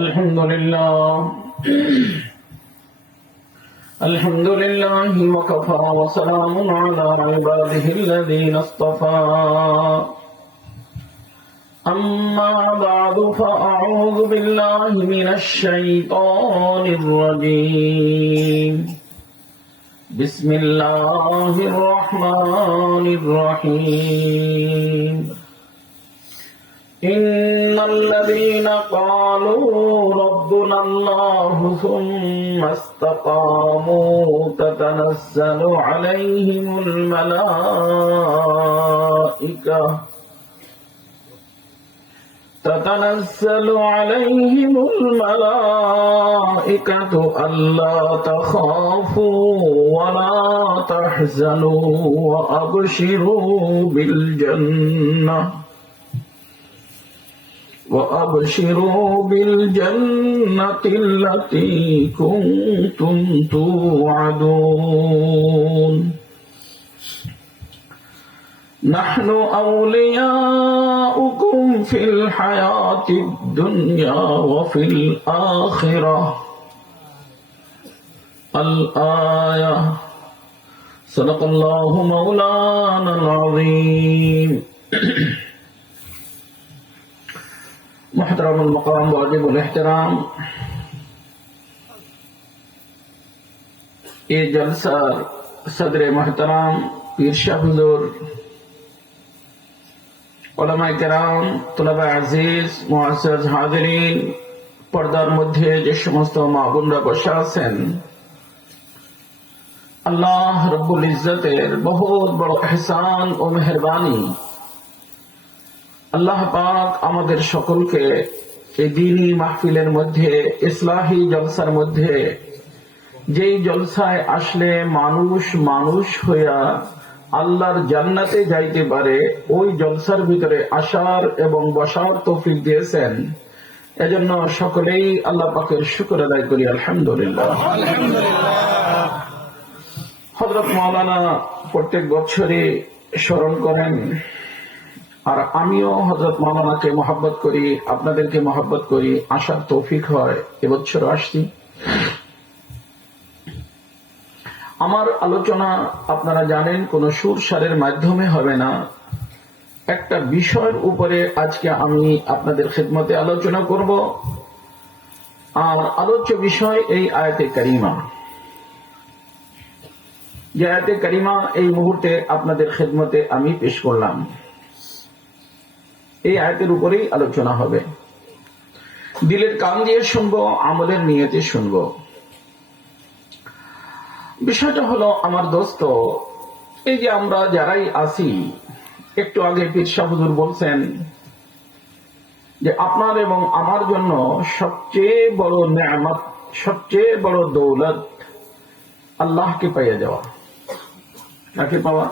الحمد لله الحمد لله وكفى وسلام على عباده الذين اصطفى أما بعد فأعوذ بالله من الشيطان الرجيم بسم الله الرحمن الرحيم إن الذين قالوا ربنا الله ثم استقاموا تتنزل عليهم الملائكة ألا تخافوا ولا تحزنوا وأبشروا بالجنة التي كنتم توعدون نحن أولياؤكم في الحياة الدنيا وفي الآخرة الآية صدق الله مولانا العظيم محترم المقام واجب الاحترام ये जलसा सदर मोहतरम पीर शाह हुजूर उलमाए केराम तुलबा अजीज मुअज़्ज़ज़ हाज़िरीन पर्दार मध्य जे समस्त मा बोनरा बসে আছেন আল্লাহ রব্বুল ইজ্জতের বহুত বড় ইহসান ও মেহেরবানি আল্লাহ পাক আমাদের সকলকে এই দ্বীনি মাহফিলের মধ্যে ইসলাহি জলসার মধ্যে যেই জলসায় আসলে মানুষ মানুষ হইয়া আল্লাহর জান্নাতে যাইতে পারে ওই জলসার ভিতরে আসার এবং বসার তৌফিক দিয়েছেন এজন্য সকলেই আল্লাহ পাকের শুকর আদায় করি আলহামদুলিল্লাহ। হযরত মাওলানা প্রত্যেক বছরই স্মরণ করেন আর আমিও হযরত মাওলানাকে মহব্বত করি আপনাদেরকে মহব্বত করি আসার তৌফিক হয় এবছর আসছি। আমার আলোচনা আপনারা জানেন কোন সুর সারের মাধ্যমে হবে না, একটা বিষয়ের উপরে আজকে আমি আপনাদের খিদমতে আলোচনা করব আর আলোচ্য বিষয় এই আয়াতে কারিমা। যে আয়াতে কারিমা এই মুহূর্তে আপনাদের খিদমতে আমি পেশ করলাম এই আয়াতের উপরেই আলোচনা হবে। দিলের কান দিয়ে শুনবো, আমলের নিয়তে শুনবো। বিষয়টা হলো আমার দোস্ত, এই যে আমরা যারাই আছি, একটু আগে পীর শাহ হুজুর বলছেন যে আপনার এবং আমার জন্য সবচেয়ে বড় নেয়ামত, সবচেয়ে বড় দৌলত আল্লাহকে পাইয়া যাওয়া। কাকে পাওয়া?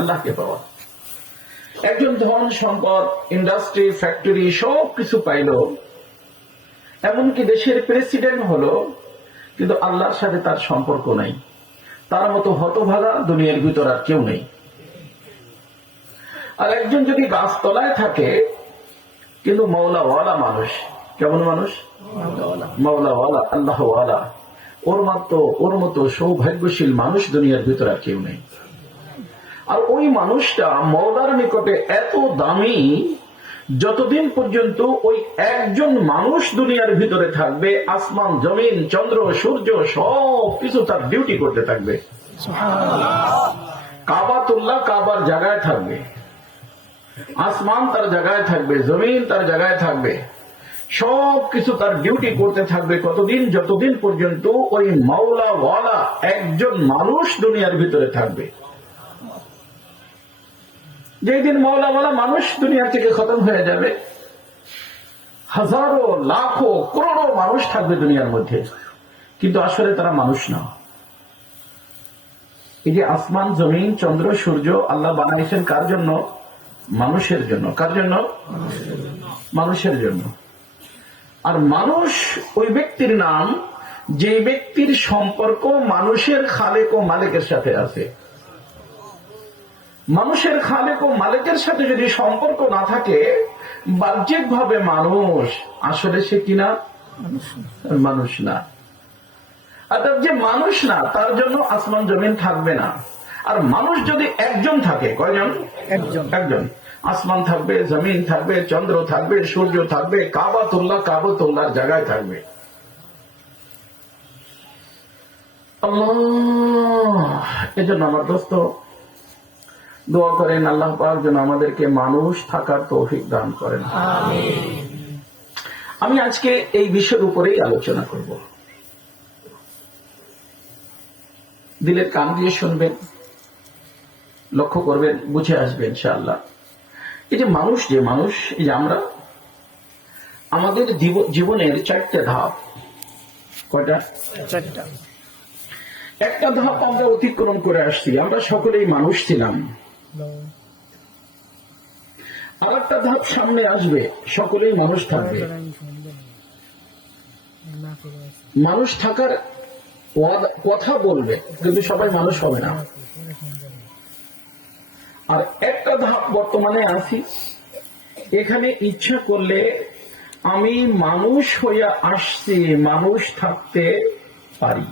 আল্লাহকে পাওয়া। একজন ধন সম্পদ, ইন্ডাস্ট্রি, ফ্যাক্টরি সবকিছু পাইল, এমনকি দেশের প্রেসিডেন্ট হলো, কিন্তু আল্লাহর সাথে তার সম্পর্ক নাই। তার মতো হতভাগা দুনিয়ার ভিতর আর কেউ নেই। আর একজন যদি গাছতলায় থাকে কিন্তু মাওলাওয়ালা মানুষ, কেমন মানুষ? মাওলাওয়ালা, আল্লাহওয়ালা, ওর মতো সৌভাগ্যশীল মানুষ দুনিয়ার ভিতর আর কেউ নেই। আর ওই মানুষটা মওলার নিকটে এত দামি, যতদিন পর্যন্ত ওই একজন মানুষ দুনিয়ার ভিতরে থাকবে, আসমান, জমিন, চন্দ্র, সূর্য সব কিছু তার ডিউটি করতে থাকবে। কাবাতুল্লাহ কাবার জায়গায় থাকবে, আসমান তার জায়গায় থাকবে, জমিন তার জায়গায় থাকবে, সব কিছু তার ডিউটি করতে থাকবে। কতদিন? যতদিন পর্যন্ত ওই মাওলাওয়ালা একজন মানুষ দুনিয়ার ভিতরে থাকবে। যেদিন মাওলাওয়ালা মানুষ দুনিয়া থেকে খতম হয়ে যাবে, হাজারো লাখো করোড়ো মানুষ থাকবে দুনিয়ার মধ্যে, কিন্তু আসলে তারা মানুষ না। এই যে আসমান, জমিন, চন্দ্র, সূর্য আল্লাহ বানাইছেন কার জন্য? মানুষের জন্য। কার জন্য? মানুষের জন্য। আর মানুষ ওই ব্যক্তির নাম যে ব্যক্তির সম্পর্ক মানুষের খালেক ও মালিকের সাথে আছে। মানুষের খালেক ও মালিকের সাথে যদি সম্পর্ক না থাকে, বাহ্যিক ভাবে মানুষ, আসলে সে কিনা মানুষ না। অর্থাৎ যে মানুষ না, তার জন্য আসমান জমিন থাকবে না। আর মানুষ যদি একজন থাকে, কয়জন? একজন। আসমান থাকবে, জমিন থাকবে, চন্দ্র থাকবে, সূর্য থাকবে, কাবাতুল্লাহর জায়গায় থাকবে। এজন্য আমার দোস্ত দোয়া করেন, আল্লাহ পাক যেন আমাদেরকে মানুষ থাকার তৌফিক দান করেন। আমি আজকে এই বিষয়ের উপরেই আলোচনা করব। দিলের কান দিয়ে শুনবেন, লক্ষ্য করবেন, বুঝে আসবেন ইনশাআল্লাহ। এই যে মানুষ, এই যে আমরা, আমাদের জীবনের 4টে ধাপ। কয়টা? 4টা। একটা ধাপ আমরা অতিক্রম করে আসছি, আমরা সকলেই মানুষ ছিলাম। আর একটা ধাপ সামনে আসবে, সকলেই মানুষ থাকবে। মানুষ থাকার কথা বলবে, কিন্তু সবাই মানুষ হবে না। আর একটা ধাপ বর্তমানে আছি, এখানে ইচ্ছা করলে আমি মানুষ হইয়া আসছি, মানুষ থাকতে পারি।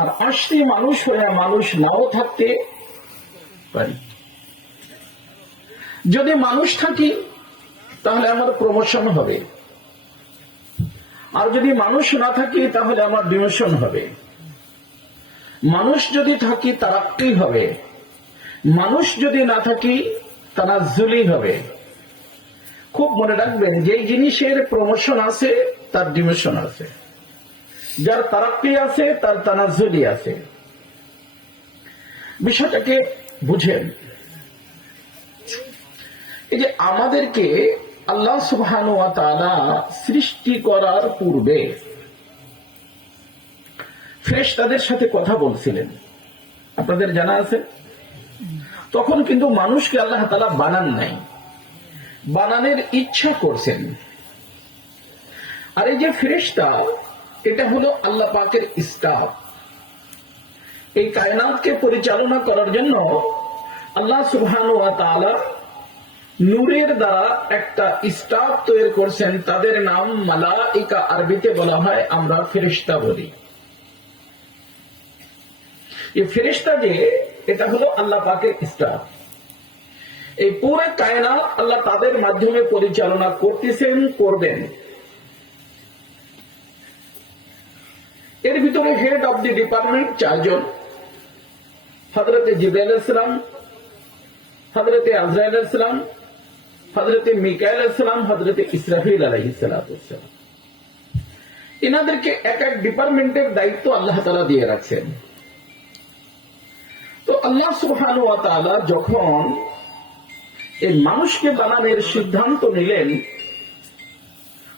আর আসছি মানুষ হইয়া মানুষ নাও থাকতে পারি। যদি মানুষ থাকি তাহলে আমার প্রমোশন হবে, আর যদি মানুষ না থাকি তাহলে আমার ডিমোশন হবে। মানুষ যদি থাকি তারাক্কি হবে, মানুষ যদি না থাকি তানাজ্জুলি হবে। খুব মনে রাখবেন, যে জিনিসের প্রমোশন আছে তার ডিমোশন আছে, যার তারাক্কি আছে তার তানাজ্জুলি আছে। বিষয়টাকে বুঝেন। এই যে আমাদেরকে আল্লাহ সুবহানাহু ওয়া তাআলা সৃষ্টি করার পূর্বে ফেরেশতাদের সাথে কথা বলছিলেন, আপনাদের জানা আছে? তখন কিন্তু মানুষকে আল্লাহ তাআলা বানান নাই, বানানোর ইচ্ছা করছেন। আর এই যে ফেরেশতা, এটা হলো আল্লাহ পাকের স্টাফ। এই কায়নাতকে পরিচালনা করার জন্য আল্লাহ সুবহানাহু ওয়া তাআলা নূরের দ্বারা একটা স্টাফ তৈরি করছেন, তাদের নাম মালাইকা। আরবিতে বলা হয়, আমরা ফেরেশতা বলি। এই ফেরেশতা যে, এটা হলো আল্লাহ পাকের স্টাফ। এই পুরো কায়নাত আল্লাহ তাদের মাধ্যমে পরিচালনা করতেছেন, করবেন। এর ভিতরে হেড অব দি ডিপার্টমেন্ট 4 জন, হযরতে জিবরাইল আলাইহিস সালাম, হযরতে আজরাইল আলাইহিস সালাম, হযরতে মিকাইল আলাইহিস সালাম, হযরতে ইসরাফিল আলাইহিস সালাম। এনাদেরকে এক এক ডিপার্টমেন্টের দায়িত্ব আল্লাহ তাআলা দিয়ে রাখছেন। তো আল্লাহ সুবহানাহু ওয়া তাআলা যখন এই মানুষকে বানানোর সিদ্ধান্ত নিলেন,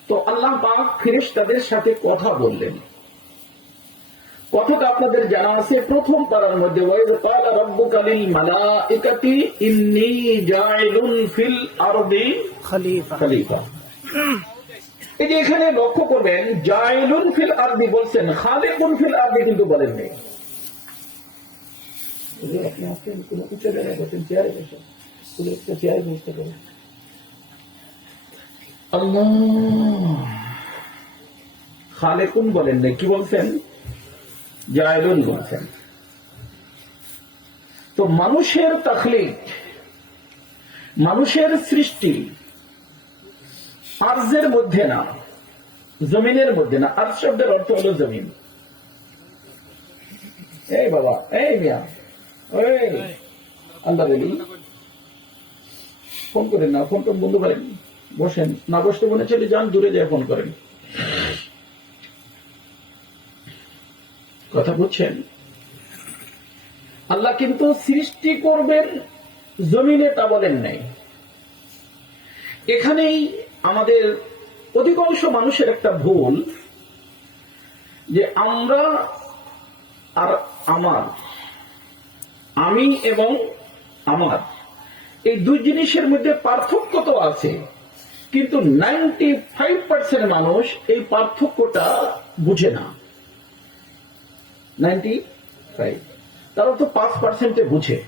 তো আল্লাহ পাক ফেরেশতাদের সাথে কথা বললেন। কথাটা আপনাদের জানা আছে, প্রথম পারার মধ্যে, ওয়াইদ ক্বালা রাব্বুকা লিল মালাইকাতি ইন্নী জাইলুন ফিল আরদি খলিফা। এই যে এখানে লক্ষ্য করবেন, জাইলুন ফিল আরদি বলছেন, খালিকুন ফিল আরদি কিন্তু বলেন নেই। আপনি আসেন, কোন উচ্চ জায়গায় বসেন, চেয়ারে বসেন, কোন একটা চেয়ারে বসতে পারেন। আল্লাহ, খালিকুন বলেন নেই, কি বলছেন? জাইলুন বলছেন। তো মানুষের তাখলিক, মানুষের সৃষ্টি আরজের মধ্যে না, জমিনের মধ্যে না। আরজ শব্দের অর্থ হলো জমিন। এই বাবা, এই মিয়া, ওই আল্লাহ বলি, ফোন করেন না, ফোন বন্ধ করেন, বসেন। না বসতে মনে চলে যান, দূরে যায় ফোন করেন। কথা বুঝছেন? আল্লাহ কিন্তু সৃষ্টি করবেন জমিনে, তা বলেন নাই। এখানেই আমাদের অধিকাংশ মানুষের একটা ভুল, যে আমরা আর আমার, আমি এবং আমার, এই দুই জিনিসের মধ্যে পার্থক্য তো আছে, কিন্তু 95% মানুষ এই পার্থক্যটা বুঝে না। 95, তারা তো 5% বুঝে।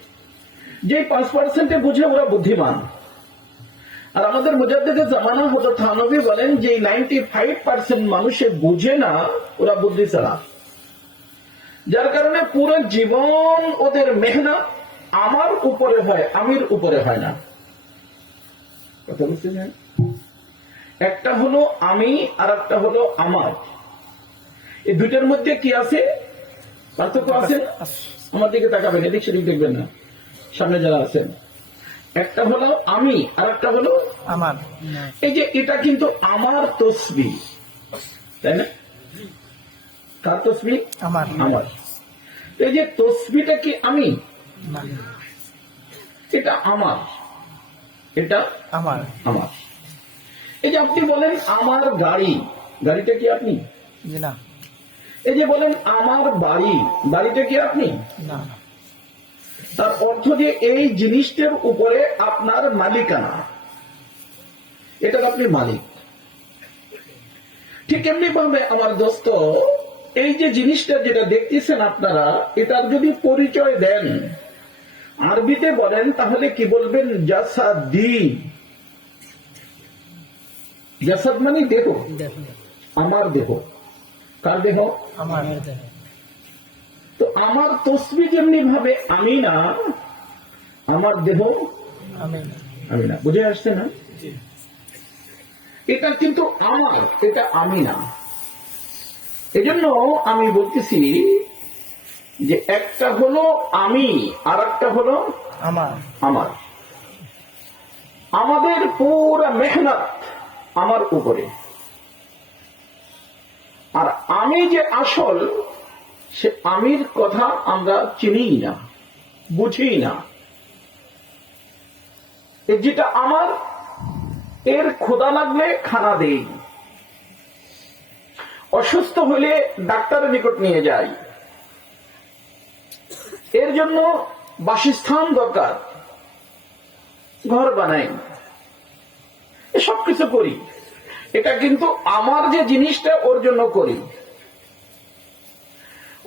যে 5% বুঝে ওরা বুদ্ধিমান। আর আমাদের মুজাদ্দিদে জামানা হযরত থানভী বলেন যে 95% মানুষে বুঝে না, ওরা বুদ্ধি ছাড়া। যার কারণে পুরো জীবন ওদের মেহনত আমার উপরে হয়, আমির উপরে হয় না। কথা বুঝছেন? একটা হলো আমি আর একটা হলো আমার। এই দুইটার মধ্যে কি আছে? পার্থক্য আছে? আমার দিকে তাকাবেন, এদিক সেদিক দেখবেন না, সামনে যারা আছেন। একটা হলো আমি আর একটা হলো আমার। এই যে এটা কিন্তু আমার তসবিহ, তাই না? কার তসবিহ? আমার। আমার। এই যে তসবিহটা কি আমি? এটা আমার, এটা আমার। আমার। এই যে আপনি বলেন আমার গাড়ি, গাড়িটা কি আপনি? না। এই যে বলেন আমার বাড়ি, বাড়িটা কি আপনি? না। তার অর্থ যে এই জিনিসটার উপরে আপনার মালিকানা, এটা আপনি মালিক। ঠিক এমনি ভাবে আমার দোস্ত, এই যে জিনিসটা যেটা দেখতেছেন আপনারা, এটার যদি পরিচয় দেন, আরবিতে বলেন, তাহলে কি বলবেন? জাসাদি। জাসাদ মানে দেহ, আমার দেহ। কার দেহ? আমার দেহ। তো আমার তসবিহ যেমনি ভাবে আমি না, আমার দেহ আমি না। বুঝে আসছে না? এটা কিন্তু আমার, এটা আমি না। এজন্য আমি বলতেছি যে একটা হলো আমি আর একটা হলো আমার। আমার। আমাদের পুরা মেহনত আমার উপরে। আর আমি যে আসল, সে আমির কথা আমরা চিনি না, বুঝি না। যেটা আমার, এর ক্ষুধা লাগলে খানা দেই, অসুস্থ হলে ডাক্তারের নিকট নিয়ে যাই, এর জন্য বাসস্থান দরকার, ঘর বানাই, সবকিছু করি। এটা কিন্তু আমার যে জিনিসটা, ওর জন্য করি।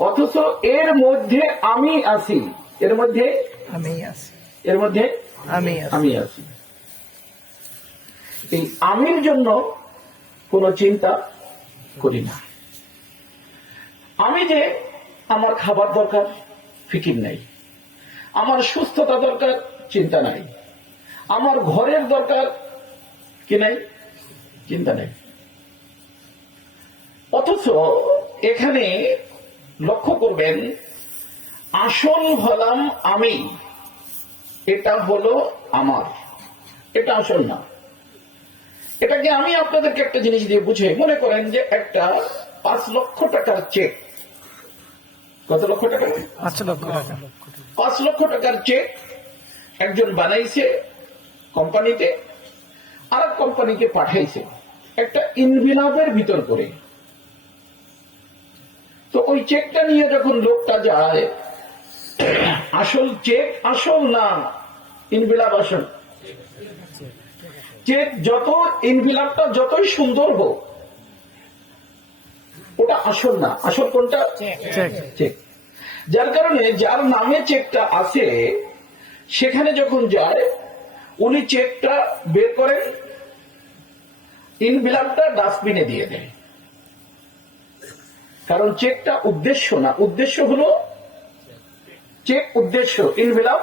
অথচ এর মধ্যে আমি আছি, এর মধ্যে আমি আছি, এর মধ্যে আমি আছি। এই আমির জন্য কোন চিন্তা করি না। আমি যে আমার খাবার দরকার, ফিকির নাই। আমার সুস্থতা দরকার, চিন্তা নাই। আমার ঘরের দরকার, কি নাই? চিন্তা নাই। অথচ এখানে লক্ষ্য করবেন, আসল হলাম আমি, এটা হলো আমার, এটা আসল না। এটাকে আমি আপনাদেরকে একটা জিনিস দিয়ে বুঝে, মনে করেন যে একটা 5 লক্ষ টাকার চেক। কত লক্ষ টাকা? 5 লক্ষ টাকা। 5 লক্ষ টাকার চেক একজন বানাইছে কোম্পানিতে, আর এক কোম্পানিকে পাঠাইছে একটা ইনভিলাপের ভিতর করে। তো ওই চেকটা নিয়ে যখন লোকটা যায়, আসল চেক আসল না ইনভিলাপ আসল? চেক যত, ইনভিলাপটা যতই সুন্দর হোক, ওটা আসল না। আসল কোনটা? চেক। যার কারণে যার নামে চেকটা আছে, সেখানে যখন যায়, উনি চেকটা বের করেন, ইনভিলাপটা ডাস্টবিনে দিয়ে দেয়। কারণ চেকটা উদ্দেশ্য না, উদ্দেশ্য হলো চেক উদ্দেশ্য, ইনভিলাপ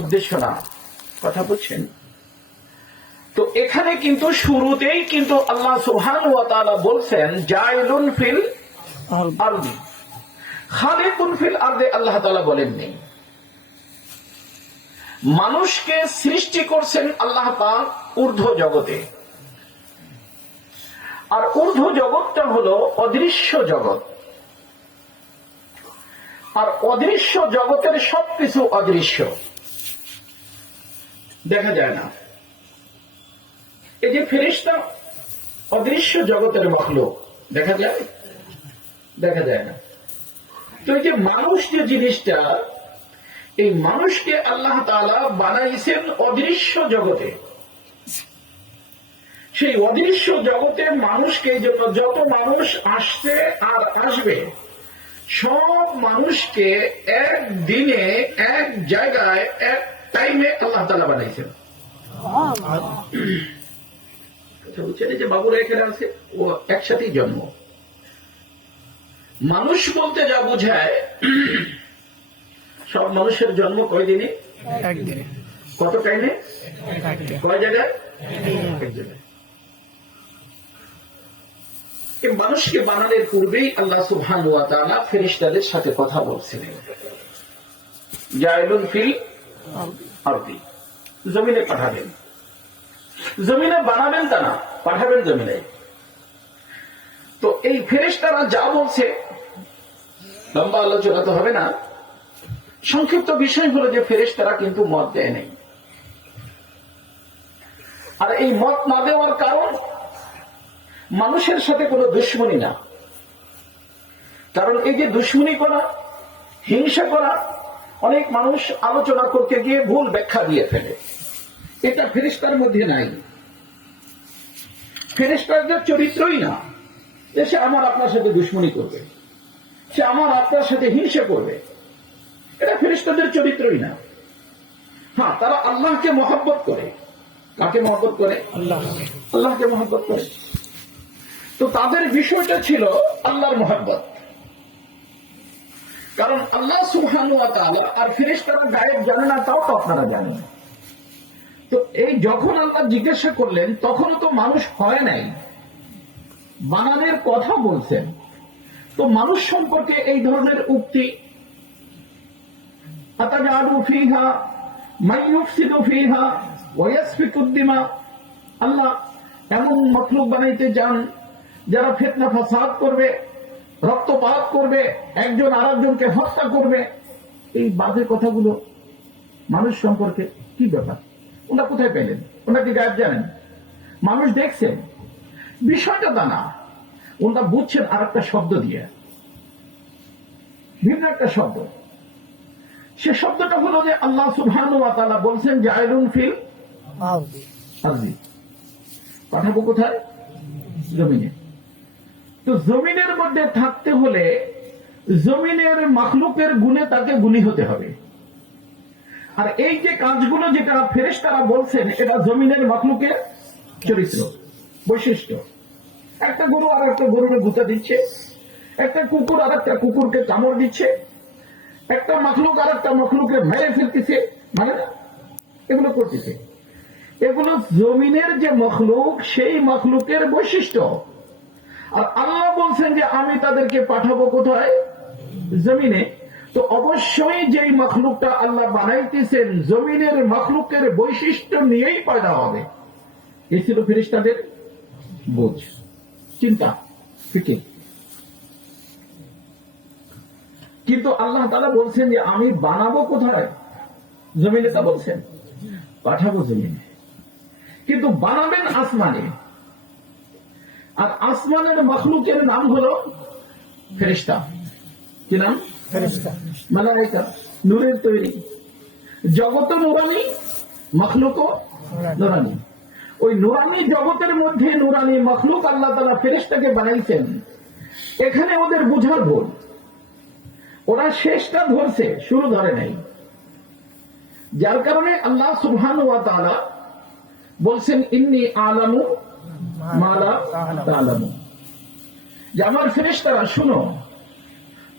উদ্দেশ্য না। কথা বুঝছেন? তো এখানে কিন্তু শুরুতেই কিন্তু আল্লাহ সুবহানাহু ওয়া তাআলা বলছেন, জাইলুন ফিল আরদি, খালিকুন ফিল আরদি। আল্লাহ তাআলা বলেননি। মানুষকে সৃষ্টি করছেন আল্লাহ পাক ঊর্ধ্ব জগতে। আর ঊর্ধ্ব জগৎটা হলো অদৃশ্য জগৎ। আর অদৃশ্য জগতের সবকিছু অদৃশ্য, দেখা যায় না। এই যে ফেরেশতা, অদৃশ্য জগতের মখলুক, দেখা যায়? দেখা যায় না। তো এই যে মানুষ যে জিনিসটা, এই মানুষকে আল্লাহ তাআলা বানাইছেন অদৃশ্য জগতে। সেই অদৃশ্য জগতে মানুষকে, যত মানুষ আসছে আর আসবে, সব মানুষকে এক দিনে এক জায়গায় এক টাইমে আল্লাহ তাআলা বানাইছেন। বুঝছেন, যে বাবুরা এখানে আছে ও একসাথেই জন্ম। মানুষ বলতে যা বোঝায়, সব মানুষের জন্ম কয়দিনে? একদিনে। কত টাইমে? কয় জায়গায়? এক জায়গায়। মানুষকে বানানোর পূর্বেই আল্লাহ সুবহানাহু ওয়া তাআলা ফেরেশতাদের সাথে কথা বলছিলেন, জাইলুন ফিল আরদি, জমিনে পাঠাবেন। জমিনে বানাবেন তা না, পাঠাবেন জমিনে। তো এই ফেরেশতারা যা বলছে, লম্বা আলোচনা তো হবে না, সংক্ষিপ্ত বিষয় হলো যে ফেরেশতারা কিন্তু মত দেয় নাই। আর এই মত না দেওয়ার কারণ মানুষের সাথে কোনো দুশ্মনী না। কারণ এই যে দুশ্মনী করা, হিংসা করা, অনেক মানুষ আলোচনা করতে গিয়ে ভুল ব্যাখ্যা দিয়ে ফেলে, এটা ফেরেশতার মধ্যে নাই। ফেরেশতাদের চরিত্রই না যে সে আমার আপনার সাথে দুশ্মনী করবে, সে আমার আপনার সাথে হিংসা করবে, এটা ফেরেশতাদের চরিত্রই না। হ্যাঁ, তারা আল্লাহকে মহব্বত করে। কাকে মহব্বত করে? আল্লাহকে মহব্বত করে। তো তাদের বিষয়টা ছিল আল্লাহর মহব্বত। কারণ আল্লাহ সুবহানাহু ওয়া তাআলা আর ফেরেশতারা গায়েব জানে না, তাও তো আপনারা জানেন। তো এই যখন আল্লাহ জিজ্ঞাসা করলেন, তখনও তো মানুষ হয় নাই, বানানের কথা বলছেন। তো মানুষ সম্পর্কে এই ধরনের উক্তি, আতাজালু ফিহা মান ইউফসিদু ফিহা ওয়া ইয়াসফিকুদ দিমা, আল্লাহ এমন মাখলুক বানাইতে চান যারা ফিতনা ফাসাদ করবে, রক্তপাত করবে, একজন আরেকজনকে হত্যা করবে। এই বাজে কথাগুলো মানুষ সম্পর্কে কি ব্যাপার? ওনারা কোথায় পেলেন? ওনারা কি গায়েব জানেন? মানুষ দেখছেন? বিষয়টা তা না, ওনারা বুঝছেন আর একটা শব্দ দিয়ে, ভিন্ন একটা শব্দ। সে শব্দটা হলো যে আল্লাহ সুবহানাহু ওয়া তাআলা বলছেন জাইলুন ফিল আরদি, পাঠাবো কোথায়? জমিনে। তো জমিনের মধ্যে থাকতে হলে জমিনের মাখলুকের গুণে তাকে গুণী হতে হবে। আর এই যে কাজগুলো যেটা ফেরেশতারা বলছেন, এটা জমিনের মাখলুকের চরিত্র, বৈশিষ্ট্য। একটা গরু আর একটা গরুকে গুঁতা দিচ্ছে, একটা কুকুর আর একটা কুকুরকে কামড় দিচ্ছে, একটা মাখলুক আর একটা মাখলুকে মেরে ফেলতেছে, মানে এগুলো করতেছে। এগুলো জমিনের যে মখলুক, সেই মখলুকের বৈশিষ্ট্য। আর আল্লাহ বলছেন যে আমি তাদেরকে পাঠাবো কোথায়? জমিনে। তো অবশ্যই যেই মখলুকটা আল্লাহ বানাইতেছেন, জমিনের মখলুকের বৈশিষ্ট্য নিয়েই পয়দা হবে। এই ছিল ফেরেশতাদের বোঝ, চিন্তা, ফিকির। কিন্তু আল্লাহ তাআলা বলছেন যে আমি বানাবো কোথায়? জমিনে। তা বলছেন পাঠাবো জমিনে, কিন্তু বানাবেন আসমানে। আর আসমানের মখলুকের নাম হলো ফেরেশতা। কি নাম? ফেরেশতা, মালায়েকা, নূরের তৈরি। জগৎ নূরানী, মখলুকও নূরানী। ওই নূরানী জগতের মধ্যে নূরানী মখলুক আল্লাহ তাআলা ফেরেশতাকে বানাইছেন। এখানে ওদের বুঝার ভুল, ওরা শেষটা ধরছে, শুরু ধরে নাই। যার কারণে আল্লাহ সুবহানাহু ওয়া তাআলা বলছেন ইন্নী আ'লামু মা লা তা'লামুন, যে আমার ফেরেশতারা শুনো,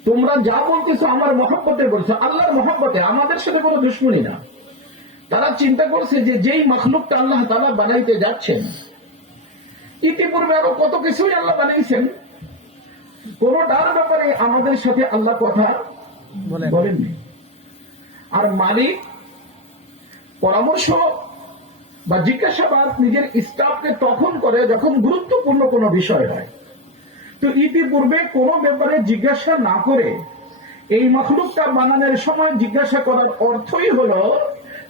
তোমরা যা বলতেছো আমার মহব্বতে বলছো, আল্লাহর মহব্বতে, আমাদের সাথে কোনো দুশমনী না। তারা চিন্তা করছে যে যেই মখলুকটা আল্লাহ তাআলা বানাইতে যাচ্ছেন, ইতিপূর্বে আরো কত কিছুই আল্লাহ বানাইছেন, কোনটার ব্যাপারে আমাদের সাথে আল্লাহ কথা বলেননি। আর মালিক পরামর্শ বা জিজ্ঞাসাবাদ নিজের স্টাফকে তখন করে যখন গুরুত্বপূর্ণ কোনো বিষয় হয়। তো ইতিপূর্বে কোনো ব্যাপারে জিজ্ঞাসা না করে এই মখলুকটা বানানোর সময় জিজ্ঞাসা করার অর্থই হলো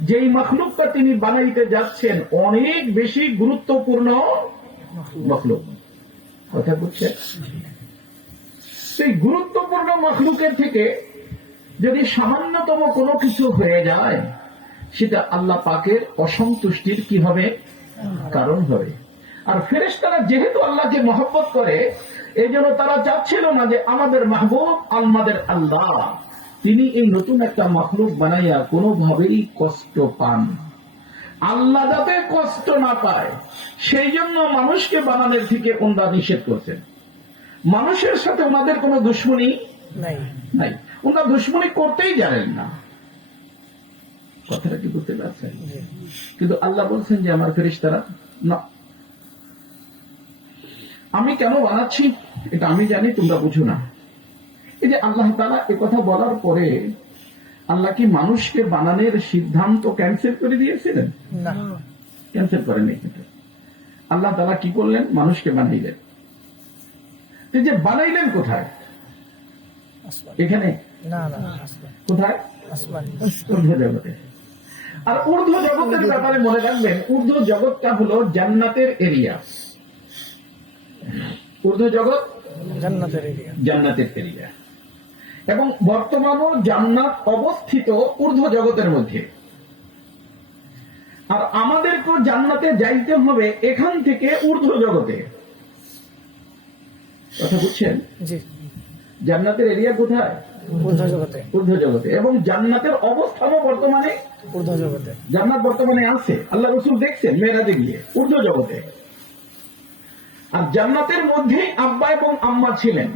যেই মখলুকটা তিনি বানাইতে যাচ্ছেন অনেক বেশি গুরুত্বপূর্ণ মখলুক। কথা বুঝছেন? সেই গুরুত্বপূর্ণ মখলুকের থেকে যদি সামান্যতম কোনো কিছু হয়ে যায়, সেটা আল্লাহ পাকের অসন্তুষ্টির কি হবে? কারণ হবে। আর ফেরেশতারা যেহেতু আল্লাহকে মহব্বত করে, এই জন্য তারা চাচ্ছিল না যে আমাদের মাহবুব আমাদের আল্লাহ তিনি এই নতুন একটা মাখলুক বানাইয়া কোনোভাবেই কষ্ট পান, আল্লাহ যাতে কষ্ট না পায় সেই জন্য মানুষকে বানানোর থেকে ওনারা নিষেধ করছেন। মানুষের সাথে ওনাদের কোনো দুশ্মনী নাই, ওনারা দুশ্মনী করতেই জানেন না। কথাটা কি বুঝতে পারছেন? কিন্তু আল্লাহ বলছেন যে আমার ফেরেশতারা না, আমি কেন বানাচ্ছি এটা আমি জানি, তোমরা বুঝো না। এই যে আল্লাহ তাআলা এ কথা বলার পরে আল্লাহ কি মানুষকে বানানোর সিদ্ধান্ত ক্যান্সেল করে দিয়েছিলেন? না, ক্যান্সেল করেনি। আল্লাহ তাআলা কি করলেন? মানুষকে বানাইলেন। এই যে বানাইলেন কোথায়? এখানে না, কোথায়? ঊর্ধ্ব জগতে। আর ঊর্ধ্ব জগতের ব্যাপারে মনে রাখবেন, ঊর্ধ্ব জগৎটা হলো জান্নাতের এরিয়া। ঊর্ধ্ব জগৎ জান্নাতের এরিয়া, এবং বর্তমানও জান্নাত অবস্থিত ঊর্ধ্ব জগতের মধ্যে। আর আমাদেরকে জান্নাতে যাইতে হবে এখান থেকে ঊর্ধ্ব জগতে। কথা বুঝছেন? জান্নাতের এরিয়া কোথায়? ঊর্ধ্ব জগতে। এবং জান্নাতের অবস্থানও বর্তমানে ঊর্ধ্ব জগতে। জান্নাত বর্তমানে আছে, আল্লাহ রাসূল দেখছেন মেরাজে গিয়ে ঊর্ধ্ব জগতে। আর জান্নাতের মধ্যেই আব্বা এবং আম্মা ছিলেন।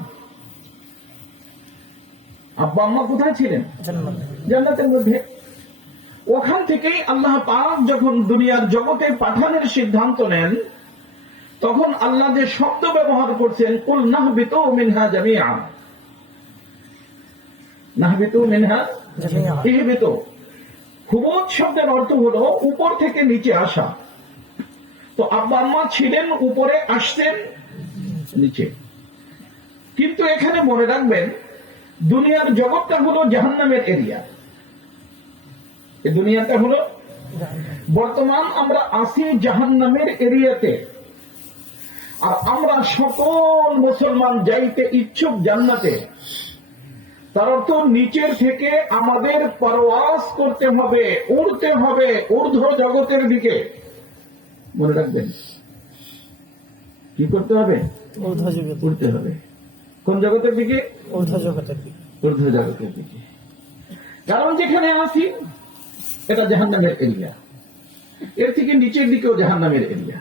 আব্বা আম্মা কোথায় ছিলেন? জান্নাতের মধ্যে। ওখান থেকেই আল্লাহ পাক যখন দুনিয়ার জগতে পাঠানোর সিদ্ধান্ত নেন, তখন আল্লাহ যে শব্দ ব্যবহার করছেন, কুল নাহবিতু মিনহা জামিআ, নাহবিতু মিনহা ইহবিতু, হুবুত শব্দের অর্থ হলো উপর থেকে নিচে আসা। তো আব্বা আম্মা ছিলেন উপরে, আসতেন নিচে। কিন্তু এখানে মনে রাখবেন, দুনিয়ার জগৎটা হলো জাহান্নামের এরিয়া। এই দুনিয়াটা হলো, বর্তমান আমরা আছি জাহান্নামের এরিয়াতে। আর আমরা সকল মুসলমান যাইতে ইচ্ছুক জান্নাতে। তার অর্থ নিচের থেকে আমাদের পরওয়াজ করতে হবে, উড়তে হবে ঊর্ধ্ব জগতের দিকে। মনে রাখবেন, কি করতে হবে? উড়তে হবে। কোন জগতের দিকে? ঊর্ধ্ব জগতের দিকে। ঊর্ধ্ব জগতের দিকে। কারণ যেখানে আছি এটা জাহান্নামের এরিয়া, এর থেকে নিচের দিকেও জাহান্নামের এরিয়া।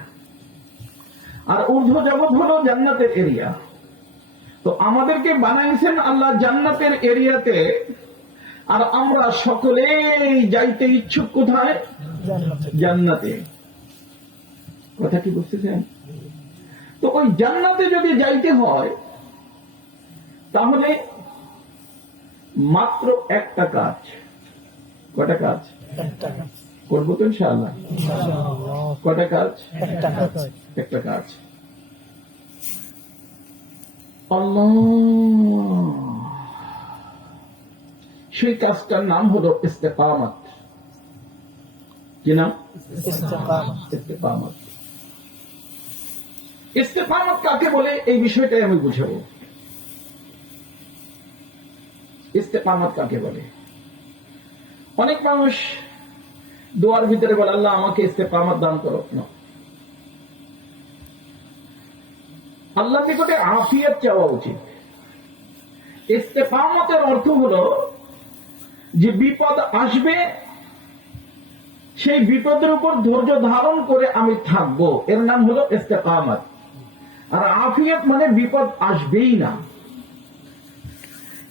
আর ঊর্ধ্ব জগৎ হলো জান্নাতের এরিয়া। তো আমাদেরকে বানাইছেন আল্লাহ জান্নাতের এরিয়াতে, আর আমরা সকলেই যাইতে ইচ্ছুক কোথায়? জান্নাতে। কথা কি বুঝতেছেন? তো ওই জান্নাতে যদি যাইতে হয় তাহলে মাত্র একটা কাজ। কটা কাজ করবো তো ইনশাআল্লাহ? কটা কাজ? একটা কাজ। আল্লাহ, সেই কাজটার নাম হলো ইস্তেকামত। কি নাম? ইস্তেকামত। ইস্তেকামত কাকে বলে এই বিষয়টাই আমি বুঝাবো। ইস্তেকামত কাকে বলে? অনেক মানুষ দোয়ার ভিতরে বলে, আল্লাহ আমাকে ইস্তেকামত দান করো। না, আল্লাহ নিকটে আফিয়ত চাওয়া উচিত। ইস্তেকামতের অর্থ হলো যে বিপদ আসবে, সেই বিপদের উপর ধৈর্য ধারণ করে আমি থাকবো, এর নাম হলো ইস্তেকামত। আর আফিয়ত মানে বিপদ আসবেই না।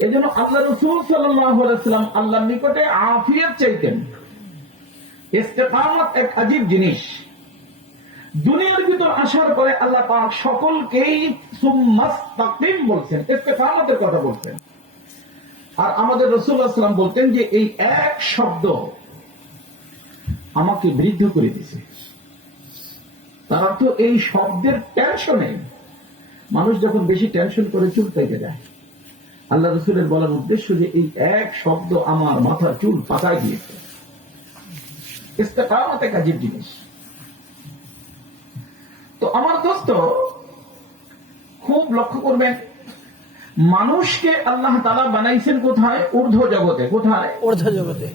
এই জন্য আল্লাহ রাসূল সাল্লাল্লাহু আলাইহি ওয়াসাল্লাম আল্লাহর নিকটে আফিয়ত চাইতেন। ইস্তেকামত এক আজীব জিনিস। দুনিয়ার ভিতর আসার পরে আল্লাহ পাক সকলকেই সুম্মাস্তাকিম বলছেন, ইস্তেকামতের কথা বলছেন। আর আমাদের রাসূল সাল্লাল্লাহু আলাইহি ওয়াসাল্লাম বলতেন যে এই এক শব্দ আমাকে বৃদ্ধ করে দিয়েছে। তার অর্থ এই শব্দের টেনশনে মানুষ যখন বেশি টেনশন করে চুল পেকে যায়। আল্লাহ রাসূলের বলার উদ্দেশ্য যে এই এক শব্দ আমার মাথার চুল পাকায় দিয়েছে। ইস্তেকামত এক আজীব জিনিস। তো আমার দোস্ত খুব লক্ষ্য করবেন, মানুষকে আল্লাহ তাআলা বানাইছেন কোথায়? ঊর্ধ্ব জগতে। কোথায়? ঊর্ধ্ব জগতে।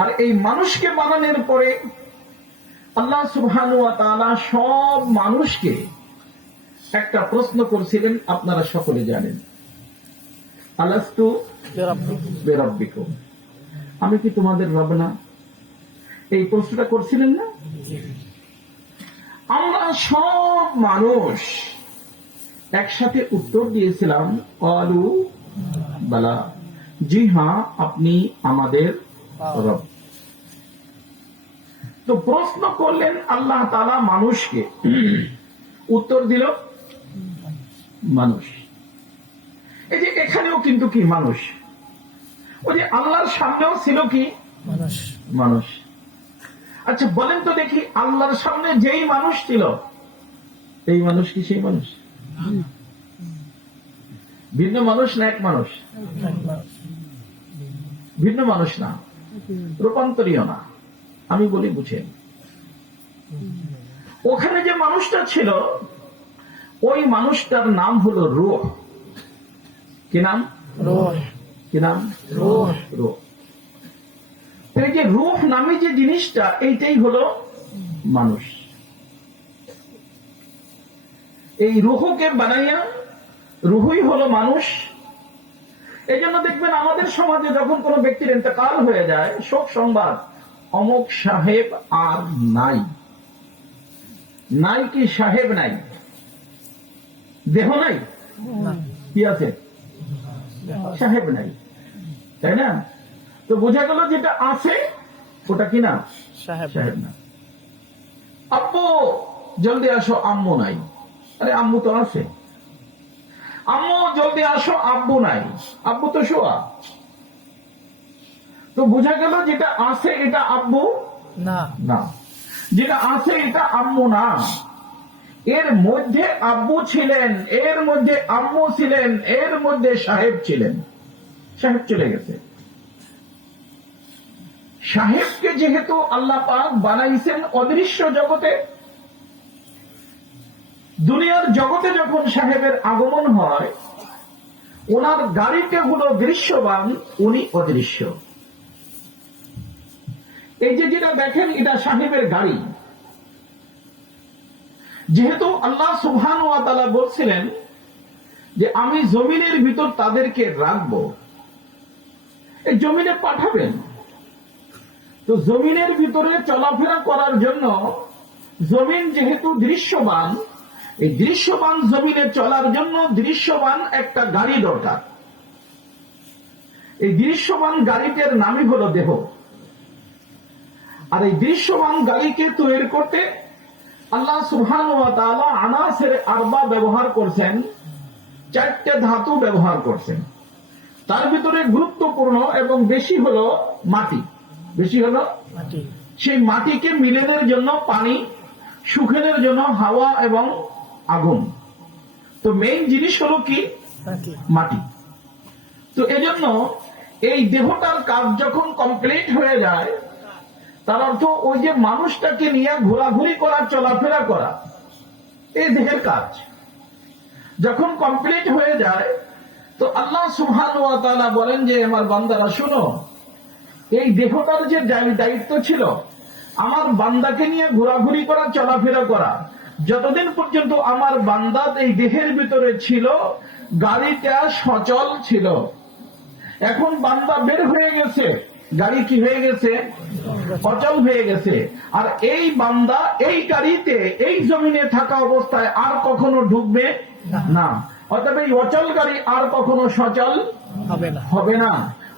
আর এই মানুষকে বানানোর পরে আল্লাহ সুবহানাহু ওয়া তাআলা সব মানুষকে একটা প্রশ্ন করছিলেন, আপনারা সকলে জানেন, আলাস্তু বিরাব্বিকুম, আমি কি তোমাদের রব না? এই প্রশ্নটা করছিলেন না? আমরা সব মানুষ একসাথে উত্তর দিয়েছিলাম, ক্বালু বালা, জি হ্যাঁ, আপনি আমাদের রব। তো প্রশ্ন করলেন আল্লাহ তাআলা মানুষকে, উত্তর দিল মানুষ। এই যে এখানেও কিন্তু কি মানুষ, ওই যে আল্লাহর সামনেও ছিল কি মানুষ। আচ্ছা বলেন তো দেখি, আল্লাহর সামনে যেই মানুষ ছিল, এই মানুষ কি সেই মানুষ? ভিন্ন মানুষ না এক মানুষ? ভিন্ন মানুষ না, রূপান্তরীয় না। আমি বলি বুঝেন, ওখানে যে মানুষটা ছিল, ওই মানুষটার নাম হলো রূহ। কি নাম? কি নাম? রূহ। এই যে রূহ নামে যে জিনিসটা, এইটাই হলো মানুষ। এই রূহকে বানাইয়া, রূহই হলো মানুষ। এই জন্য দেখবেন আমাদের সমাজে যখন কোনো ব্যক্তির ইন্তেকাল হয়ে যায়, শোক সংবাদ, অমুক সাহেব আর নাই। নাই কি সাহেব নাই? দেহ নাই, কি আছে? সাহেব নাই, তাই না? তো বোঝা গেল যেটা আছে ওটা কি না? সাহেব না। আব্বু জলদি আসো, আম্মু নাই। আরে আম্মু তো আছে। আম্মু জলদি আসো, আব্বু নাই, আব্বু তো শোয়া। তো বোঝা গেল যেটা আছে এটা আব্বু না, যেটা আছে এটা আম্মু না। এর মধ্যে আব্বু ছিলেন, এর মধ্যে আম্মু ছিলেন, এর মধ্যে সাহেব ছিলেন। সাহেব চলে গেছে। সাহেবকে যেহেতু আল্লাহ পাক বানাইছেন অদৃশ্য জগতে, দুনিয়ার জগতে যখন সাহেবের আগমন হয়, ওনার গাড়িতে হলো দৃশ্যবান, উনি অদৃশ্য। এই যে যেটা দেখেন, এটা সাহেবের গাড়ি। যেহেতু আল্লাহ সুবহানাহু ওয়া তাআলা বলছিলেন যে আমি জমিনের ভিতর তাদেরকে রাখবো, এই জমিনে পাঠাবেন। তো জমিনের ভিতরে চলাফেরা করার জন্য জমিন যেহেতু দৃশ্যবান, এই দৃশ্যবান জমিনে চলার জন্য দৃশ্যবান একটা গাড়ি দরকার। এই দৃশ্যবান গাড়িটার নামই হলো দেহ। আর এই দৃশ্যবান গাড়িকে তৈরি করতে আল্লাহ সুবহানাহু ওয়া তাআলা আনাসির আরবা ব্যবহার করছেন, 4টে ধাতু ব্যবহার করছেন। তার ভিতরে গুরুত্বপূর্ণ এবং বেশি হলো মাটি। বেশি হলো মাটি। সেই মাটিকে মিলনের জন্য পানি, শুকানোর জন্য হাওয়া এবং আগুন। তো মেইন জিনিস হলো কি? মাটি। তো এজন্য এই দেহটার কাজ যখন কমপ্লিট হয়ে যায়, তার অর্থ ওই যে মানুষটাকে নিয়ে ঘোরাঘুরি করা, চলাফেরা করা, এই দেহের কাজ যখন কমপ্লিট হয়ে যায়, তো আল্লাহ সুবহানাহু ওয়া তাআলা বলেন যে আমার বান্দারা শোনো, এই দেহটার যে দায়িত্ব ছিল আমার বান্দাকে নিয়ে ঘোরাঘুরি করা, চলাফেরা করা, যতদিন পর্যন্ত আমার বান্দা এই দেহের ভিতরে ছিল, গাড়িটা সচল ছিল। এখন বান্দা বের হয়ে গেছে, গাড়ি কি হয়ে গেছে? অচল হয়ে গেছে। আর এই বান্দা এই গাড়িতে, এই জমিনে থাকা অবস্থায় আর কখনো ঢুকবে না। অতএব এই অচল গাড়ি আর কখনো সচল হবে না।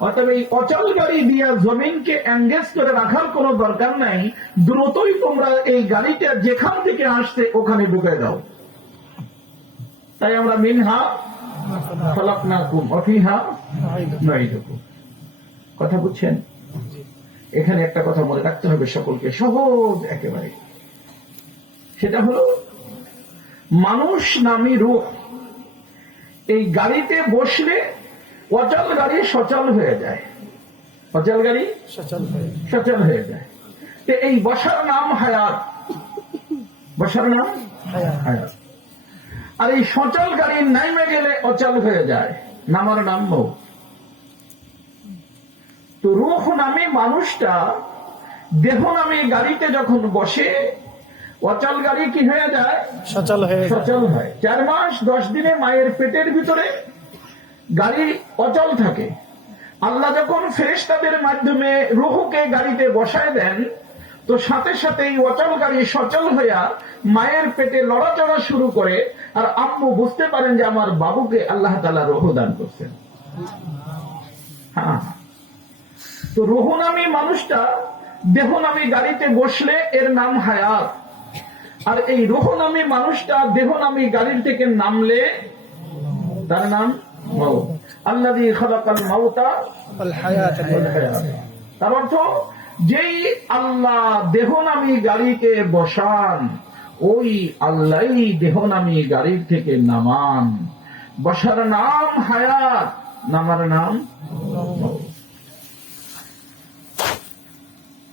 অতএব এই অচল গাড়ি দিয়ে জমিনকে এঙ্গেজ করে রাখার কোনো দরকার নাই। দ্রুতই তোমরা এই গাড়িটা যেখান থেকে আসছে ওখানে ঢুকে দাও। তাই আমরা মিনহা খালাকনাকুম ওয়া ফিহা নুঈদুকুম। কথা বুঝছেন? এখানে একটা কথা মনে রাখতে হবে সকলকে, সহজ একেবারে। সেটা হলো মানুষ নামী রূহ এই গাড়িতে বসলে অচল গাড়ি সচল হয়ে যায়। অচল গাড়ি সচল হয়ে যায়। তো এই বসার নাম হায়াত। বসার নাম হায়াত। আর এই সচল গাড়ি নাইমে গেলে অচল হয়ে যায়, নামার নাম মৌত। তো রূহ নামে মানুষটা দেহ নামে গাড়িতে যখন বসে, অচল গাড়ি কি হয়ে যায়? সচল হয়ে যায়। সচল হয়। 4 মাস 10 দিনে মায়ের পেটের ভিতরে গাড়ি অচল থাকে। আল্লাহ যখন ফেরেশতাদের মাধ্যমে রূহকে গাড়িতে বসায় দেন, তো সাথে সাথে এই অচল গাড়ি সচল হইয়া মায়ের পেটে লড়াচড়া শুরু করে। আর আম্মু বুঝতে পারেন যে আমার বাবুকে আল্লাহ তাআলা রূহ দান করছেন। হ্যাঁ, তো রূহ নামী মানুষটা দেহ নামী গাড়িতে বসলে এর নাম হায়াত, আর এই রূহ নামী মানুষটা দেহ নামী গাড়ির থেকে নামলে তার নাম মাউত। আল্লাযী খালাকাল মাউতা ওয়াল হায়াত। তার অর্থ, যেই আল্লাহ দেহ নামী গাড়িকে বসান, ওই আল্লাহই দেহ নামী গাড়ির থেকে নামান। বসার নাম হায়াত, নামার নাম মাউত।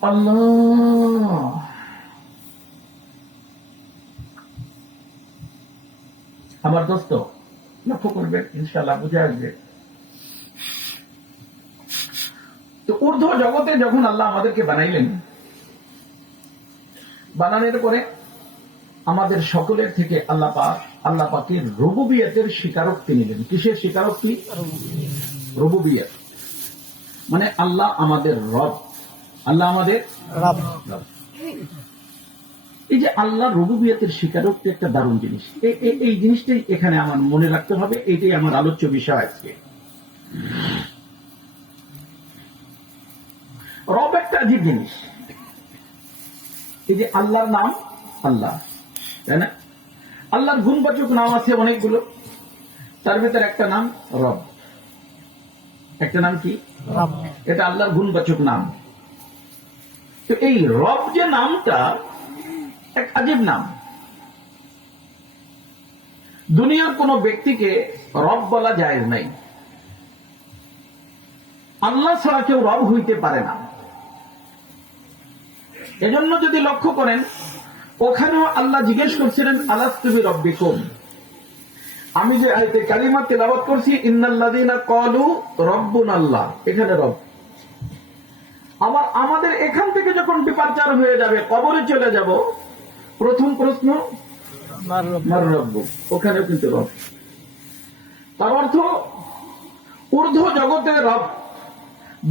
আল্লাহ, আমার দোস্ত লক্ষ্য করবেন, ইনশাআল্লাহ বুঝে আসবে। তো ঊর্ধ্ব জগতে যখন আল্লাহ আমাদেরকে বানাইলেন, বানানোর পরে আমাদের সকলের থেকে আল্লাহ পাকের রুবুবিয়তের স্বীকারোক্তি নিলেন। কিসের স্বীকারোক্তি? রুবুবিয়ত মানে আল্লাহ আমাদের রব, আল্লাহ আমাদের রব। এই যে আল্লাহ রুবুবিয়তের স্বীকারোক্তি একটা দারুণ জিনিস। এই জিনিসটাই এখানে আমার মনে রাখতে হবে, এইটাই আমার আলোচ্য বিষয় আজকে। রব একটা আজীব জিনিস। এই যে আল্লাহর নাম আল্লাহ, তাই না? আল্লাহর গুণবাচক নাম আছে অনেকগুলো, তার ভিতরে একটা নাম রব। একটা নাম কি? রব। এটা আল্লাহর গুণবাচক নাম। তো এই রব যে নামটা এক আজীব নাম। দুনিয়ার কোন ব্যক্তিকে রব বলা যায় নাই। আল্লাহ ছাড়া কেউ রব হইতে পারে না। এজন্য যদি লক্ষ্য করেন, ওখানেও আল্লাহ জিজ্ঞেস করছিলেন আলাস্তু বিরাব্বিকুম। আমি যে আয়াতে কালিমা তেলাওয়াত করছি, ইন্নাল্লাযীনা ক্বালু রাব্বুনাল্লাহ, এখানে রব। আবার আমাদের এখান থেকে যখন ডিপারচার হয়ে যাবে, কবরে চলে যাব, প্রথম প্রশ্ন মার রাব্বুক, ওখানেও কিন্তু রব। তার অর্থ ঊর্ধ্ব জগতে রব,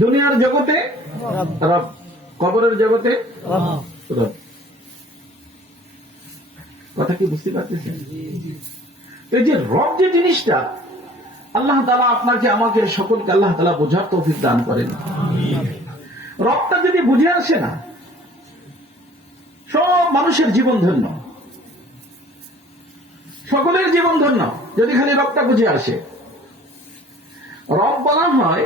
দুনিয়ার জগতে রব, কবরের জগতে রব। কথা কি বুঝতে পারতেছেন? এই যে রব যে জিনিসটা, আল্লাহ তাআলা আপনাকে আমাকে সকলকে আল্লাহ তাআলা বোঝার তৌফিক দান করেন। রবটা যদি বুঝে আসে না, সব মানুষের জীবন ধন্য, সকলের জীবন ধন্য যদি খালি রবটা বুঝে আসে। রব বলা হয়,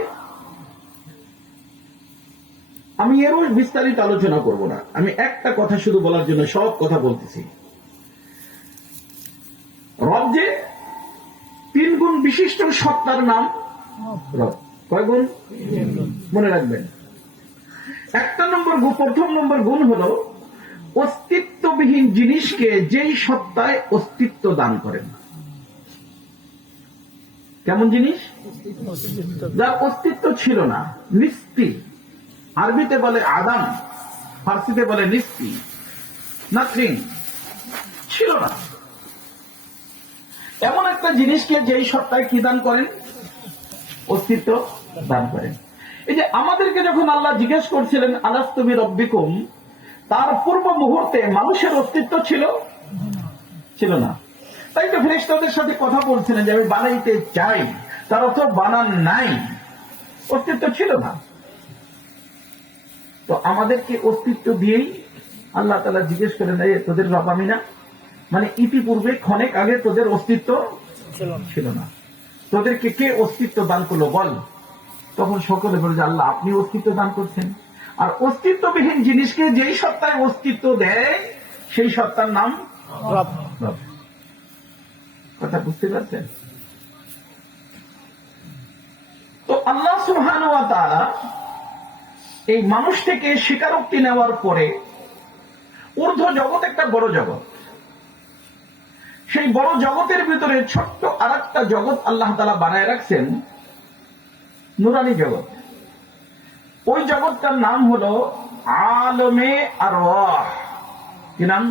আমি এরও বিস্তারিত আলোচনা করব না, আমি একটা কথা শুধু বলার জন্য সব কথা বলতেছি। রব যে 3 গুণ বিশিষ্ট সত্তার নাম রব। কয় গুণ? মনে রাখবেন। প্রথম নম্বর গুণ হলো অস্তিত্ববিহীন জিনিসকে যেই সত্তায় অস্তিত্ব দান করেন। কেমন জিনিস? যার অস্তিত্ব ছিল না, নিস্তি। আরবিতে বলে আদাম, ফার্সিতে বলে নিস্তি, নাথিং, ছিল না। এমন একটা জিনিসকে যেই সত্তায় কি দান করেন? অস্তিত্ব দান করেন। এই যে আমাদেরকে যখন আল্লাহ জিজ্ঞেস করছিলেন আলাস্তু বিরাব্বিকুম, তার পূর্ব মুহূর্তে মানুষের অস্তিত্ব ছিল না। তাই তো ফেরেশতাদের সাথে কথা বলছিলেন যে আমি বানাইতে চাই, তার অর্থ বানান নাই, অস্তিত্ব ছিল না। তো আমাদেরকে অস্তিত্ব দিয়েই আল্লাহ তাআলা জিজ্ঞেস করেন, তোদের রব আমি না? মানে ইতিপূর্বে ক্ষণেক আগে তোদের অস্তিত্ব ছিল না, তোদেরকে কে অস্তিত্ব দান করলো বল? তখন সকলে বলে যে আল্লাহ আপনি অস্তিত্ব দান করছেন। আর অস্তিত্ববিহীন জিনিসকে যেই সত্তায় অস্তিত্ব দেয়, সেই সত্তার নাম রব। কথা বুঝতে পারছেন? তো আল্লাহ সুবহানাহু ওয়া তাআলা এই মানুষ থেকে স্বীকারোক্তি নেওয়ার পরে ঊর্ধ্ব জগৎ একটা বড় জগৎ, সেই বড় জগতের ভিতরে ছোট্ট আরেকটা জগৎ আল্লাহ তাআলা বানায় রাখছেন, নুরানি জগৎ। ওই জগৎটার নাম হলো আলমে আরওয়াহ। কি নাম?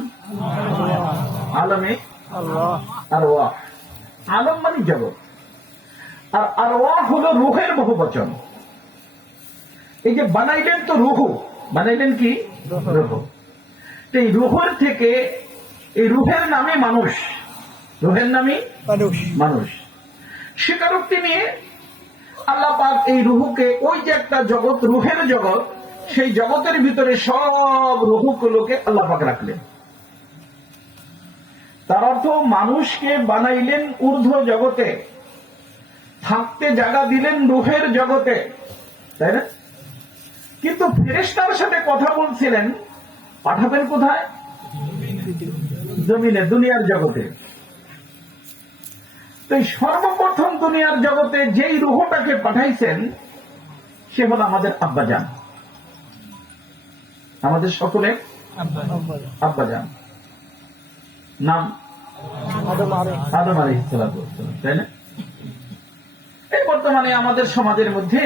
আলমে আল্লাহ আরওয়াহ। আলম মানে জগৎ, আর আরওয়াহ হলো রুহের বহু বচন। এই যে বানাইলেন তো রুহু, বানাইলেন কি রুহু। তো এই রুহের থেকে, এই রুহের নামে মানুষ, রুহের নামে মানুষ মানুষ। স্বীকারোক্তি নিয়ে আল্লাহ পাক এই রুহুকে, ওই যে একটা জগৎ, রুহের জগৎ, সেই জগতের ভিতরে সব রুহুগুলোকে আল্লাহ পাক রাখলেন। তার অর্থ মানুষকে বানাইলেন ঊর্ধ্ব জগতে, থাকতে জায়গা দিলেন রুহের জগতে, তাই না? কিন্তু ফেরেশতার সাথে কথা বলছিলেন, পাঠাবেন কোথায়? জমিনে, দুনিয়ার জগতে। তো এই সর্বপ্রথম দুনিয়ার জগতে যেই রুহটাকে পাঠাইছেন সে হল আমাদের আব্বাজান, আমাদের সকলের আব্বাজান। নাম আদম আলাইহিস আদম আলাইহিস সালাতু ওয়াস সালাম, তাই না? এই বর্তমানে আমাদের সমাজের মধ্যে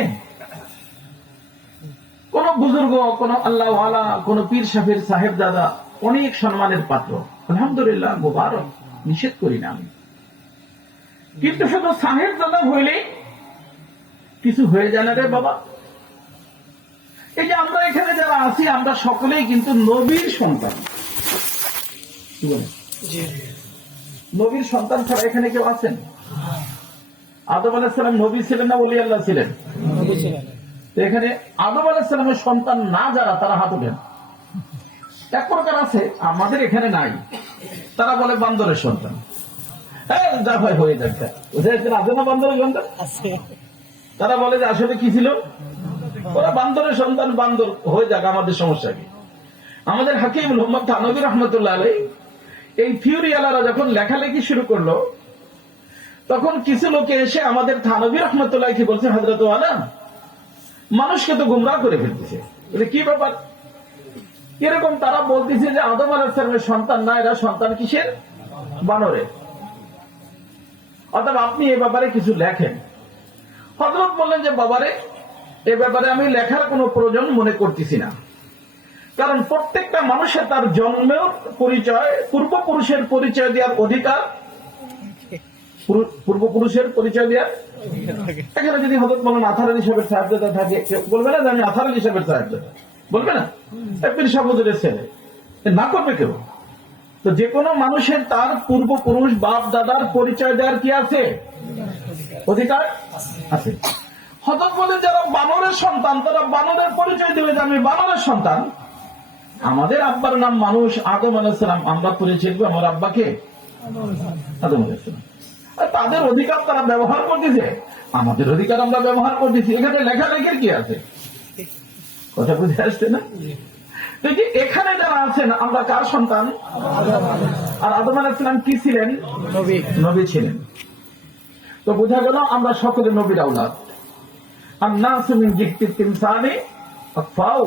কোন বুজুর্গ, কোন আল্লাহওয়ালা, কোন পীর সাহেব, সাহেব দাদা অনেক সম্মানের পাত্র, আলহামদুলিল্লাহ, মুবারক, নিষেধ করি না আমি। কিন্তু শুধু সাহেব দাদা হইলেই কিছু হয়ে যায় না রে বাবা। এই যে আমরা এখানে যারা আছি, আমরা সকলেই কিন্তু নবীর সন্তান। কি বলেন? জি নবীর সন্তান ছাড়া এখানে কেউ আছেন? আদম আলাইহিস সালাম নবী ছিলেন না ওলি আল্লাহ ছিলেন? নবী ছিলেন। তো এখানে আদম আলাইহিস সালামের সন্তান না যারা, তারা হাত ওঠেন। এক প্রকার আছে, আমাদের এখানে নাই, তারা বলে বান্দরের সন্তান। হ্যাঁ, যা হয় হয়ে যাচ্ছে, আছে না বান্দরের সন্তান? আছে তারা বলে যে আসলে কি ছিল, ওরা বান্দরের সন্তান, বান্দর হয়ে যাক, আমাদের সমস্যা কি? আমাদের হাকিম মোহাম্মদ থানভী রহমতুল্লাহ আলাইহি এই থিওরি আলারা যখন লেখালেখি শুরু করলো, তখন কিছু লোকে এসে আমাদের থানভী রহমতুল্লাহ কি বলছে, হযরত ওয়ালা, মানুষকে তো গুমরাহ করে ফেলতেছে। বলে কি ব্যাপার, কিরকম? তারা বলতেছে যে আদম আলাইহিস সালামের সন্তান না, এরা সন্তান কিসের? বানরের। অর্থাৎ আপনি এ ব্যাপারে কিছু লেখেন। হযরত বললেন যে বাবারে, এ ব্যাপারে আমি লেখার কোনো প্রয়োজন মনে করতেছি না, কারণ প্রত্যেকটা মানুষের তার জন্মের পরিচয়, পূর্বপুরুষের পরিচয় দেওয়ার অধিকার, পূর্বপুরুষের পরিচয় দেওয়ার। এখানে যদি হযরত বলেন আথার আলী সাহেবের সাহেবজাদা থাকে, কেউ বলবে না যে আমি আথার আলী সাহেবের সাহেবজাদা? বলবে না? পীর সাহেব হুজুরের ছেলে, না করবে কেউ? তো যে কোনো মানুষের তার পূর্বপুরুষ, বাপ দাদার পরিচয় দেওয়ার কি আছে? অধিকার আছে। হযরত বলেন যারা বানরের সন্তান, তারা বানরের পরিচয় দেবে যে আমি বানরের সন্তান। আমাদের আব্বার নাম মানুষ, আদম আলাইহিস সালাম, আমরা পরিচয় দেবো আমার আব্বাকে আদম আলাইহিস সালাম। আর তাদের অধিকার তারা ব্যবহার করতেছে, আমাদের অধিকার আমরা ব্যবহার করতেছি। এখানে লেখালেখির কি আছে? কথা বুঝে আসছে না? দেখি এখানে যারা আছেন, আমরা কার সন্তান? আর আদম আলাইহিস সালাম কি ছিলেন? নবী নবী ছিলেন। তো বোঝা গেল আমরা সকলে নবীর আওলাদ। الناس من جهة التمثال أطفاء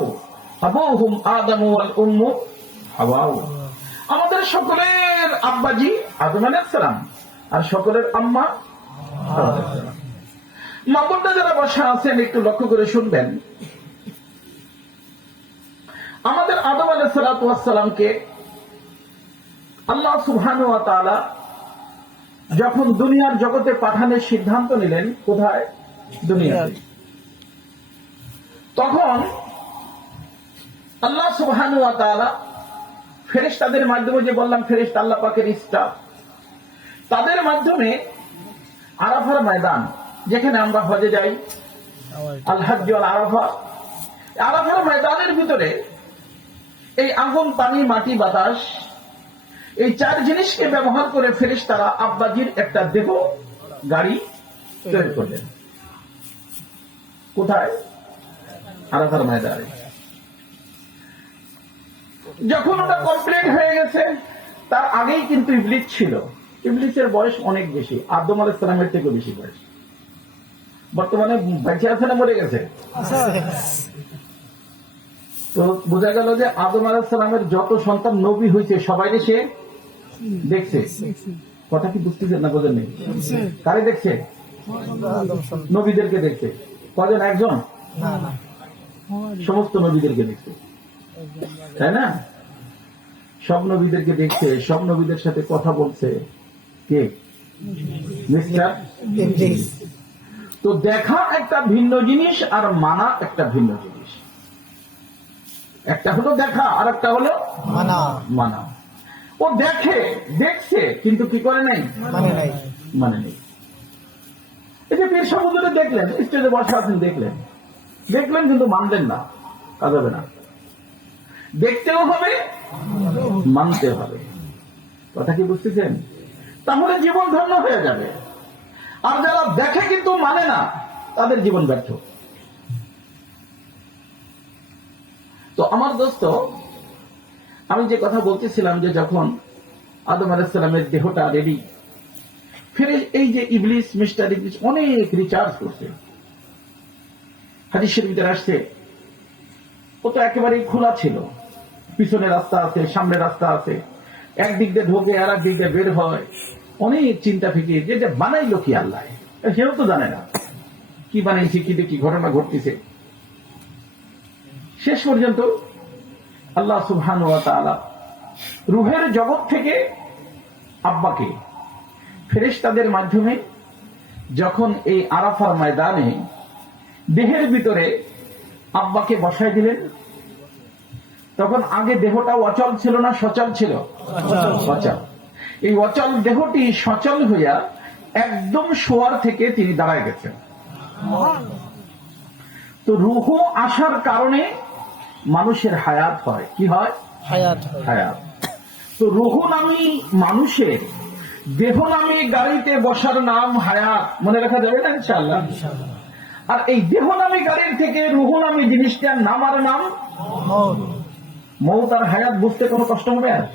أبوهم آدم والأم حواء। আমাদের সকলের আব্বাজি আদম আলাইহিস সালাম, আর সকলের আম্মা হাওয়া আলাইহিস সালাম। মা বোনরা যারা বসা আছেন, একটু লক্ষ্য করে শুনবেন। আমাদের আদম আলাইহিস সালাতু ওয়াস সালামকে আল্লাহ সুবহানাহু ওয়া তাআলা যখন দুনিয়ার জগতে পাঠানোর সিদ্ধান্ত নিলেন, কোথায়? দুনিয়াতে। তখন আল্লাহ সুবহানাহু ওয়া তাআলা ফেরেশতাদের মাধ্যমে, যে বললাম ফেরেশতা আল্লাহ পাকের স্টাফ, তাদের মাধ্যমে আরাফার ময়দান, যেখানে আমরা হজে যাই, আল হজ্জ ওয়াল আরাফা, আরাফার ময়দানের ভিতরে এই আগুন, পানি, মাটি, বাতাস, এই চার জিনিসকে ব্যবহার করে ফেরেশতারা আব্বাজির একটা দেহ গাড়ি তৈরি করলেন। কোথায়? আরাফার ময়দানে। যখন ওটা কমপ্লিট হয়ে গেছে, তার আগেই কিন্তু ইবলিস ছিল। ইবলিসের বয়স অনেক বেশি, আদম আলাইহিস সালামের থেকে বেশি বয়স। বর্তমানে বেঁচে আছে না মরে গেছে? তো বোঝা গেল যে আদম আলাইহিস সালামের যত সন্তান নবী হয়েছে, সবাই সে দেখছে। কথা কি বুঝতেছেন না? বোঝেন নেই? কারে দেখছে? নবীদেরকে দেখছে। কজন? একজন? না না, সমস্ত নবীদেরকে দেখছে, তাই না? সব নবীদেরকে দেখছে, সব নবীদের সাথে কথা বলছে কে? মিস্টার ইদ্রিস। তো দেখা একটা ভিন্ন জিনিস আর মানা একটা ভিন্ন জিনিস। একটা হলো দেখা আর একটা হলো মানা। মানা। ও দেখছে কিন্তু কি করে নাই? মানে নাই। মানে নেই। এই যে পীর সাহেব হুজুরে দেখলেন, স্টেজে বসা আছেন, দেখলেন কিন্তু মানলেন না, কাজ হবে না। দেখতেও হবে, মানতে হবে। কথা কি বুঝতেছেন? তাহলে জীবন ধন্য হয়ে যাবে। আর যারা দেখে কিন্তু মানে না, তাদের জীবন ব্যর্থ। তো আমার দোস্ত, আমি যে কথা বলতেছিলাম যে যখন আদম আলাইহিস সালামের দেহটা রেডি, ফিরে এই যে ইবলিস, মিস্টার ইবলিস অনেক রিচার্জ করছে। হাদিস শরীফে আসছে, ও তো একেবারেই খোলা ছিল, পিছনে রাস্তা আছে, সামনে রাস্তা আছে, একদিক দিয়ে ঢোকে আর এক দিক দিয়ে বের হয়। অনেক চিন্তা ফিকির, যে বানাইলো কি আল্লাহ, সেও তো জানে না কি বানাইছে, কি দেখি ঘটনা ঘটতেছে। শেষ পর্যন্ত আল্লাহ সুবহানাহু ওয়া তাআলা রূহের জগৎ থেকে আব্বাকে ফেরেশতাদের মাধ্যমে যখন এই আরাফার ময়দানে দেহের ভিতরে আব্বাকে বসায় দিলেন, তখন আগে দেহটা অচল ছিল না সচল ছিল? অচল। এই অচল দেহটি সচল হইয়া একদম শোয়ার থেকে তিনি দাঁড়ায় গেছেন। তো রূহ আসার কারণে মানুষের হায়াত হয়। কি হয়? হায়াত। হায়াত। তো রূহ নামী মানুষের দেহ নামী গাড়িতে বসার নাম হায়াত। মনে রাখা যাবে না ইনশাআল্লাহ? আর এই দেহ নামী গাড়ির থেকে রূহ নামী জিনিসটার নাম আর নাম মৌত। মৌত আর হায়াত বুঝতে কোনো কষ্ট হবে? আর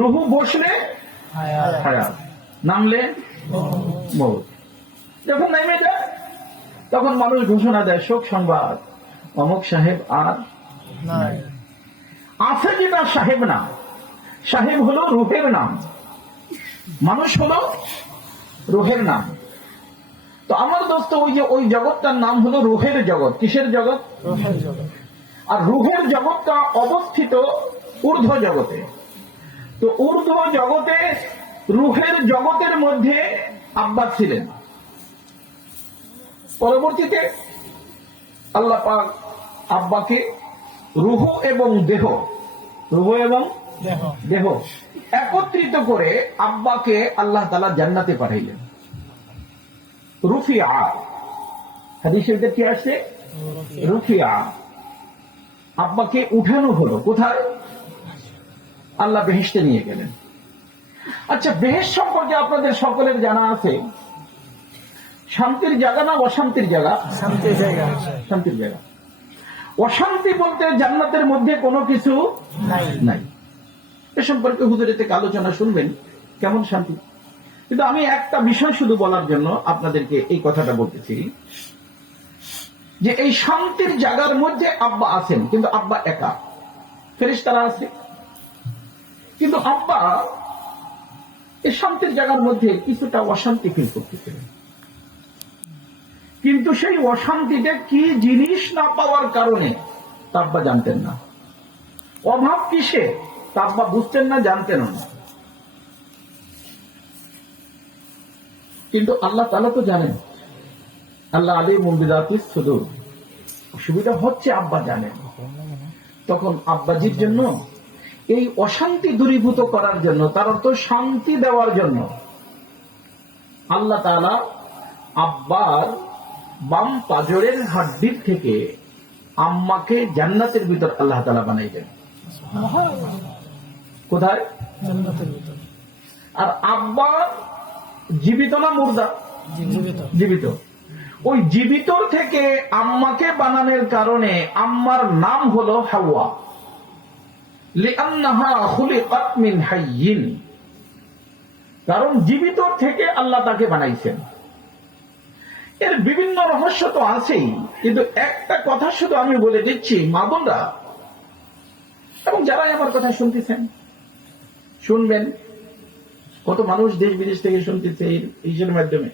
রূহ বসলে হায়াত, নামলে মৌত। যখন নেমে যায় তখন মানুষ ঘোষণা দেয়, শোক সংবাদ, অমুক সাহেব আর নাই। আছে যেটা সাহেব না, সাহেব হলো রূহের নাম, মানুষ হলো রূহের নাম। তো আমার দোস্ত, ওই জগৎটার নাম হলো রূহের জগৎ। কিসের জগৎ? রূহের জগৎ। আর রূহের জগৎটা অবস্থিত ঊর্ধ্ব জগতে। তো ঊর্ধ্ব জগতে রূহের জগতের মধ্যে আব্বা ছিলেন। পরবর্তীতে আল্লাহ পাক আব্বাকে রূহ এবং দেহ দেহ একত্রিত করে আব্বাকে আল্লাহ তাআলা জান্নাতে পাঠাইলেন। রুফিয়া, হাদিসে কি আসছে? রুফিয়া, আব্বাকে উঠানো হলো। কোথায়? আল্লাহ বেহেশতে নিয়ে গেলেন। আচ্ছা, বেহেশত সম্পর্কে আপনাদের সকলের জানা আছে, শান্তির জায়গা না অশান্তির জায়গা? শান্তির জায়গা। শান্তির জায়গা। অশান্তি বলতে জান্নাতের মধ্যে কোনো কিছু নাই। এ সম্পর্কে হুজুরের থেকে আলোচনা শুনবেন, কেমন শান্তি। কিন্তু আমি একটা বিষয় শুধু বলার জন্য আপনাদেরকে এই কথাটা বলতেছি, যে এই শান্তির জায়গার মধ্যে আব্বা আছেন, কিন্তু আব্বা একা, ফেরেশতারা আছে, কিন্তু আব্বা এই শান্তির জায়গার মধ্যে কিছুটা অশান্তি ফিল করতেছিলেন। কিন্তু সেই অশান্তিটা কি জিনিস না পাওয়ার কারণে তা আব্বা জানতেন না। অভাব কিসে তা আব্বা বুঝতেন না, জানতেন না। কিন্তু আল্লাহ তাআলা তো জানেন, আল্লাহ আলিমুন বিযাতিস সুদূর। অসুবিধা হচ্ছে আব্বা জানেন। তখন আব্বাজির জন্য এই অশান্তি দূরীভূত করার জন্য, তার অর্থ শান্তি দেওয়ার জন্য, আল্লাহ তাআলা আব্বার বাম পাজরের হাড্ডির থেকে আম্মাকে জান্নাতের ভিতর আল্লাহ তাআলা বানাইলেন। কোথায়? জান্নাতের ভিতর। আর আব্বা জীবিত না মুর্দা? জীবিত। ওই জীবিতর থেকে আম্মাকে বানানোর কারণে আম্মার নাম হলো হাওয়া, লিআন্নাহা খুলিকাত মিন হাইয়িন। কারণ জীবিতর থেকে আল্লাহ তাকে বানাইছেন। এর বিভিন্ন রহস্য তো আছেই, কিন্তু একটা কথা শুধু আমি বলে দিচ্ছি, মা বোনরা এবং যারাই আমার কথা শুনতেছেন, শুনবেন, কত মানুষ দেশ বিদেশ থেকে শুনতেছে এইসবের মাধ্যমে,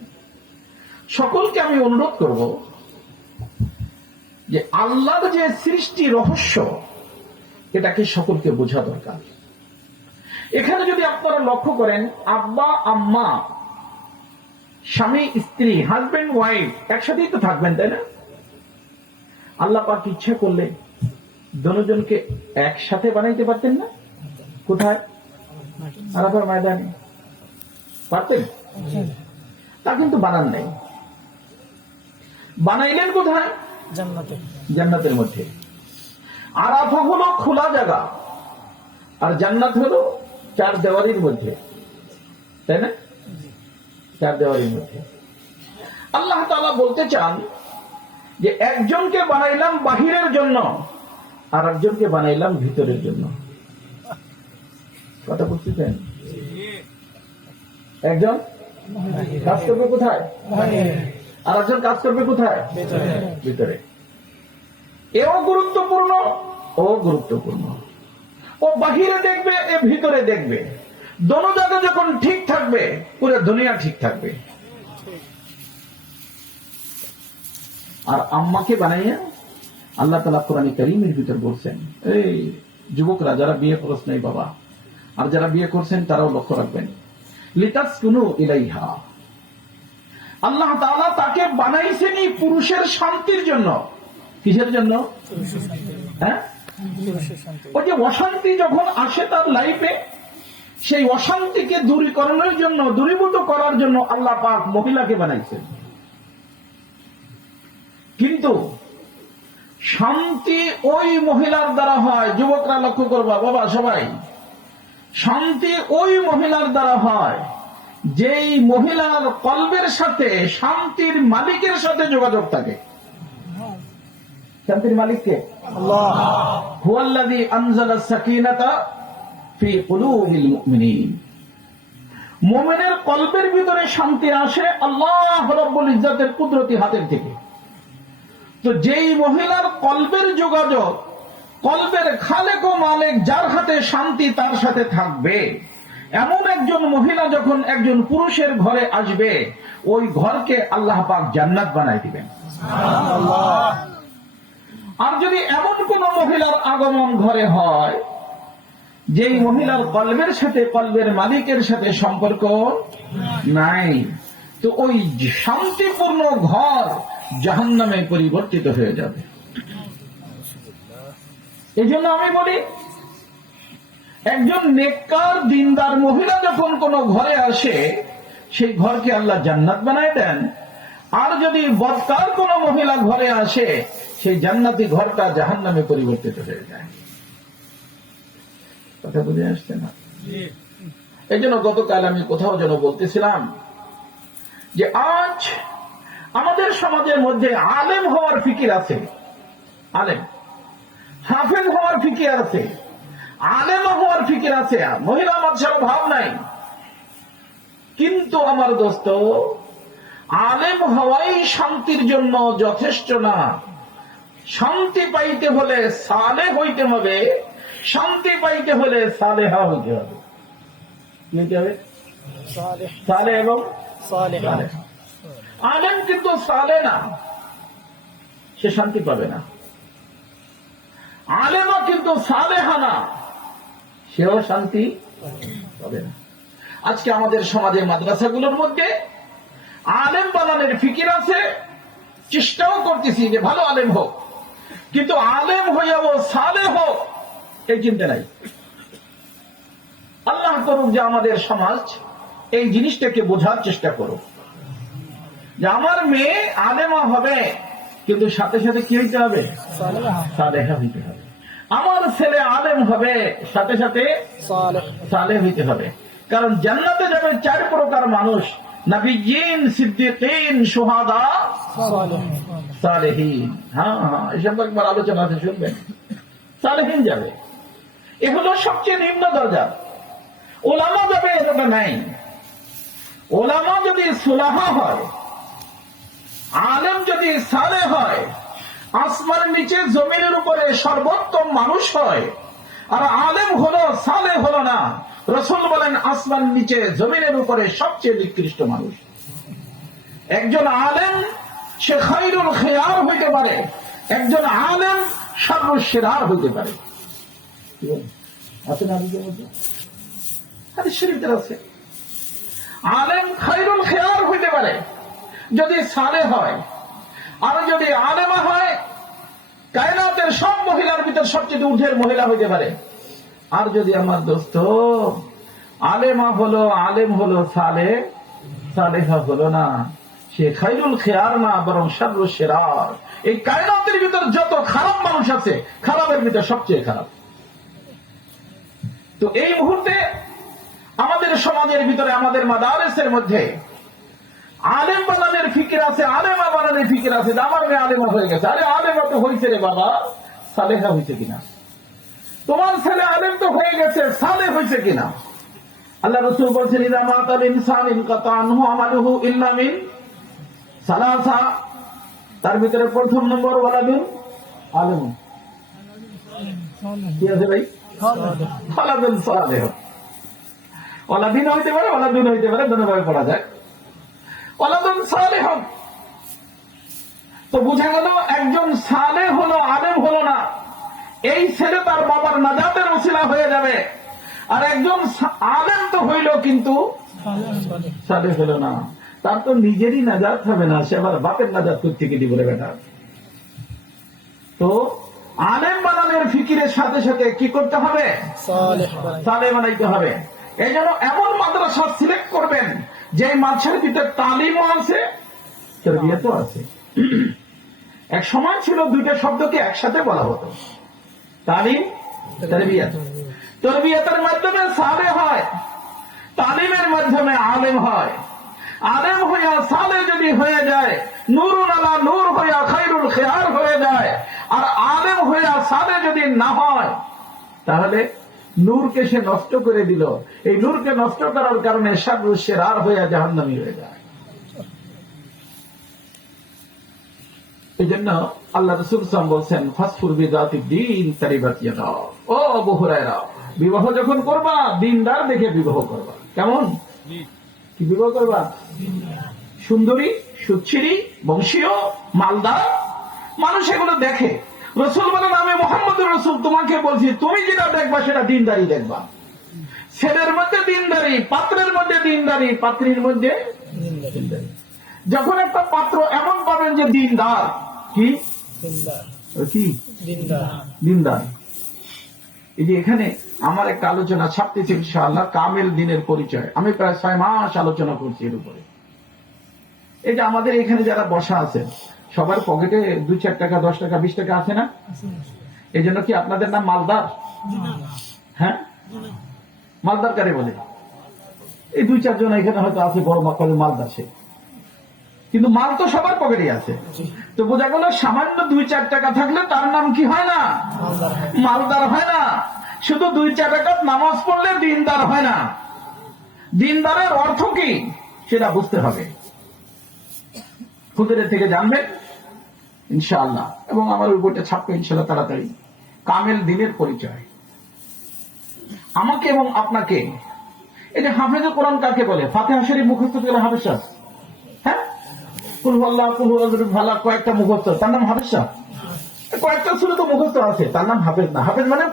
সকলকে আমি অনুরোধ করব যে আল্লাহর যে সৃষ্টি রহস্য, এটাকে সকলকে বোঝা দরকার। এখানে যদি আপনারা লক্ষ্য করেন, আব্বা আম্মা, স্বামী স্ত্রী, হাজবেন্ড ওয়াইফ একসাথেই তো থাকবেন, তাই না? আল্লাহ পাক ইচ্ছা করলে দুজনকে একসাথে বানাইতে পারতেন না? কোথায়? আরাফার ময়দানে পারতেন? তা কিন্তু বানান নাই। বানাইলেন কোথায়? জান্নাতে। জান্নাতের মধ্যে। আরাফা হলো খোলা জায়গা, আর জান্নাত হলো চার দেওয়ারির মধ্যে, তাই না? চার দেওয়ারির মধ্যে। আল্লাহ তাআলা বলতে চান যে একজনকে বানাইলাম বাহিরের জন্য, আর একজনকে বানাইলাম ভিতরের জন্য। কথা বুঝতেছেন? একজন কাজ করবে কোথায়? আর একজন কাজ করবে কোথায়? ভিতরে। এও গুরুত্বপূর্ণ, ও গুরুত্বপূর্ণ। ও বাহিরে দেখবে, এ ভিতরে দেখবে। দোনো জায়গা যখন ঠিক থাকবে, পুরো দুনিয়া ঠিক থাকবে। আর আম্মাকে বানাইয়া আল্লাহ তাআলা কোরআনে কারীমের ভিতর বলছেন, এই যুবকরা যারা বিয়ে করছ নাই বাবা, আর যারা বিয়ে করছেন তারাও লক্ষ্য রাখবেন, লিতাসকুনু ইলাইহা। আল্লাহ তাআলা তাকে বানাইছেনই পুরুষের শান্তির জন্য। কিসের জন্য? হ্যাঁ, ওই যে অশান্তি যখন আসে তার লাইফে, সেই অশান্তিকে দূরীকরণের জন্য, দূরীভূত করার জন্য আল্লাহ পাক মহিলাকে বানাইছেন। কিন্তু শান্তি ওই মহিলার দ্বারা হয়। যুবকরা লক্ষ্য করবা বাবা সবাই, শান্তি ওই মহিলার দ্বারা হয় যেই মহিলার কলবের সাথে শান্তির মালিকের সাথে যোগাযোগ থাকে। শান্তির মালিককে আল্লাহ। হুয়াল্লাযী আনজালা সাকিনাতা ফি কুলুবিল মুমিনিন। মুমিনের কলবের ভিতরে শান্তি আসে আল্লাহ রাব্বুল ইজ্জতের কুদরতি হাতের থেকে। তো যেই মহিলার কলবের যোগাযোগ, কলবের খালেক ও মালিক যার হাতে শান্তি তার সাথে থাকবে, এমন একজন মহিলা যখন একজন পুরুষের ঘরে আসবে, ওই ঘরকে আল্লাহ পাক জান্নাত বানাই দিবেন। আর যদি এমন কোন মহিলার আগমন ঘরে হয় যেই মহিলার কলবের সাথে, কলবের মালিকের সাথে সম্পর্ক নাই, তো ওই শান্তিপূর্ণ ঘর জাহান্নামে পরিবর্তিত হয়ে যাবে। এই জন্য আমি বলি, একজন নেককার দিনদার মহিলা যখন কোন ঘরে আসে, সেই ঘরকে আল্লাহ জান্নাত বানায় দেন। আর যদি বদকার কোন মহিলা ঘরে আসে, সেই জান্নাতি ঘরটা জাহান্নামে পরিবর্তিত হয়ে যায়। কথা বুঝে আসছে না? এই জন্য গতকাল আমি কোথাও যেন বলতেছিলাম যে আজ আমাদের সমাজের মধ্যে আলেম হওয়ার ফিকির আছে, আলেম হাফেজ হওয়ার ফিকির আছে, আলেমা হওয়ার ফিকির আছে, মহিলা মাদ্রাসার ভাব নাই। কিন্তু আমার দোস্ত, আলেম হওয়াই শান্তির জন্য যথেষ্ট না। শান্তি পাইতে হলে সালেহ হইতে হবে, শান্তি পাইতে হলে সালেহা হইতে হবে। কি হইতে হবে? সালেহ এবং সালেহা। আলেম কিন্তু সালে না, সে শান্তি পাবে না। আলেমা কিন্তু সালেহা না, সেও শান্তি পাবে না। আজকে আমাদের সমাজে মাদ্রাসাগুলোর মধ্যে আলেম বানানোর ফিকির আছে, চেষ্টাও করতেছি যে ভালো আলেম হোক, কিন্তু আলেম হইয়াও সালে হোক এই চিন্তা নাই। আল্লাহ করুক যে আমাদের সমাজ এই জিনিসটাকে বোঝার চেষ্টা করুক যে আমার মেয়ে আলেমা হবে, কিন্তু সাথে সাথে কি হইতে হবে? সালেহা হইতে হবে। আমার ছেলে আলেম হবে, সাথে সাথে সালেহ হইতে হবে। কারণ জান্নাতে যাবে চার প্রকার মানুষ: নবিয়্যিন, সিদ্দিকিন, শুহাদা, সালেহিন। হ্যাঁ হ্যাঁ, এসব একবার আলোচনা আছে, শুনবেন। সালেহিন যাবে, এ হলো সবচেয়ে নিম্ন দরজা। ওলামা যাবে, এটা নাই। ওলামা যদি সুলাহা হয়, আলেম যদি সালেহ হয়, আসমানের নিচে জমিনের উপরে সর্বোত্তম মানুষ হয়, আর আলেম হলো সালেহ হলো না। রাসূল বলেন আসমান নিচে জমিনের উপরে সবচেয়ে নিকৃষ্ট মানুষ। একজন আলেম সে খায়রুল খিয়ার হইতে পারে, একজন আলেম শাররুশ শিরার হইতে পারে। আছে না? হাদিস শরীফের আছে। আলেম খায়রুল খেয়ার হইতে পারে যদি সালে হয়, আর যদি আলেমা হয় কায়নাতের সব মহিলার ভিতর সবচেয়ে উঠের মহিলা হইতে পারে। আর যদি আমার দোস্ত আলেমা হলো, আলেম হলো, সালেহা হলো না, সে খায়রুল খেয়ার না, বরং শাররুশ শিরার। এই কায়নাতের ভিতর যত খারাপ মানুষ আছে, খারাপের ভিতর সবচেয়ে খারাপ। তো এই মুহূর্তে আমাদের সমাজের ভিতরে, আমাদের মাদারেসের মধ্যে আলেম বানানের ফিকির আছে, আলেমা বানানের ফিকির আছে। আমার মেয়ে আলেমা হয়ে গেছে, আরে আলেমা তো হয়েছে রে বাবা, সালেহা হয়েছে কিনা? তোমার ছেলে আলেম তো হয়ে গেছে, সালেহ হয়েছে কিনা? আল্লাহ রাসূল বলেছেন, ইযা মাতাল ইনসান ইনকাতা আনহু আমালুহু ইল্লা মিন সালাসা। তার ভিতরে প্রথম নম্বর ওয়ালাদুন আলেম। কি আছে ভাই? ওয়ালাদুন সালেহ। ওয়ালাদিন হইতে পারে, ওয়ালাদুন হইতে পারে, দুটোভাবে পড়া যায়। ওয়ালাদুন সালেহ। তো বুঝা গেল একজন সালেহ হলো, আলেম হলো না, এই ছেলে তার বাবার নাজাতের ওসিলা হয়ে যাবে। আর একজন আলেম তো হইল কিন্তু সালেহ হলো না, তার তো নিজেরই নাজাত হবে না, সে আবার বাপের নাজাত করতে কি বলে বেটা। তো আলেম বানানোর ফিকিরের সাথে সাথে কি করতে হবে? সালেহ বানাইতে হবে। এই জন্য এমন মাদ্রাসা সিলেক্ট করবেন যে মাদ্রাসার ভিতরে তালিমও আছে, তারবিয়াতও আছে। এক সময় ছিল দুইটা শব্দকে একসাথে বলা হতো, তালিম, তারবিয়াত। তারবিয়াতের মাধ্যমে সালেহ হয়, তালিমের মাধ্যমে আলেম হয়। আলেম হইয়া সালেহ যদি হয়ে যায়, নূরুন আলা নূর হইয়া খায়রুল খেয়ার হয়ে যায়। আর আলেম হইয়া সালেহ যদি না হয়, তাহলে নূরকে সে নষ্ট করে দিল। এই নূরকে নষ্ট করার কারণে শাররুশ শিরার হইয়া জাহান্নামী হয়ে যায়। এই জন্য আল্লাহ রাসূল সাল্লাল্লাহু আলাইহি ওয়াসাল্লাম বলছেন, ফাসফুর বিযাতিদ দ্বীন তারিবাত ইয়াদা। ও আবু হুরায়রা, বিবাহ যখন করবা দিনদার দেখে বিবাহ করবা। কেমন কি বিবাহ করবা? সুন্দরী, সুচ্ছিরি, বংশীয়, মালদার মানুষ এগুলো দেখে। রাসূল বলেন, আমি মুহাম্মদুর রাসূল তোমাকে বলছি, তুমি যেটা দেখবা সেটা দিনদারি দেখবা। ছেলের মধ্যে দিনদারি, পাত্রের মধ্যে দিনদারি, পাত্রীর মধ্যে দিনদারি। যখন একটা পাত্র এমন পাবেন যে দিনদার, কি কি দিনদার। এই যে এখানে আমার একটা আলোচনা ছাপতেছে ইনশাআল্লাহ, কামেল দিনের পরিচয়। আমি প্রায় 6 মাস আলোচনা করছি এর উপরে। এই যে আমাদের এখানে যারা বসা আছেন, সবার পকেটে 2-4 টাকা, 10 টাকা, 20 টাকা আছে না? এই জন্য কি আপনাদের নাম মালদার? হ্যাঁ, মালদার কারে বলে? এই 2-4 জন এখানে হয়তো আছে বড় মাকালে মালদার, সে কিন্তু মাল তো সবার পকেটে আছে। তো বোঝা গেল সামান্য 2-4 টাকা থাকলে তার নাম কি হয় না? মালদার হয় না। শুধু 2-4 টাকা নামাজ পড়লে দিনদার হয় না। দিনদারের অর্থ কি সেটা বুঝতে হবে। হুজুরের থেকে জানবেন ইনশাআল্লাহ, এবং আমার উপরটা ছাপবে ইনশাআল্লাহ তাড়াতাড়ি। কামেল দিনের পরিচয় আমাকে এবং আপনাকে। এই যে হাফেজুল কোরআন কাকে বলে? ফাতিহা শরীফ মুখস্থ করে হাফেজ সাহেব। হ্যাঁ, কুল হুয়াল্লাহু কুল হুয়াল্লাহু ভালা কয়েকটা মুখস্থ, তার নাম হাফেজ সাহেব। কয়েকটা সূরা তো মুখস্থ আছে, তার নাম হাফেজ না। হাফেজ মানে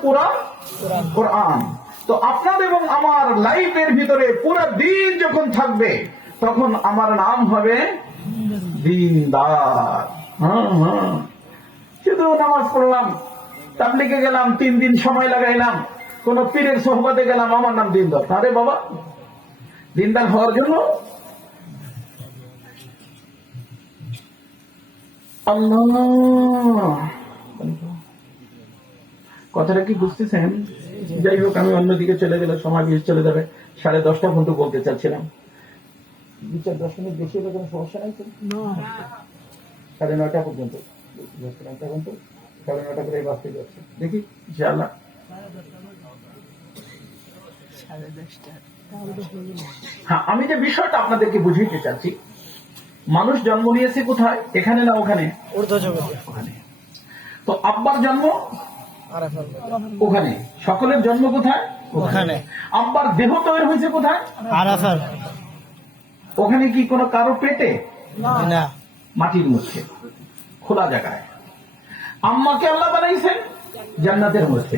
কোরআন। তো আপনার এবং আমার লাইফের ভিতরে পুরো দিন যখন থাকবে, তখন আমার নাম হবে দিনদার। শুধু নামাজ পড়লাম, তাবলীগে গেলাম, 3 দিন সময় লাগাইলাম, কোন পীরের সোহবতে গেলাম, আমার নাম দিনদার। আরে বাবা, দিনদার হওয়ার জন্য আল্লাহ, কথাটা কি বুঝতেছেন? যাই হোক, আমি অন্যদিকে চলে গেলে সময় বেশি চলে যাবে। 10:30 পর্যন্ত বলতে চাচ্ছিলাম। 2-4 মিনিট বেশি হলে কোনো সমস্যা নাই তো? 9:30 পর্যন্ত, 9:30 করে বাঁচতে যাচ্ছে। দেখি ইনশাআল্লাহ। হ্যাঁ, আমি যে বিষয়টা আপনাদেরকে বুঝিয়ে চাচ্ছি, মানুষ জন্ম নিয়েছে কোথায়? এখানে না ওখানে? ওখানে। তো আব্বার জন্ম ওখানে। সকলের জন্ম কোথায়? ওখানে। আব্বার দেহ তৈরি হয়েছে কোথায়? ওখানে। কি কোনো কারো পেটে? না, মাটির মধ্যে, খোলা জায়গায়। আম্মাকে আল্লাহ বানাইছেন জান্নাতের মধ্যে।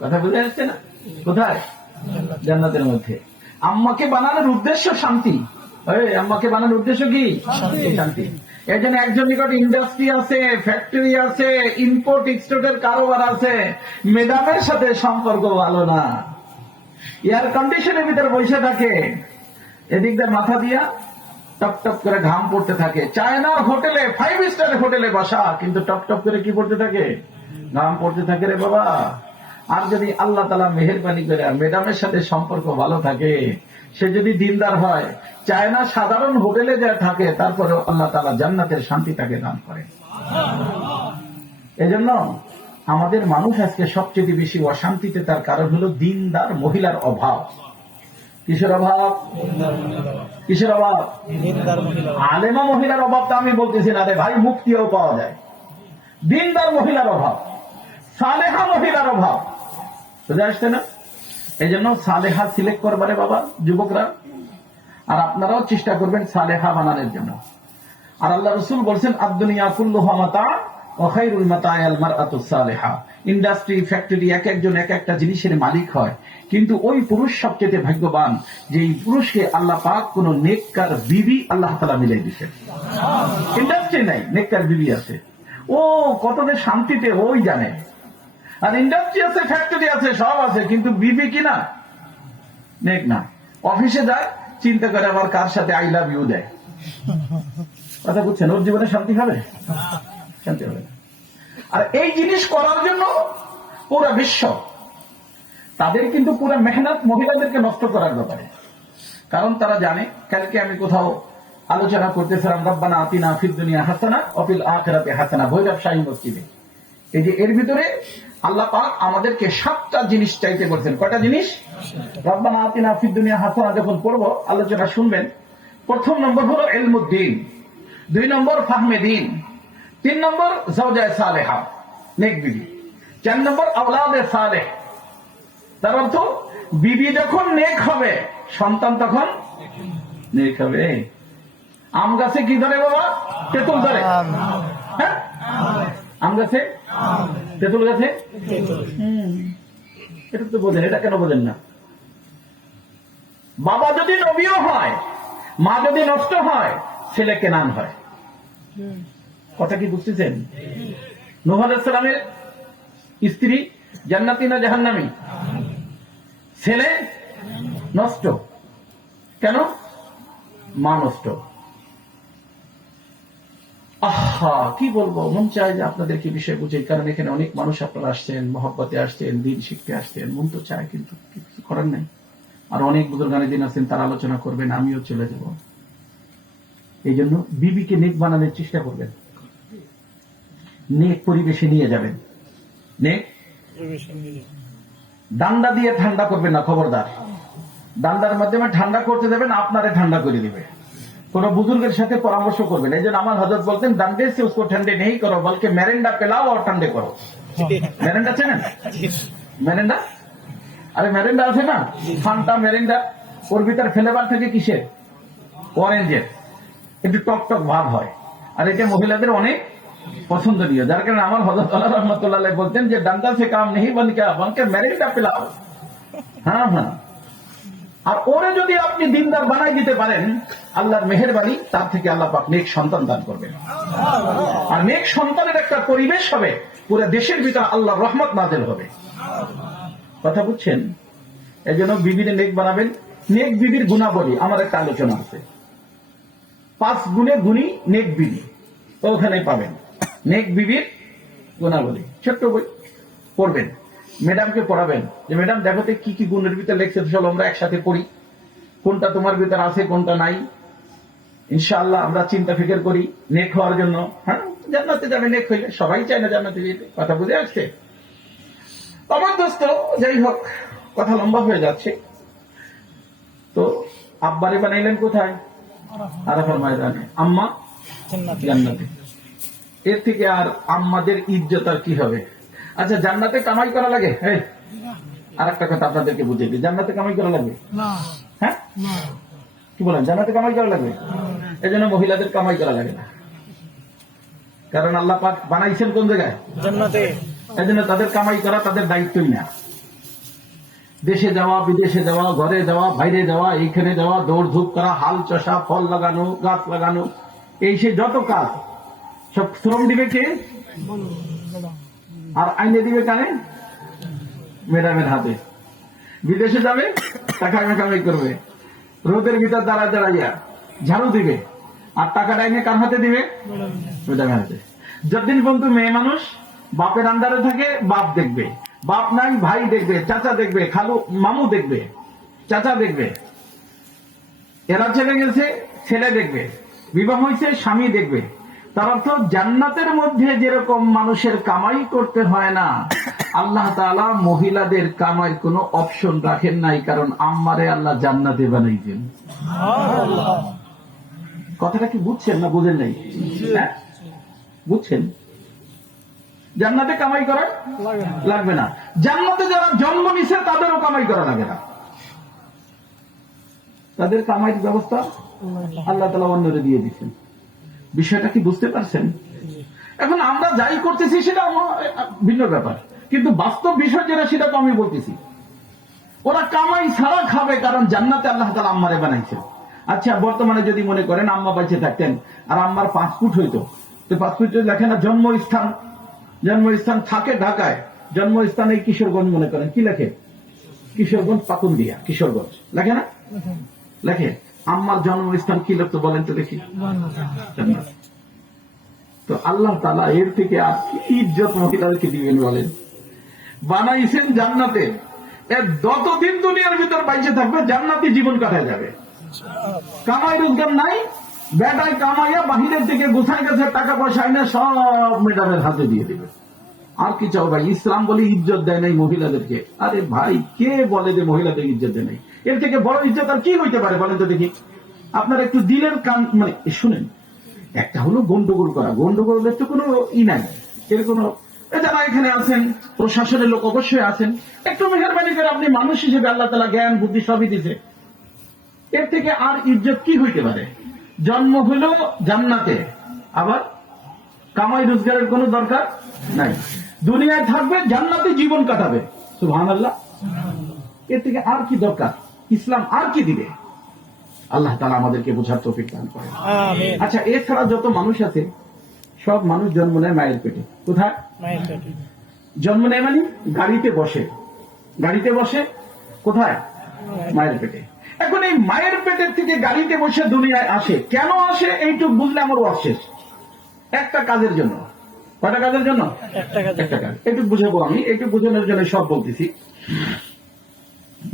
কথা বুঝে আসছে না? কোথায়? জান্নাতের মধ্যে। আম্মাকে বানানোর উদ্দেশ্য শান্তি। আম্মাকে বানানোর উদ্দেশ্য কি? শান্তি। এই জন্য একজন নিকট ইন্ডাস্ট্রি আছে, ফ্যাক্টরি আছে, ইম্পোর্ট এক্সপোর্টের কারোবার আছে, ম্যাডামের সাথে সম্পর্ক ভালো না, এয়ার কন্ডিশনের ভিতরে বসে থাকে, এদিক দিয়ে মাথা দিয়া টপ টপ করে ঘাম পড়তে থাকে। চায়নার হোটেলে, 5 স্টার হোটেলে বসা, কিন্তু টপ টপ করে কি পড়তে থাকে? ঘাম পড়তে থাকে রে বাবা। আর যদি আল্লাহ তাআলা মেহেরবানি করে ম্যাডামের সাথে সম্পর্ক ভালো থাকে, সে যদি দিনদার হয়, চায়না সাধারণ হোটেলে যা থাকে, তারপরেও আল্লাহ তাআলা জান্নাতের শান্তি তাকে দান করে। এজন্য আমাদের মানুষ আজকে সবচেয়ে বেশি অশান্তিতে, তার কারণ হলো দিনদার মহিলার অভাব। কিসের অভাব? কিসের অভাব? আলেমা মহিলার অভাব তো আমি বলতেছি না রে ভাই, মুক্তিও পাওয়া যায়। দিনদার মহিলার অভাব, সালেহা মহিলার অভাব, বুঝে আসছে না? এই জন্য সালেহা সিলেক্ট করবারে বাবা যুবকরা, আর আপনারাও চেষ্টা করবেন সালেহা বানানোর জন্য। আর আল্লাহ রাসূল বলছেন, আদ-দুনিয়া কুল্লুহা মাতা ওয়া খায়রুল মাতা'আল মারআতুস সালেহা। ইন্ডাস্ট্রি, ফ্যাক্টরি এক একজন এক একটা জিনিসের মালিক হয়, কিন্তু ওই পুরুষ সবচেয়ে ভাগ্যবান যে এই পুরুষকে আল্লাহ পাক কোন নেককার বিবি আল্লাহ তাআলা মিলাই দিয়েছেন। ইন্ডাস্ট্রি নাই, নেককার বিবি আছে, ও কত যে শান্তিতে ওই জানে। আর ইন্ডাস্ট্রি আছে, ফ্যাক্টরি আছে, সব আছে, কিন্তু বিবি কিনা নেক না। অফিসে যায়, চিন্তা করে আবার কার সাথে আই লাভ ইউ দেয়। কথা বুঝছেন? ওর জীবনে শান্তি হবে? শান্তি হবে না। আর এই জিনিস করার জন্য পুরো বিশ্ব, তাদের কিন্তু পুরো মেহনত মহিলাদেরকে নষ্ট করার ব্যাপারে। কারণ তারা জানে, কালকে আমি কোথাও আলোচনা করতেছিলাম, রব্বানা আতিনা ফিদ দুনিয়া হাসানা ওয়া ফিল আখিরাতি হাসানা, ভৈরব শাহী মসজিদে। এই যে এর ভিতরে আল্লাহ পাক আমাদেরকে 7টা জিনিস চাইতে বলছেন। কয়টা জিনিস? রব্বানা আতিনা ফিদ দুনিয়া হাসানা যখন পড়বো, আলোচনা শুনবেন, প্রথম নম্বর হলো ইলমুদ্দিন, 2 নম্বর ফাহমে দ্বীন, 3 নম্বর জাওজায়ে সালেহা, নেক বিবি, 4 নম্বর আওলাদে সালেহ। তার অর্থ বিবি যখন নেক হবে, সন্তান তখন নেক হবে। আম গাছে কি ধরে বাবা? তেঁতুল ধরে। হ্যাঁ, আম গাছে, তেঁতুল গাছে। এটা তো বোঝেন, এটা কেন বোঝেন না? বাবা যদি নবীও হয়, মা যদি নষ্ট হয়, ছেলে কেনান হয়। কথা কি বুঝতেছেন? নূহ আলাইহিস সালামের স্ত্রী জান্নাতি না জাহান্নামী? ছেলে নষ্ট, কেন? মা নষ্ট। আহা, কি বলবো, মন চায় যে আপনাদেরকে বিষয় বুঝে, কারণ এখানে অনেক মানুষ আপনারা আসছেন, মহব্বতে আসছেন, দিন শিখতে আসছেন, মন তো চায়, কিন্তু কিছু করার নেই। আর অনেক বুজুর্গানে দিন আছেন, তারা আলোচনা করবেন, আমিও চলে যাব। এই জন্য বিবিকে নেক বানানোর চেষ্টা করবেন, নেক পরিবেশে নিয়ে যাবেন। নেক ডান্ডা দিয়ে ঠান্ডা করবেন না, খবরদার। ডান্ডার মাধ্যমে ঠান্ডা করতে দেবেন, আপনারে ঠান্ডা করে দিবে। কোন বুজুর্গের সাথে পরামর্শ করবেন। এই জন্য আমার হযরত বলতেন, ডান্ডে সে উসকো ঠান্ডে নেই করো, বলকে মেরেন্ডা পেলাও আর ঠান্ডে করো। মেরেন্ডা চেনেন? মেরেন্ডা, আরে মেরেন্ডা আছে না, ফান্টা মেরেন্ডা, ওর ভিতর ফ্লেভার থাকে কিসের? অরেঞ্জের, একটু টক টক ভাব হয়। আর এটা মহিলাদের অনেক পছন্দনীয়, যার কারণে আমার হযরত আল্লাহ রাহমাতুল্লাহ আলাইহি বলতেন যে ডান্ডা সে কাম নেই, বলকে মেরেন্ডা পেলাও। হ্যাঁ হ্যাঁ। আর ওরে যদি আপনি দিনদার বানাই দিতে পারেন, আল্লাহর মেহেরবানি, তার থেকে আল্লাহ পাক নেক সন্তান দান করবেন। আর নেক সন্তানের একটা পরিবেশ হবে, পুরো দেশের ভিতরে আল্লাহর রহমত নাযিল হবে। কথা বুঝছেন? এই জন্য বিবির নেক বানাবেন। নেক বিবির গুণাবলী আমার একটা আলোচনা আছে, 5 গুণে গুণী নেক বিবি, ওখানে পাবেন নেক বিবির গুণাবলী। ছোট্ট বই পড়বেন, ম্যাডামকে পড়াবেন যে ম্যাডাম দেখো তো কি কি গুণের ভিতরে লেখছে, চলো আমরা একসাথে পড়ি, কোনটা তোমার ভিতরে আছে কোনটা নাই। ইনশাআল্লাহ আমরা চিন্তা ফিকির করি নেক হওয়ার জন্য। হ্যাঁ, জান্নাতে যাবে নেক হইলে, সবাই চায় না জান্নাতে যেতে। কথা বুঝে আসছে? আমার দোস্ত, যাই হোক, কথা লম্বা হয়ে যাচ্ছে। তো আব্বারে বানাইলেন কোথায়? আরাফার ময়দানে। আম্মা জান্নাতে। এর থেকে আর আম্মাদের ইজ্জত আর কি হবে? আচ্ছা, জান্নাতে কামাই করা লাগে? আর একটা কথা আপনাদেরকে বুঝিয়ে দিই, জান্নাতে কামাই করা লাগবে? হ্যাঁ, কি বলেন? জান্নাতে কামাই করা লাগবে? এই জন্য মহিলাদের কামাই করা লাগে না, কারণ আল্লাহ পাক বানাইছেন কোন জায়গায়? জান্নাতে। এই জন্য তাদের কামাই করা তাদের দায়িত্বই না। দেশে যাওয়া, বিদেশে যাওয়া, ঘরে যাওয়া, বাইরে যাওয়া, এইখানে যাওয়া, দৌড় ধূপ করা, হাল চষা, ফল লাগানো, গাছ লাগানো, এই সে যত কাজ সব শ্রম দিবে কে? আর আইনে দিবে কানে? ম্যাডামের হাতে। বিদেশে যাবে, টাকা কামাই করবে, রোদের ভিতর দাঁড়ায় দাঁড়াইয়া ঝাড়ু দিবে, আর টাকাটা এনে কার হাতে দিবে? ম্যাডামের হাতে। যতদিন পর্যন্ত মেয়ে মানুষ বাপের আন্ডারে থাকে, বাপ দেখবে, বাপ নাই ভাই দেখবে, চাচা দেখবে, খালু মামু দেখবে, চাচা দেখবে, এরা ছেলে গেছে ছেলে দেখবে, বিবাহ হয়েছে স্বামী দেখবে। তার অর্থ জান্নাতের মধ্যে যেরকম মানুষের কামাই করতে হয় না, আল্লাহ তাআলা মহিলাদের কামাইয়ের কোনো অপশন রাখেন নাই, কারণ আম্মারে আল্লাহ জান্নাতে বানাইছেন। কথাটা কি বুঝছেন না বুঝেন নাই? হ্যাঁ বুঝছেন? জান্নাতে কামাই করা লাগবে না। জান্নাতে যারা জন্ম নিছে তাদেরও কামাই করা লাগে না, তাদের কামাইয়ের ব্যবস্থা আল্লাহ তাআলা অন্যরে দিয়ে দিচ্ছেন। বিষয়টা কি বুঝতে পারছেন? এখন আমরা যাই করতেছি সেটা ভিন্ন ব্যাপার, কিন্তু বাস্তব বিষয় যেটা সেটা তো আমি বলতেছি। ওরা কামাই ছাড়া খাবে, কারণ জান্নাতে আল্লাহ তাআলা আম্মারে বানাইছেন। আচ্ছা, বর্তমানে যদি মনে করেন আম্মা বেঁচে থাকতেন আর আম্মার পাসপোর্ট হইতো, তো পাসপোর্টে লেখে না জন্মস্থান, জন্মস্থান থাকে ঢাকায়, জন্মস্থান এই কিশোরগঞ্জ মনে করেন, কি লেখে? কিশোরগঞ্জ পাকুন্দিয়া, কিশোরগঞ্জ লেখে না? লেখে। আম্মার জন্মস্থান কি লিখতো বলেন তো দেখি? জান্নাত। তো আল্লাহ তাআলা এর থেকে আর কি ইজ্জত মহিলাদেরকে দিবেন বলেন? বানাইছেন জান্নাতে, এর যতদিন দুনিয়ার ভিতর বাইচে থাকবে জান্নাতি জীবন কাটায় যাবে। কামাই রোজগার নাই, বেটায় কামাইয়া বাহিরের থেকে গুছাই গেছে টাকা পয়সা এনে সব ম্যাডামের হাতে দিয়ে দেবে। আর কি চাও ভাই? ইসলাম বলে ইজ্জত দেয় নাই মহিলাদেরকে। আরে ভাই, কে বলে যে মহিলাদের ইজ্জত দেয় নাই? এর থেকে বড় ইজ্জত আর কি হইতে পারে বলেন তো দেখি? আপনার একটু দিলের কান মানে শুনেন, একটা হলো গন্ডগোল করা, গন্ডগোলের তো কোনো নাই, এর কোনো, যারা এখানে আছেন প্রশাসনের লোক অবশ্যই আছেন, একটু মেহরবানি করে আপনি মানুষ হিসেবে আল্লাহ তাআলা জ্ঞান বুদ্ধি সবই দিছে, এর থেকে আর ইজ্জত কি হইতে পারে? জন্ম হলো জান্নাতে, আবার কামাই রোজগারের কোনো দরকার নাই, দুনিয়ায় থাকবে, জান্নাতে জীবন কাটাবে। সুবহানাল্লাহ। এর থেকে আর কি দরকার? ইসলাম আর কি দিবে? আল্লাহ তাআলা আমাদেরকে বোঝার তৌফিক দান করেন। আচ্ছা, এছাড়া যত মানুষ আছে সব মানুষ জন্ম নেয় মায়ের পেটে। কোথায় জন্ম নেয়? মানে গাড়িতে বসে, গাড়িতে বসে কোথায়? মায়ের পেটে। এখন এই মায়ের পেটের থেকে গাড়িতে বসে দুনিয়ায় আসে, কেন আসে এইটুক বুঝলে আমার ওয়াজ শেষ। একটা কাজের জন্য। কয়টা কাজের জন্য? একটা কাজ। এইটুক বুঝাবো আমি, এইটুক বোঝানোর জন্য সব বলতেছি।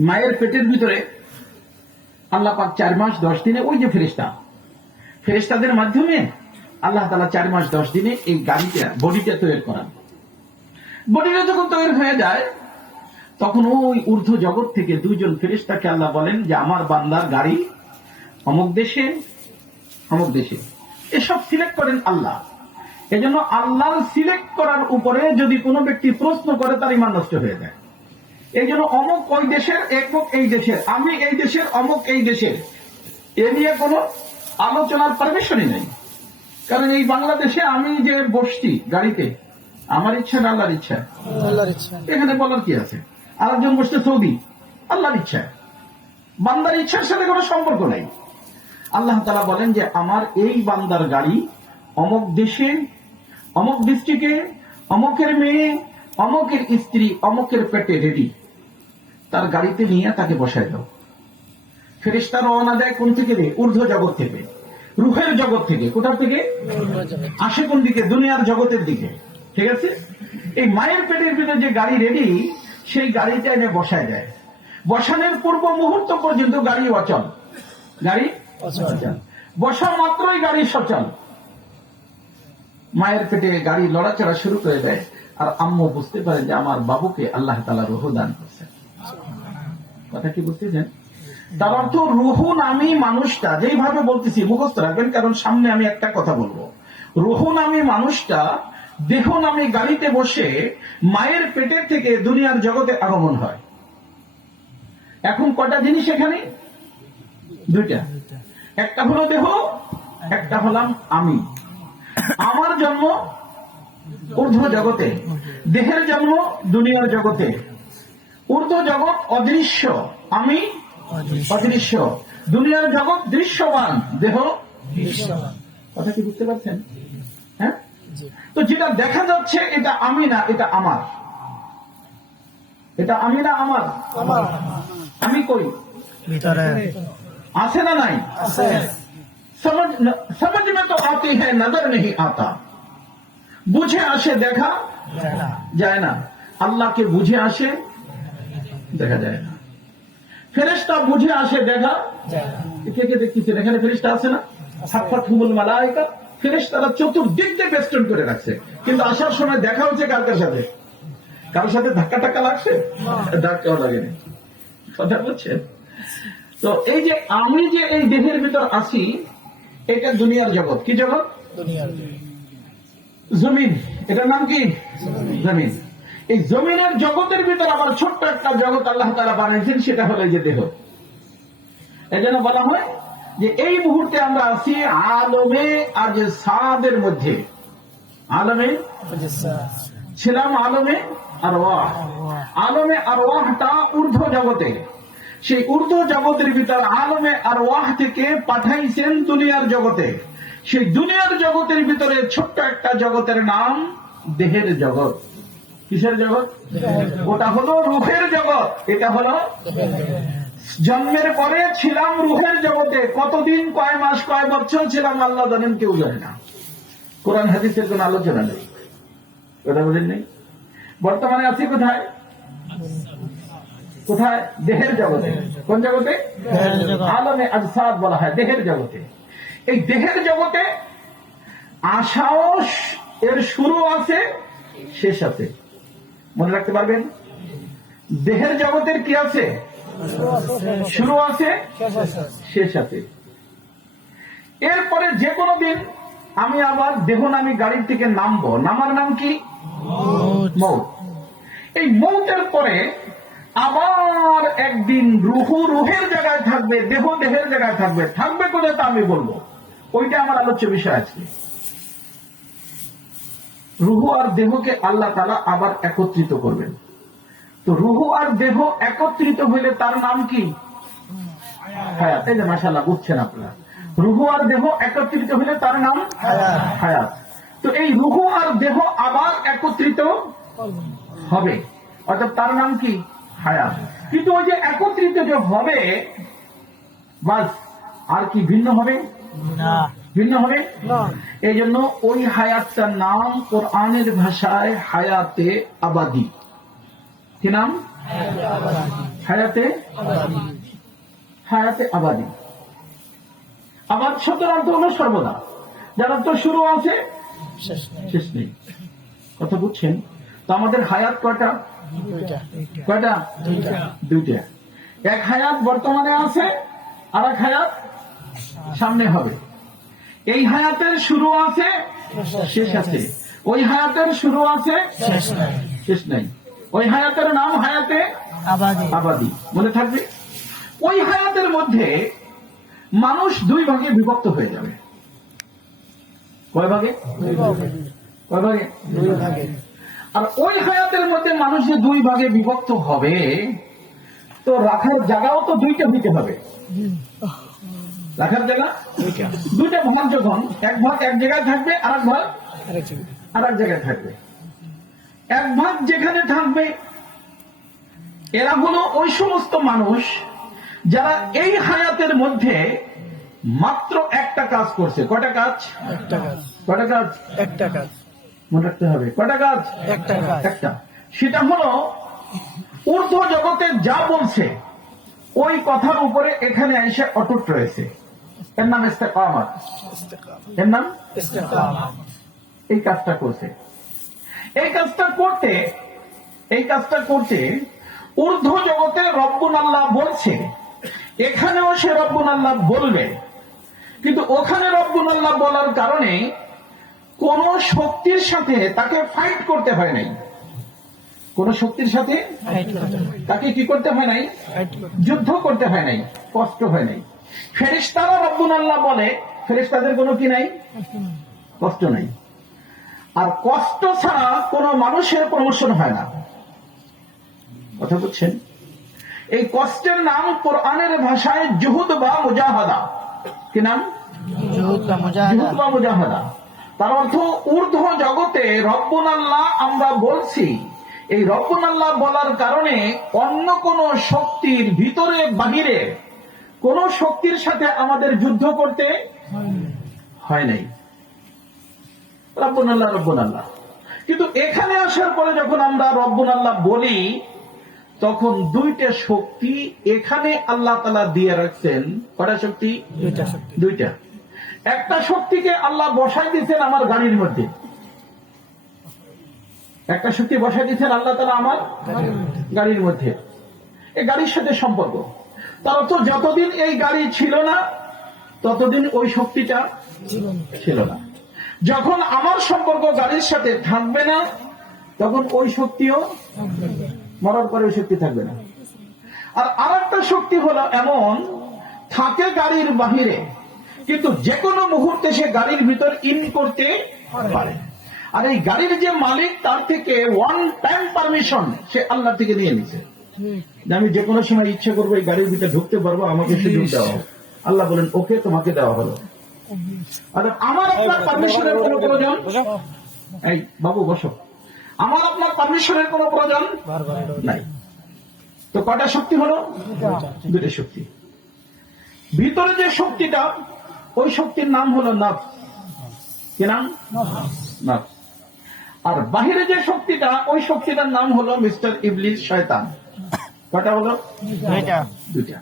মায়ের পেটের ভিতরে আল্লাহ পাক 4 মাস 10 দিনে, ওই যে ফেরেশতাদের মাধ্যমে আল্লাহ তাআলা 4 মাস 10 দিনে এই গাড়িটা, বডিটা তৈরি করান। বডিটা যখন তৈরি হয়ে যায়, তখন ওই ঊর্ধ্ব জগৎ থেকে 2 জন ফেরেশতাকে আল্লাহ বলেন যে আমার বান্দার গাড়ি অমুক দেশে, অমুক দেশে। এসব সিলেক্ট করেন আল্লাহ। এজন্য আল্লাহ সিলেক্ট করার উপরে যদি কোনো ব্যক্তি প্রশ্ন করে, তার ঈমান নষ্ট হয়ে যায়। এই জন্য অমুক ওই দেশের, একমুক এই দেশের, আমি এই দেশের, অমুক এই দেশের, এ নিয়ে কোনো আলোচনার পারমিশনই নেই। কারণ এই বাংলাদেশে আমি যে বসছি গাড়িতে, আমার ইচ্ছা না আল্লাহর ইচ্ছা? আল্লাহর ইচ্ছা। এখানে বলার কি আছে? আরেকজন বসছে সৌদি, আল্লাহর ইচ্ছা। বান্দার ইচ্ছার সাথে কোনো সম্পর্ক নাই। আল্লাহ তাআলা বলেন যে আমার এই বান্দার গাড়ি অমুক দেশে, অমুক ডিস্ট্রিক্টে, অমুকের মেয়ে, অমুকের স্ত্রী, অমুকের পেটে রেডি, তার গাড়িতে নিয়ে তাকে বসায় দাও। ফেরেশতা রওনা দেয় কোন থেকে? ঊর্ধ্ব জগৎ থেকে, রূহের জগৎ থেকে। কোথা থেকে আসে? কোন দিকে? দুনিয়ার জগতের দিকে। ঠিক আছে? এই মায়ের পেটের ভিতরে যে গাড়ি রেডি, সেই গাড়িটা এনে বসায় দেয়। বসানোর পূর্ব মুহূর্ত পর্যন্ত গাড়ি অচল, গাড়ি অচল। বসা মাত্রই গাড়ি সচল। মায়ের পেটে গাড়ি লড়াচড়া শুরু করে দেয়, আর আম্মু বুঝতে পারে যে আমার বাবুকে আল্লাহ তাআলা রূহ দান করছেন। কথা কি বুঝতেছেন? তার অর্থ রূহ নামী মানুষটা, যেইভাবে বলতেছি মুখস্থ রাখবেন, কারণ সামনে আমি একটা কথা বলবো। রূহ নামী মানুষটা দেহ নামী গাড়িতে বসে মায়ের পেটের থেকে দুনিয়ার জগতে আগমন হয়। এখন কয়টা জিনিস এখানে? 2টা। একটা হলো দেহ, একটা হলাম আমি। আমার জন্ম ঊর্ধ্ব জগতে, দেহের জন্ম দুনিয়ার জগতে। ঊর্ধ্ব জগৎ অদৃশ্য, আমি অদৃশ্য, দুনিয়ার জগৎ দৃশ্যমান, দেহ দৃশ্যমান। কথা কি বুঝতে পারছেন? হ্যাঁ, জি। তো যেটা দেখা যাচ্ছে এটা আমি না, এটা আমার। এটা আমি না আমার, আমার আমি কই ভিতরে আছে না নাই? আছে। समझ में तो आती है, नजर नहीं आता। বুঝে আসে, দেখা যায় না। যায় না। আল্লাহকে বুঝে আসে, দেখা যায় না। ফেরেশতা বুঝে আসে, দেখা যায় না। কে কে দেখতেছেন? এখানে ফেরেশতা আছে না? হাফাত হুমুল মালায়েকা, ফেরেশতারা চতুর্দিক দিয়ে বেষ্টন করে রাখছে, কিন্তু আসার সময় দেখা হচ্ছে কার কার সাথে? কারোর সাথে ধাক্কা টাক্কা লাগছে? ধাক্কাও লাগেনি। কথা বলছেন? তো এই যে আমি যে এই দেহের ভিতর আছি, এটা দুনিয়ার জগৎ। কি জগৎ? দুনিয়ার জমিন। এটার নাম কি? জমিন। এই জমিনের জগতের ভিতর আবার ছোট্ট একটা জগৎ আল্লাহ তাআলা বানিয়েছেন, সেটা হলো এই যে দেহ। এই জন্য বলা হয় যে এই মুহূর্তে আমরা আছি আলমে আজসাদের মধ্যে। আলমে ছিলাম, আলমে আরওয়াহ। আলমে আরওয়াহটা ঊর্ধ্ব জগতে। সেই ঊর্ধ্ব জগতের ভিতর আলমে আরওয়াহ থেকে পাঠাইছেন দুনিয়ার জগতে। সেই দুনিয়ার জগতের ভিতরে ছোট্ট একটা জগতের নাম দেহের জগৎ। কিসের জগৎ? ওটা হলো রূহের জগৎ। এটা হলো জন্মের পরে ছিলাম রূহের জগতে। কতদিন, কয় মাস, কয় বছর ছিলাম আল্লাহ জানেন, কেউ জানে না। কোরআন হাদিসের কোন আলোচনা নেই। কথা বলেন নেই। বর্তমানে আছি কোথায়? কোথায়? দেহের জগতে। কোন জগতে? আলমে আজসাদ বলা হয়, দেহের জগতে। এই দেহের জগতে আশাও এর শুরু আছে, শেষ আছে। মনে রাখতে পারবেন? দেহের জগতের কি আছে? শুরু আছে, শেষ আছে। এরপরে যে কোনো দিন আমি আবার দেহ নামী গাড়ির থেকে নামবো। নামার নাম কি? মৌত। এই মৌতের পরে আবার একদিন রুহু রুহের জায়গায় থাকবে, দেহ দেহের জায়গায় থাকবে। থাকবে কোথায় তা আমি বলবো, ওইটা আমার আলোচ্য বিষয় আছে। রুহু আর দেহকে আল্লাহ তাআলা আবার একত্রিত করবেন। তো রুহু আর দেহ একত্রিত হইলে তার নাম কি? হায়াত। এই যে মাশাআল্লাহ বুঝছেন আপনারা। রুহু আর দেহ একত্রিত হইলে তার নাম হায়াত। তো এই রুহু আর দেহ আবার একত্রিত হবে, অর্থাৎ তার নাম কি? হায়াত। কিন্তু ওই যে একত্রিত যে হবে, বাস আর কি ভিন্ন হবে? না। ভিন্ন হবে না। এই জন্য ওই হায়াতটার নাম কোরআনের ভাষায় হায়াতে আবাদি। কি নাম? হায়াতে হায়াতে আবাদি। আবার শব্দের অর্থ হলো সর্বদা, যার অর্থ শুরু আছে, শেষ নেই। কথা বুঝছেন? তো আমাদের হায়াত কয়টা? কয়টা? দুইটা। এক হায়াত বর্তমানে আছে, আর এক হায়াত সামনে হবে। এই হায়াতের শুরু আছে, শেষ আছে। ওই হায়াতের শুরু আছে, শেষ নাই। ওই হায়াতের নাম হায়াতে আবাদি। মনে থাকবে? ওই হায়াতের মধ্যে মানুষ দুই ভাগে বিভক্ত হয়ে যাবে। কয় ভাগে? কয় ভাগে? আর ওই হায়াতের মধ্যে মানুষ যে দুই ভাগে বিভক্ত হবে, তো রাখার জায়গাও তো দুইটা হইতে হবে। রাখার জায়গা দুইটা ভাগ। যখন এক ভাগ এক জায়গায় থাকবে, আর এক ভাগ আর এক জায়গায় থাকবে। এক ভাগ যেখানে থাকবে, এরা হলো ওই সমস্ত মানুষ যারা এই হায়াতের মধ্যে মাত্র একটা কাজ করছে। কয়টা কাজ? কয়টা কাজ? একটা কাজ। মনে রাখতে হবে। কয়টা কাজ? একটা। সেটা হলো ঊর্ধ্ব জগতে যা বলছে ওই কথার উপরে এখানে এসে অটুট রয়েছে। এর নাম ইস্তেকামত। এর নাম এই কাজটা করছে। এই কাজটা করতে ঊর্ধ্ব জগতে রব্বুল আল্লাহ বলছে, এখানেও সে রব্বুল আল্লাহ বলবে। কিন্তু ওখানে রব্বুল আল্লাহ বলার কারণে কোন শক্তির সাথে তাকে ফাইট করতে হয় নাই। কোন শক্তির সাথে তাকে কি করতে হয় নাই? যুদ্ধ করতে হয় নাই, কষ্ট হয় নাই। ফেরেশতারা রব্বুল আল্লাহ বলে, ফেরেশতাদের কোনো কি নাই? কষ্ট নাই। আর কষ্ট ছাড়া কোন মানুষের প্রমোশন হয় না। কথা বুঝছেন? এই কষ্টের নাম কোরআনের ভাষায় জুহুদ বা মুজাহাদা। কি নাম? জুহুদ বা মুজাহাদা। জুহুদ বা মুজাহাদা। তার অর্থ ঊর্ধ্ব জগতে রব্বুল আল্লাহ আমরা বলছি। এই রব্বুল আল্লাহ বলার কারণে অন্য কোন শক্তির ভিতরে বাহিরে কোন শক্তির সাথে আমাদের যুদ্ধ করতে হয় নাই। রব্বুল আল্লাহ রব্বুল আল্লাহ। কিন্তু এখানে আসার পরে যখন আমরা রব্বুল আল্লাহ বলি, তখন দুইটা শক্তি এখানে আল্লাহ তাআলা দিয়ে রাখছেন। কয়টা শক্তি? দুইটা শক্তি। দুইটা। একটা শক্তিকে আল্লাহ বসাই দিয়েছেন আমার গাড়ির মধ্যে। একটা শক্তি বসাই দিয়েছেন আল্লাহ তাআলা আমার গাড়ির মধ্যে। এই গাড়ির সাথে সম্পর্ক। তার অর্থ যতদিন এই গাড়ি ছিল না, ততদিন ওই শক্তিটা ছিল না। যখন আমার সম্পর্ক গাড়ির সাথে থাকবে না, তখন ওই শক্তিও মরার পরে ওই শক্তি থাকবে না। আর আরেকটা শক্তি হলো এমন, থাকে গাড়ির বাহিরে, কিন্তু যে কোনো মুহূর্তে সে গাড়ির ভিতর ইন করতে পারে। আর এই গাড়ির যে মালিক, তার থেকে ওয়ান টাইম পারমিশন সে আল্লাহ থেকে নিয়ে নিছে, যে আমি যে কোনো সময় ইচ্ছে করবো এই গাড়ির ভিতরে ঢুকতে পারবো, আমাকে সুযোগ দেওয়া হোক। আল্লাহ বলেন ওকে, তোমাকে দেওয়া হলো। আর আমার আপনার পারমিশনের কোনো প্রয়োজন এই বাবু বসো, আমার আপনার পারমিশনের কোনো প্রয়োজন নাই। তো কয়টা শক্তি হলো? দুইটা শক্তি। ভিতরে যে শক্তিটা, ওই শক্তির নাম হলো নফস। কি নাম? নফস। আর বাহিরে যে শক্তিটা, ওই শক্তিটার নাম হলো মিস্টার ইবলিস, শয়তান। কয়টা হলো? দুইটা।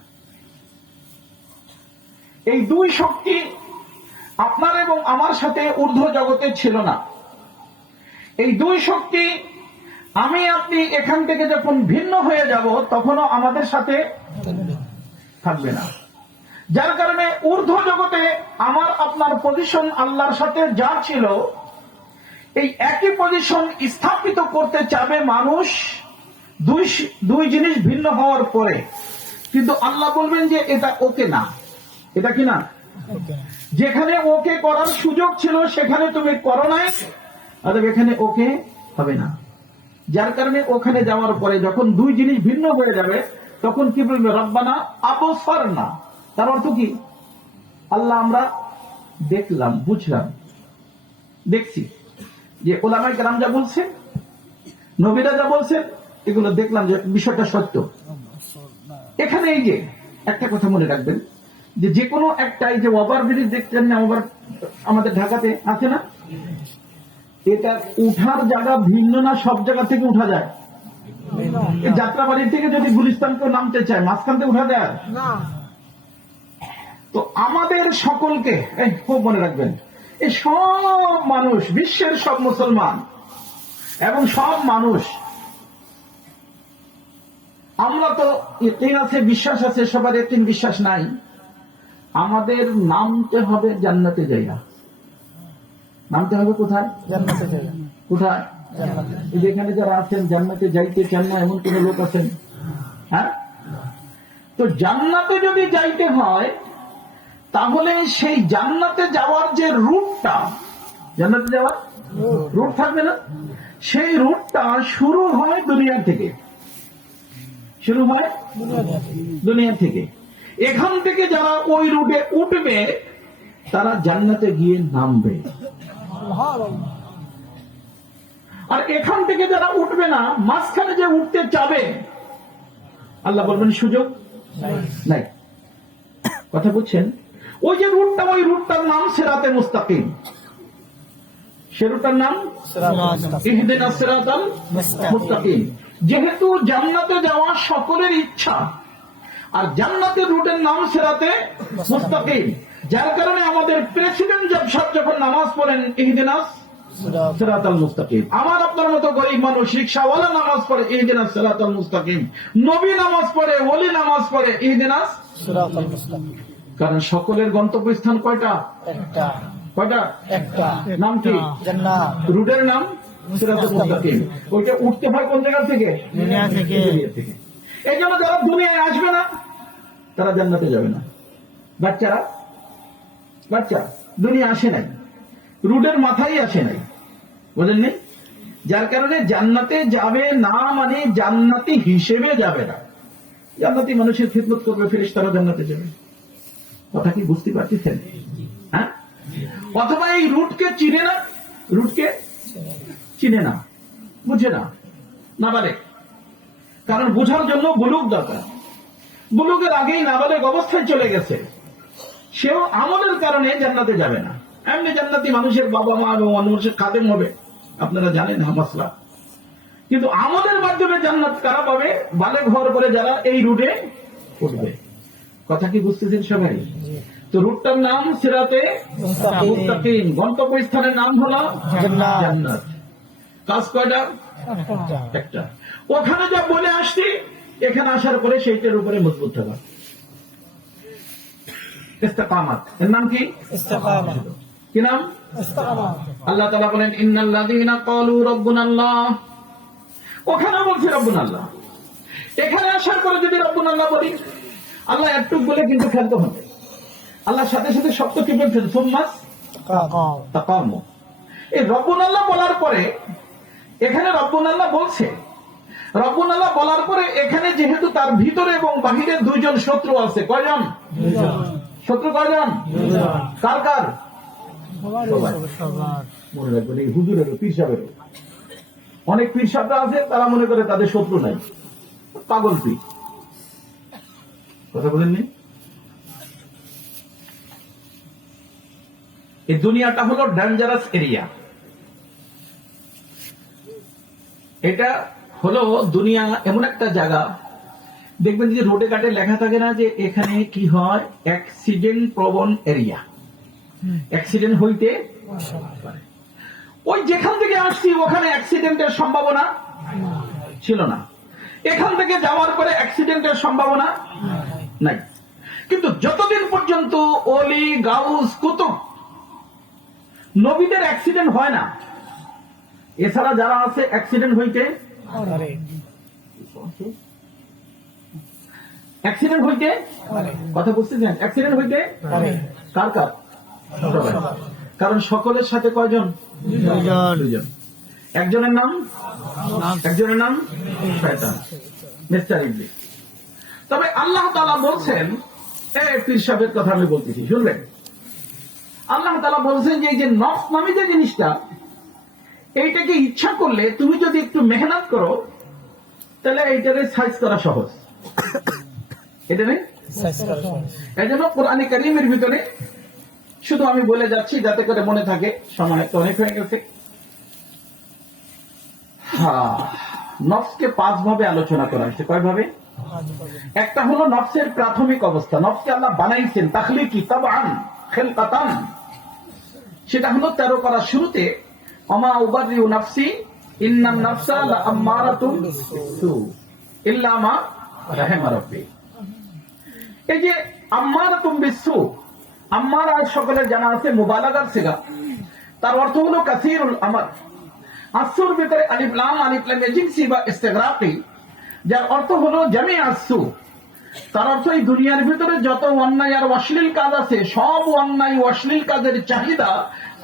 এই দুই শক্তি আপনার এবং আমার সাথে ঊর্ধ্ব জগতে ছিল না। এই দুই শক্তি আমি আপনি এখান থেকে যখন ভিন্ন হয়ে যাব, তখনও আমাদের সাথে থাকবে না। যার কারণে ঊর্ধ্ব জগতে আমার আপনার পজিশন আল্লাহর সাথে যা ছিল, এই একই পজিশন স্থাপিত করতে চাবে মানুষ দুই জিনিস ভিন্ন হওয়ার পরে। কিন্তু আল্লাহ বলবেন যে এটা ওকে না। এটা কি না? যেখানে ওকে করার সুযোগ ছিল সেখানে তুমি করো নাই, আর এখানে ওকে হবে না। যার কারণে ওখানে যাওয়ার পরে যখন দুই জিনিস ভিন্ন হয়ে যাবে, তখন কি বলবে? রব্বানা আবসারনা। তার অর্থ কি? আল্লাহ আমরা দেখলাম, বুঝলাম, দেখছি যে ওলামায়ে কেরাম যা বলছে, নবীরা যা বলছেন, এগুলো দেখলাম যে বিষয়টা সত্য। এখানে এই যে একটা কথা মনে রাখবেন, যে কোনো একটা এই যে ওভারব্রিজ দেখছেন না, আমাদের ঢাকাতে আছে না, এটা উঠার জায়গা ভিন্ন না, সব জায়গা থেকে উঠা যায়। এই যাত্রাবাড়ি থেকে যদি গুলিস্তান কেউ নামতে চায়, মাঝখান থেকে উঠা যায় না। তো আমাদের সকলকে খুব মনে রাখবেন, এই সব মানুষ, বিশ্বের সব মুসলমান এবং সব মানুষ, আমরা তো ইকিন আছে, বিশ্বাস আছে, সবার ইকিন বিশ্বাস নাই। আমাদের নামতে হবে জান্নাতে জায়গা। নামতে হবে কোথায়? জান্নাতে জায়গা। কোথায়? যেখানে যারা আছেন জান্নাতে যাইতে চান না এমন কোন লোক আছেন? হ্যাঁ। তো জান্নাতে যদি যাইতে হয়, তাহলে সেই জান্নাতে যাওয়ার যে রুটটা, জান্নাতে যাওয়ার রুট থাকবে না, সেই রুটটা শুরু হয় দুনিয়া থেকে। শুরু হয় দুনিয়া থেকে। এখান থেকে যারা ওই রুটে উঠবে, তারা জান্নাতে গিয়ে নামবে। আর এখান থেকে যারা উঠবে না, মাঝখানে যে উঠতে চাবে, আল্লাহ বলবেন সুযোগ নাই। কথা বুঝছেন? ওই যে রুটটা, ওই রুটটার নাম সিরাতে মুস্তাকিম। সে রুটটার নাম ইহদিনাস সিরাতাল মুস্তাকিম। যেহেতু জান্নাতে যাওয়া সকলের ইচ্ছা, আর জান্নাতের রুটের নাম সিরাতে মুস্তাকিম, যার কারণে আমাদের প্রেসিডেন্ট যখন নামাজ পড়েন ইহদিনাস সিরাতাল মুস্তাকিম, আমার আপনার মতো গরিব মানুষ রিকশাওয়ালা নামাজ পড়ে ইহদিনাস সিরাতাল মুস্তাকিম, নবী নামাজ পড়ে, ওলি নামাজ পড়ে ইহদিনাস সিরাতাল মুস্তাকিম। কারণ সকলের গন্তব্যস্থান কয়টা? একটা। কয়টা? একটা। নাম কি? জান্নাত। রুটের নাম সিরাতাল মুস্তাকিম। ওইটা উঠতে হয় কোন জায়গা থেকে? দুনিয়া থেকে। এই জন্য যারা দুনিয়ায় আসবে না, তারা জান্নাতে যাবে না। বাচ্চা দুনিয়া আসে নাই, রুটের মাথায় আসে নাই, বুঝলেন? যার কারণে জান্নাতে যাবে না মানে জান্নাতি হিসেবে যাবে না। জান্নাতি মানুষের খিদমত করবে, ফেরেশতারা জান্নাতে যাবে। কথা কি বুঝতে পারতেছেন? হ্যাঁ, অথবা এই রুটকে চিনে না, রুটকে চিনে না, বুঝে না, নাবালেগ। কারণ বোঝার জন্য বুলুগ দরকার। বুলুগের আগেই নাবালেগ অবস্থায় চলে গেছে, সেও আমলের কারণে জান্নাতে যাবে না। এমনি জান্নাতি মানুষের বাবা মা এবং মানুষের খাদেম হবে, আপনারা জানেন মাসলা। কিন্তু আমলের মাধ্যমে জান্নাত কারা পাবে? বালেগ হওয়ার পরে যারা এই রুটে উঠবে। কথা কি বুঝতেছেন সবাই? তো রুটটার নাম সিরাতে মুস্তাকিম, গন্তব্যস্থানের নাম হলো জান্নাত। কাজ কয়টা? একটা। ওখানে যা বলে আসছি, এখানে আসার পরে সেইটার উপরে মজবুত থাকা, ইস্তেকামাত। এর নাম কি? ইস্তেকামাত। কি নাম? ইস্তেকামাত। আল্লাহ তাআলা বলেন ইন্নাল্লাযীনা ক্বালু রাব্বুনাল্লাহ, ওখানে বলছি রাব্বুনাল্লাহ। এখানে আসার পরে যদি রাব্বুনাল্লাহ বলি, আল্লাহ একটু বলে কিন্তু খেলতে হবে। আল্লাহর সাথে সাথে শব্দ কি বলছেন? সুম্মাস তাকামু। এই রব্বুনাল্লাহ বলার পরে এখানে রব্বুনাল্লাহ বলছে, রব্বুনাল্লাহ বলার পরে এখানে যেহেতু তার ভিতরে এবং বাহিরে দুইজন শত্রু আছে। কয়জন শত্রু? কয়জন? কার কার? মনে রাখবেন, এই হুজুরেরও, পীর সাহেবেরও। অনেক পীর সাহেবরা আছে, তারা মনে করে তাদের শত্রু নাই, পাগল পীর। কথা বলেননি? এই দুনিয়াটা হলো ডেঞ্জারাস এরিয়া। এটা হলো দুনিয়া এমন একটা জায়গা, দেখবেন যে রোডে ঘাটে লেখা থাকে না যে এখানে কি হয়, অ্যাক্সিডেন্ট প্রবণ এরিয়া। অ্যাক্সিডেন্ট হইতে পারে। ওই যেখান থেকে আসছি ওখানে অ্যাক্সিডেন্টের সম্ভাবনা ছিল না, এখান থেকে যাওয়ার পরে অ্যাক্সিডেন্টের সম্ভাবনা নাই। কিন্তু যতদিন পর্যন্ত ওলি, গাউস, কুতুব, নবীদের অ্যাক্সিডেন্ট হয় না, এছাড়া যারা আছে অ্যাক্সিডেন্ট হইতে অ্যাক্সিডেন্ট হইতে কথা বুঝতেছেন? অ্যাক্সিডেন্ট হইতে কার কার? কারণ সকলের সাথে কয়জন? দুইজন। একজনের নাম শয়তান, মিস্টার ইবলিস। তবে আল্লাহ তাআলা বলছেন, পীর সাহেবের কথা আমি বলতেছি, শুনবেন। আল্লাহ তাআলা বলছেন যে এই যে নফস নামে যে জিনিসটা, এইটাকে ইচ্ছা করলে তুমি যদি একটু মেহনত করো, তাহলে এইটারে সাইজ করা সহজ। এটা নেই, এই জন্য কোরআনে কারীমের ভিতরে শুধু আমি বলে যাচ্ছি যাতে করে মনে থাকে, সময় তো অনেক হয়ে গেছে। নফসকে 5 ভাবে আলোচনা করা হয়েছে। কয় ভাবে? একটা হলো নফসের প্রাথমিক অবস্থা। নফসকে আল্লাহ বানাইছেন তাখলিকি তাবআন খিলকাতান। সেটা হলো 13 পারা শুরুতে, ওমা উবারিউ নাফসি ইন্নান নাফসা লাআম্মারাতুন বিসসু ইল্লা মা রাহিমা রাব্বি। এই যে আম্মারাতুন বিসসু, আম্মারা সকলের জানা আছে মুবালাগার সিগা, তার অর্থ হলো কাসীরুল আমর। আসুর ভিতরে আলিফ লাম জিনসি বা ইস্তিগরাকি, যার অর্থ হলো জামি আসু। তার অর্থ এই দুনিয়ার ভিতরে যত অন্যায় আর অশ্লীল কাজ আছে, সব অন্যায় অশ্লীল কাজের চাহিদা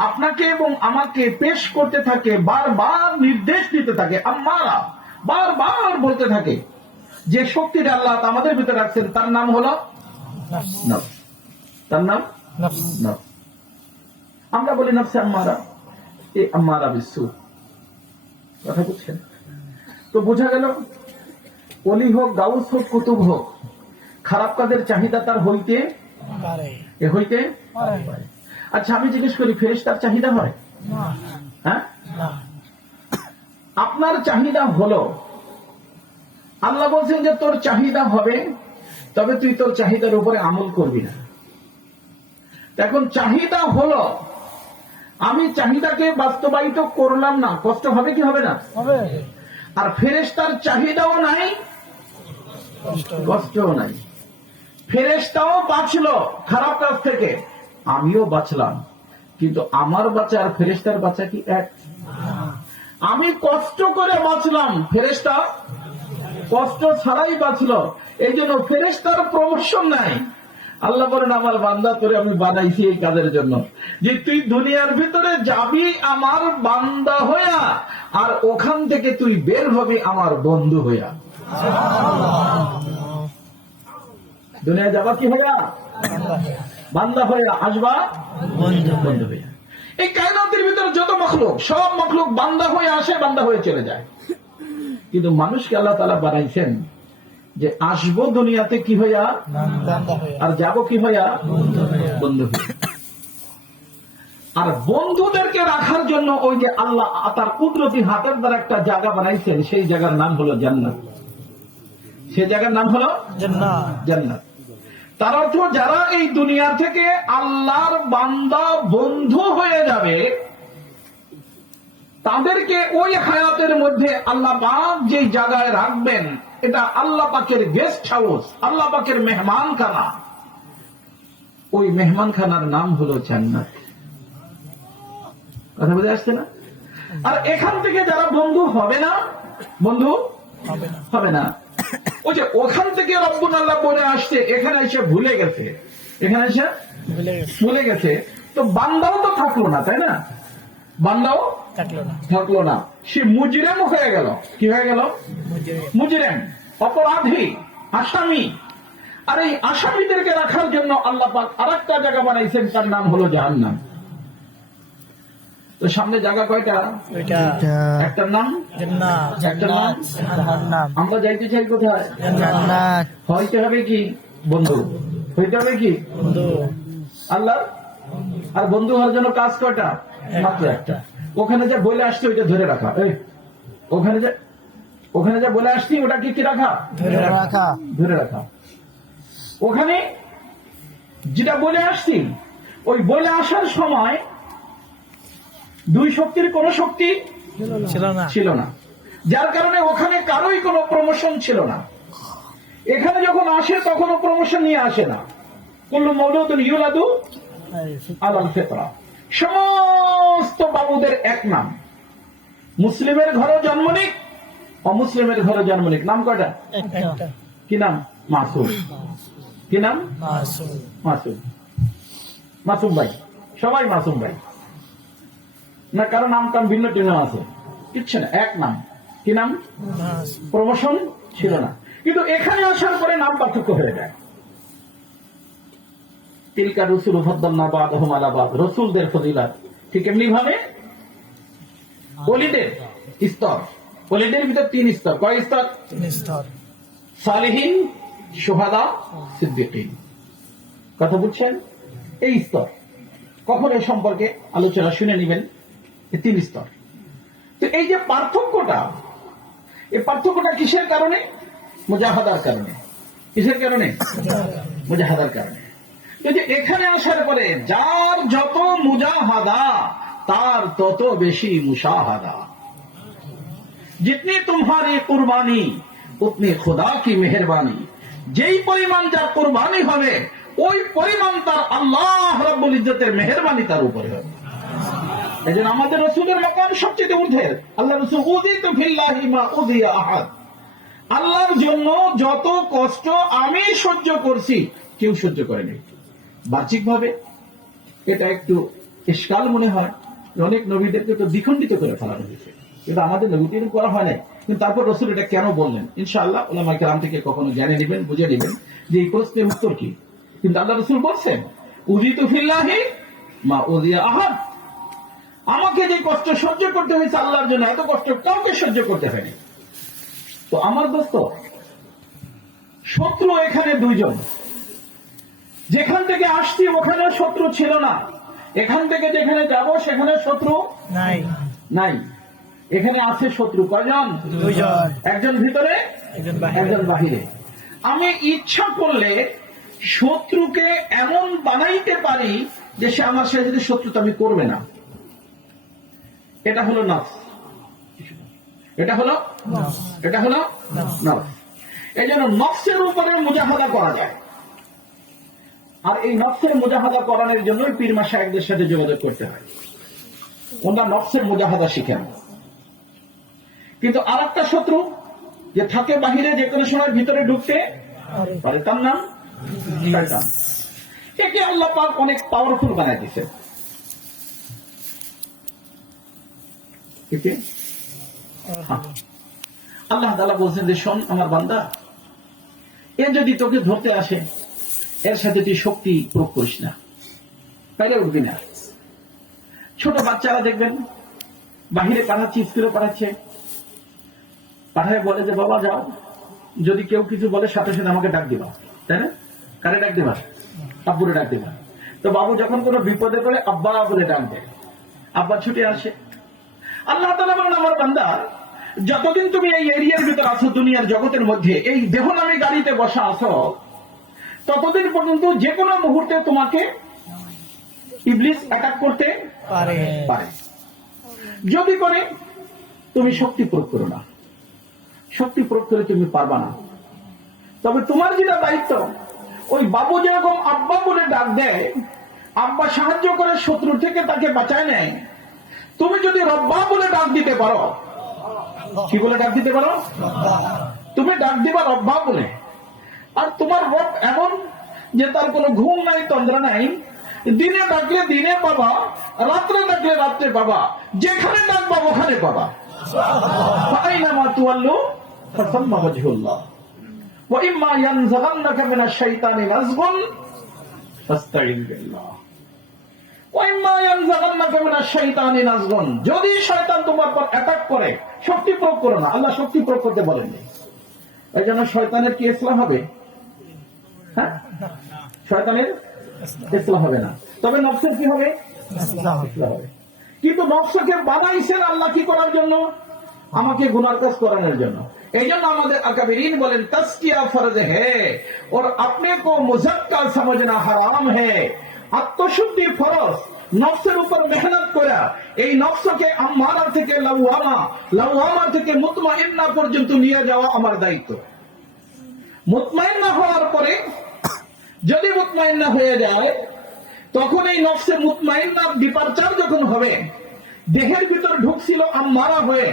আপনাকে এবং আমাকে পেশ করতে থাকে, বারবার নির্দেশ দিতে থাকে। আম্মারা বারবার বলতে থাকে। যে শক্তিটা আল্লাহ আমাদের ভিতরে রাখছেন তার নাম হলো নফস। তার নাম নফস। আমরা বলি নফসে আম্মারা, এই আম্মারা বিসু। কথা বুঝছেন? তো বোঝা গেল, অলি হোক, গাউস হোক, কুতুব হোক, খারাপ কাজের চাহিদা তার হইতে পারে। আচ্ছা, আমি জিজ্ঞেস করি, ফেরেশতার চাহিদা হয়? হ্যাঁ, আপনার চাহিদা হলো, আল্লাহ বলছেন যে তোর চাহিদা হবে, তবে তুই তোর চাহিদার উপরে আমল করবি না। এখন চাহিদা হলো, আমি চাহিদাকে বাস্তবায়িত করলাম না, কষ্ট হবে কি হবে না? আর ফেরেশতার চাহিদাও নাই, কষ্টও নাই। ফেরেশতাও বাঁচলো খারাপ কাজ থেকে, আমিও বাঁচলাম, কিন্তু আমার বাঁচা আর ফেরেশতার বাঁচা কি এক? আমি কষ্ট করে বাঁচলাম, ফেরেশতা কষ্ট ছাড়াই বাঁচলো। এই জন্য ফেরেশতার প্রমোশন নাই, আল্লাহ বলেন আমার বান্দা তোরে আমি বানাইছি এই কাজের জন্য, যে তুই দুনিয়ার ভিতরে যাবি আমার বান্দা হইয়া, আর ওখান থেকে তুই বের হবি আমার বন্ধু হইয়া। দুনিয়া যাবা কি হইয়া? বান্দা হইয়া, আসবা বন্ধু হইয়া। এই কায়নাতের ভিতরে যত মখলুক, সব মখলুক বান্দা হয়ে আসে, বান্দা হয়ে চলে যায়। কিন্তু মানুষকে আল্লাহ তাআলা বানাইছেন যে আসবো দুনিয়াতে কি হইয়া, আর যাব কি হইয়া, বন্ধু হইয়া। আর বন্ধুদেরকে রাখার জন্য ওই যে আল্লাহ তার কুদরতি হাতের দ্বারা একটা জায়গা বানাইছেন, সেই জায়গার নাম হলো জান্নাত। সেই জায়গার নাম হলো জান্নাত। তার অর্থ যারা এই দুনিয়া থেকে আল্লাহর বান্দা বন্ধু হয়ে যাবে, তাদেরকে ওই হায়াতের মধ্যে আল্লাহ পাক যে জায়গায় রাখবেন, এটা আল্লাহ পাকের গেস্ট হাউস, আল্লাহ পাকের মেহমানখানা। ওই মেহমানখানার নাম হলো জান্নাত। কথা বুঝে আসছে না? আর এখান থেকে যারা বন্ধু হবে না, বন্ধু হবে না, ওই যে ওখান থেকে রব্বুল আল্লাহ বলে আসছে, এখানে এসে ভুলে গেছে, এখানে এসে ভুলে গেছে, তো বান্দাও তো থাকলো না, তাই না? বান্দাও থাকলো না, সে মুজরিম হয়ে গেল। কি হয়ে গেল? মুজরিম, অপরাধী, আসামি। আর এই আসামিদেরকে রাখার জন্য আল্লাহ পাক আরেকটা জায়গা বানাইছেন, তার নাম হলো জাহান্নাম। তো সামনে জায়গা কয়টা? একটার নাম, একটার নাম। আমরা যাইতে চাই কোথায়? হইতে হবে কি বন্ধু, হইতে হবে কি আল্লাহ। আর বন্ধু হওয়ার জন্য কাজ কয়টা? মাত্র একটা। ওখানে যা বলে আসছে ওইটা ধরে রাখা। ওখানে যা বলে আসছি ওটা কি রাখা? ধরে রাখা। ওখানে যেটা বলে আসছি, ওই বলে আসার সময় দুই শক্তির কোন শক্তি ছিল না, যার কারণে ওখানে কারোই কোনো প্রমোশন ছিল না। এখানে যখন আসে তখনও প্রমোশন নিয়ে আসে না। কুল্লু মাউলুদুন ইউলাদু আলাল ফিতরা। সমস্ত বাবুদের এক নাম। মুসলিমের ঘরে জন্ম নিক, অমুসলিমের ঘরে জন্ম নিক, নাম কয়টা? কি নাম? মাসুম। কি নাম? মাসুম। মাসুম ভাই, সবাই মাসুম ভাই না, কারো নাম টাম ভিন্ন টিন্ন আছে, কিচ্ছু না, এক নাম। কি নাম? প্রমোশন ছিল না। কিন্তু এখানে আসার পরে নাম পার্থক্য হয়ে যায়। তিলকা রসুল ফাদ্দালনা বা'দাহুম আলা বা'দ, রসুলদের ফজিলত ঠিক এমনি ভাবে ওলিদের স্তর। ওলিদের ভিতর তিন স্তর। কয় স্তর? সালিহিন, শুহাদা, সিদ্দিকিন। কথা বুঝছেন? এই স্তর কখন এই সম্পর্কে আলোচনা শুনে নেবেন, তিন স্তর। তো এই যে পার্থক্যটা, এই পার্থক্যটা কিসের কারণে? মুজাহাদার কারণে। কিসের কারণে? মুজাহাদার কারণে। যদি এখানে আসার পরে যার যত মুজাহাদা তার তত বেশি মুশাহাদা। জিতনি তুমহারি কুরবানি উতনি খুদা কি মেহরবানি। যেই পরিমাণ যার কুরবানি হবে, ওই পরিমাণ তার আল্লাহ রাব্বুল ইজ্জতের মেহরবানি তার উপরে হবে। এই জন্য আমাদের রসুলের মাকাম সবচেয়ে ঊর্ধ্বের। আল্লাহ রসুল উযিতু ফিল্লাহি মা উযিয়া আহাদ। আল্লাহর জন্য যত কষ্ট আমি সহ্য করছি কেউ সহ্য করেনি। বাহ্যিকভাবে এটা একটু ইশকাল মনে হয়, অনেক নবীদেরকে তো দ্বিখণ্ডিত করে ফেলানো হয়েছে, কিন্তু আমাদের নবীকে করা হয় নাই। কিন্তু তারপর রসুল এটা কেন বললেন, ইনশাআল্লাহ উলামায়ে কেরাম থেকে কখনো জেনে নেবেন, বুঝে নেবেন যে এই প্রশ্নের উত্তর কি। কিন্তু আল্লাহ রসুল বলছেন উযিতু ফিল্লাহি মা উযিয়া আহাদ। আমাকে যে কষ্ট সহ্য করতে হয়েছে আল্লাহর জন্য, এত কষ্ট কাউকে সহ্য করতে হয়নি। তো আমার দোস্ত, শত্রু এখানে দুইজন। যেখান থেকে আসছি ওখানে শত্রু ছিল না, এখান থেকে যেখানে যাব সেখানে শত্রু নাই। এখানে আছে শত্রু কয়জন? দুইজন। একজন ভিতরে, একজন বাহিরে। আমি ইচ্ছা করলে শত্রুকে এমন বানাইতে পারি যে সে আমার সাথে যদি শত্রুতা আমি করবে না। এটা হলো নফস। এটা হলো নফস। এই জন্য নফসের উপরে মুজাহাদা করা যায়। আর এই নফসের মুজাহাদা করানোর জন্য পীর মাশায়েখদের সাথে যোগাযোগ করতে হয়। ওনারা নফসের মুজাহাদা শিখেন। কিন্তু আর একটা শত্রু যে থাকে বাহিরে, যে কোনো সময় ভিতরে ঢুকতে পারে, তার নাম শয়তান। একে আল্লাহ পাক অনেক পাওয়ারফুল বানাই দিছে। একে আল্লাহ তাআলা বলছেন যে শোন আমার বান্দা, এ যদি তোকে ধরতে আসে এর সাথে তুই শক্তি প্রয়োগ করিস না, তাইলে উঠবি না। ছোট বাচ্চারা দেখবেন বাহিরে পাঠাচ্ছে, স্কুলে পাঠাচ্ছে, পাঠায় বলে যে বাবা যাও, যদি কেউ কিছু বলে সাথে সাথে আমাকে ডাক দিবা, তাই না? কারে ডাক দিবা? আব্বুরে ডাক দিবা। তো বাবু যখন কোনো বিপদে পড়ে আব্বা বলে ডাক দেয়, আব্বা ছুটে আসে। আল্লাহ তাআলা বলেন আমার বান্দা, যতদিন তুমি এই এরিয়ার ভিতর আছো, দুনিয়ার জগতের মধ্যে এই দেহ নামে গাড়িতে বসা আছো, ততদিন পর্যন্ত যে কোনো মুহূর্তে তোমাকে ইবলিস অ্যাটাক করতে পারে। যদি করে তুমি শক্তি প্রয়োগ করো না, শক্তি প্রয়োগ করে তুমি পারবা না। তবে তোমার যেটা দায়িত্ব, ওই বাবু যেরকম আব্বা বলে ডাক দেয়, আব্বা সাহায্য করে শত্রু থেকে তাকে বাঁচায় নেয়, তুমি যদি রব্বা বলে ডাক দিতে পারো, কি বলে ডাক দিতে পারো? তুমি ডাক দিবা রব্বা বলে। আর তোমার রব এমন যে তার কোনো ঘুম নাই, তন্দ্রা নাই, দিনে ডাকলে দিনে পাবা, রাত্রে ডাকলে রাত্রে পাবা, যেখানে ডাকবা ওখানে পাবা। ফাইনামা তুওয়াল্লু ফাসাম্মা ওয়াজহুল্লাহ ওয়া ইম্মা ইয়ানজাগান্নাকা মিনাশ শাইতানি নাজগুন ফাস্তাইন বিল্লাহ ওয়া ইম্মা ইয়ানজাগান্নাকা মিনাশ শাইতানি নাজগুন। যদি শয়তান তোমার উপর অ্যাটাক করে, শক্তি প্রয়োগ করো না। আল্লাহ শক্তি প্রয়োগ করতে বলেননি। এই জন্য শয়তানের কি ইসলাম হবে? হ্যাঁ, শয়তানের ইসলাম হবে না। তবে নফসের কি হবে? ইসলাম হবে। কিন্তু নফসকে বানাইছেন আল্লাহ কি করার জন্য? আমাকে গুনার কাজ করানোর জন্য। এই জন্য আমাদের আকাবিরিন বলেন তাসকিয়া ফরজ হ্যায় और अपने को मुज़क्का समझना हराम है। আত্মশুদ্ধি ফরজ। নফসের উপর মেহনত করা, এই নফসকে আম্মারা থেকে লাওয়ামা, লাওয়ামা থেকে মুতমাইন্না পর্যন্ত নিয়ে যাওয়া আমার দায়িত্ব। মুতমাইন্না হওয়ার পরে যদি মুতমাইন্না হয়ে যায়, তখন এই নফসে মুতমাইন্নার ডিপারচার যখন হবে, দেহের ভিতর ঢুকছিল আম্মারা হয়ে,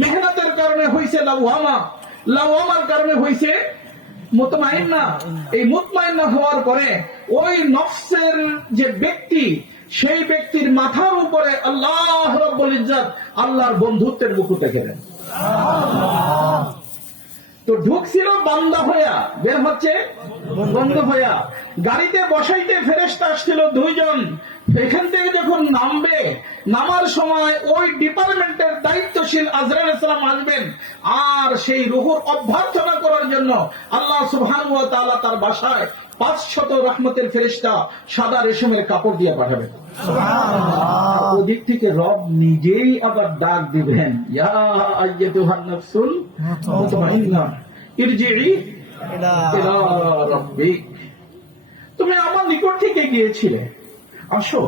মেহনতের কারণে হইছে লাওয়ামা, লাওয়ামার কারণে হইছে মুতমাইন্না। এই মুতমাইন্না হওয়ার পরে ওই নফসের যে ব্যক্তি, সেই ব্যক্তির মাথার উপরে আল্লাহ রাব্বুল ইজ্জত আল্লাহর বন্ধুত্বের মুকুট রেখেছেন। তো ঢুকছিল বান্দা হইয়া, বের হচ্ছে বন্ধু হইয়া। গাড়িতে বসাইতে ফেরেশতা আসছিল দুইজন। এখান থেকে যখন নামবে, নামার সময় ওই ডিপার্টমেন্টের দায়িত্বশীল আজরাইল আলাইহিস সালাম আসবেন, আর সেই রূহুর অভ্যর্থনা করার জন্য আল্লাহ সুবহানাহু ওয়া তাআলা তার বাসায় 500 রহমতের ফেরেশতা সাদা রেশমের কাপড় দিয়ে পাঠাবেন। সুবহানাল্লাহ। ওদিক থেকে রব নিজেই আবার ডাক দিবেন, ইয়া আইয়াতুহান নাফসুল মুতমাইন্নাহ ইরজিই ইলা রাব্বিক। তুমি আমার নিকট থেকে গিয়েছিলে, আসো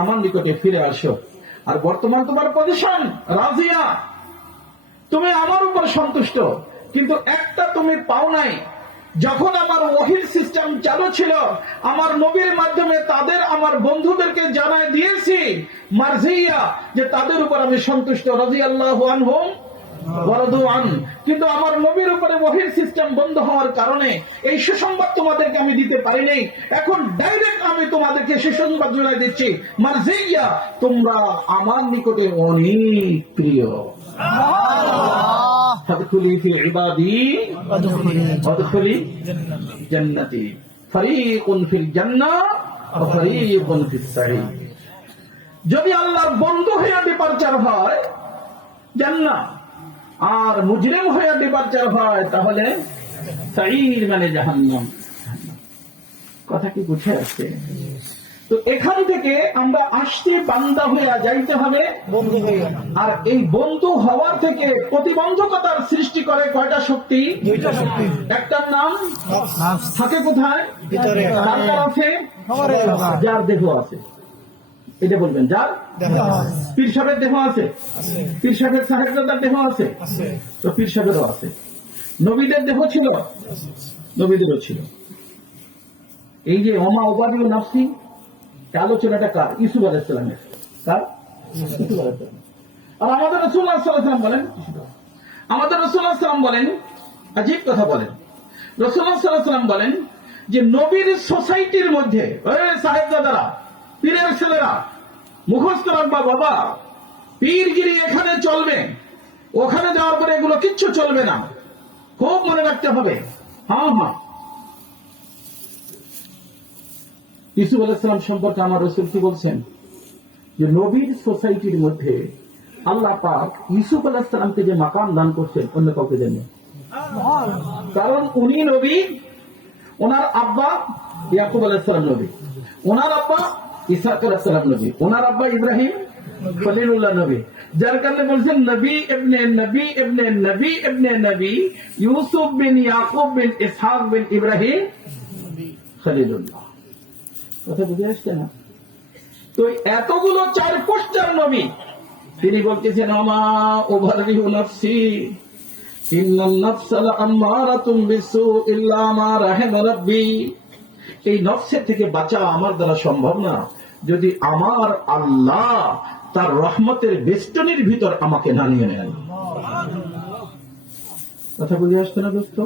আমার নিকটে ফিরে আসো। আর বর্তমান তোমার পজিশন রাজিয়া, তুমি আমার উপর সন্তুষ্ট, কিন্তু একটা তুমি পাও নাই। যখন আমার ওহীর সিস্টেম চালু ছিল, আমার নবীর মাধ্যমে তাদের আমার বন্ধুদেরকে জানায় দিয়েছি মারজিয়া, যে তাদের উপর আমি সন্তুষ্ট, রাদিয়াল্লাহু আনহুম ওয়া রাদু আন। কিন্তু আমার নবীর উপরে ওহীর সিস্টেম বন্ধ হওয়ার কারণে এই সুসংবাদ তোমাদেরকে আমি দিতে পারি নাই। এখন ডাইরেক্ট আমি তোমাদেরকে সুসংবাদ জানাই দিচ্ছি, মারজিয়া, তোমরা আমার নিকটে অনেক প্রিয়। ফাদখুলি ফি ইবাদি ওয়াদখুলি জান্নাতি ফারীকুন ফিল জান্নাহ ওয়া ফারীকুন ফিস সাঈর। যদি আল্লাহর বন্ধু হয়ে ডিপারচার হয় জান্নাত, আর মুজরিম হয়ে ডিপারচার হয় তাহলে সাঈর মানে জাহান্নাম। কথা কি বুঝে আসছে? তো এখান থেকে আমরা আসতে বান্দা হয়ে যাইতে হবে বন্ধু হয়ে। আর এই বন্ধু হওয়ার থেকে প্রতিবন্ধকতার সৃষ্টি করে কয়টা শক্তি? দুইটা শক্তি। একটার নাম নফস, থাকে কোথায়? ভিতরে। তারপর আছে যার দেহ আছে, এটা বলবেন যার পীর সাহেবের দেহ আছে, পীর সাহেবের সাহেবজাদার দেহ আছে, তো পীর সাহেবেরও আছে। নবীদের দেহ ছিল, নবীদেরও ছিল। এই যে ওমা ওবাদিউ নাফসি, আলোচনাটা কার? ইউসুফ আলাইহিস সালামের। কার? ইউসুফ আলাইহিস সালাম। আর আমাদের রাসূলুল্লাহ সাল্লাল্লাহু আলাইহি ওয়াসাল্লাম বলেন, আমাদের রাসূলুল্লাহ সাল্লাল্লাহু আলাইহি ওয়াসাল্লাম বলেন, আজীব কথা বলেন। রাসূলুল্লাহ সাল্লাল্লাহু আলাইহি ওয়াসাল্লাম বলেন যে নবীর সোসাইটির মধ্যে সাহেবজাদারা, পীরের ছেলেরা মুখস্থ রাখবা বাবা, পীরগিরি এখানে চলবে, ওখানে যাওয়ার পরে এগুলো কিচ্ছু চলবে না, খুব মনে রাখতে হবে। হ্যাঁ হ্যাঁ, ইউসুফ আলাইহিস সালাম সম্পর্কে আমার রাসূল কি বলছেন, যে নবীর সোসাইটির মধ্যে আল্লাহ পাক ইউসুফ আলাইহিস সালামকে যে মাকাম দান করছেন অন্য কাউকে দেন না। কারণ উনি নবী, ওনার আব্বা ইয়াকুব আলাইহিস সালাম নবী, ওনার আব্বা ইসহাক আলাইহিস সালাম নবী, ওনার আব্বা ইব্রাহিম খলিলুল্লাহ নবী। যার কারণে বলছেন নবী ইবনে নবী ইবনে নবী ইবনে নবী ইউসুফ বিন ইয়াকুব বিন ইসহাক বিন ইব্রাহিম খলিলুল্লাহ। কথা বুঝে আসছে না? তো এতগুলো 4 পোস্টার নবী, তিনি বলতেছেন আমা উবাররিহু নাফসি ইন্নান নাফসা লাআম্মারাতুম বিসু ইল্লা মা রাহিমা রাব্বি। এই নফসের থেকে বাঁচা আমার দ্বারা সম্ভব না, যদি আমার আল্লাহ তার রহমতের বেষ্টনীর ভিতর আমাকে না নিয়ে নেন। কথা বুঝে আসছে না দোস্ত?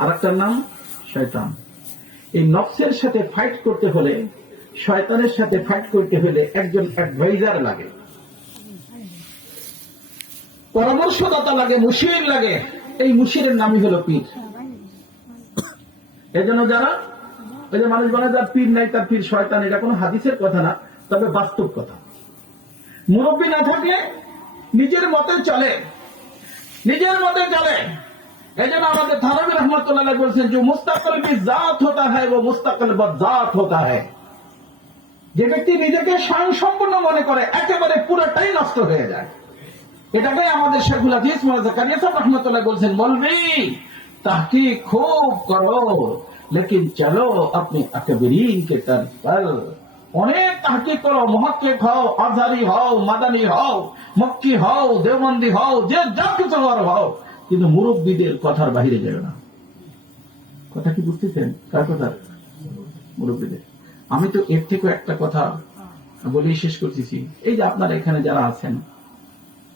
আর একটা নাম শয়তান। এই নফসের সাথে ফাইট করতে হলে, শয়তানের সাথে ফাইট করতে হলে একজন অ্যাডভাইজার লাগে, পরামর্শদাতা লাগে, মুশির লাগে। এই মুশিরের নামই হলো পীর। এজন্য যারা ওই যে মানুষ বলে যার পীর নাই তার পীর শয়তান, এটা কোনো হাদিসের কথা না, তবে বাস্তব কথা। মুরব্বী না থাকলে নিজের মতে চলে, নিজের মতে চলে। এই জন্য আমাদের থানভী রহমতুল্লাহ বলছেন যে মুস্তাকিল কি জাত হতা হ্যায় ও মুস্তাকিল বজাত হতা হ্যায়। যে ব্যক্তি নিজেকে স্বয়ংসম্পূর্ণ মনে করে একেবারে পুরোটাই নষ্ট হয়ে যায়। এটাকেই আমাদের শেখুল হাদিস মৌলানা জাকারিয়া সাহেব রহমতুল্লাহ বলছেন, মৌলভী তাহকিক খুব করো লেকিন চলো আপনি আকবরীন কে তর্জ पर। অনেক তাহকিক করো, মুহাক্কিক হও, আজহারি হও, মাদানী হও, মক্কি হও, দেওবন্দি হও, যে যা কিছু হও, কিন্তু মুরব্বীদের কথার বাহিরে যাবে না। কথা কি বুঝতেছেন? কার কথা? মুরব্বীদের। আমি তো এর থেকে একটা কথা বলেই শেষ করতেছি। এই যে আপনারা এখানে যারা আছেন,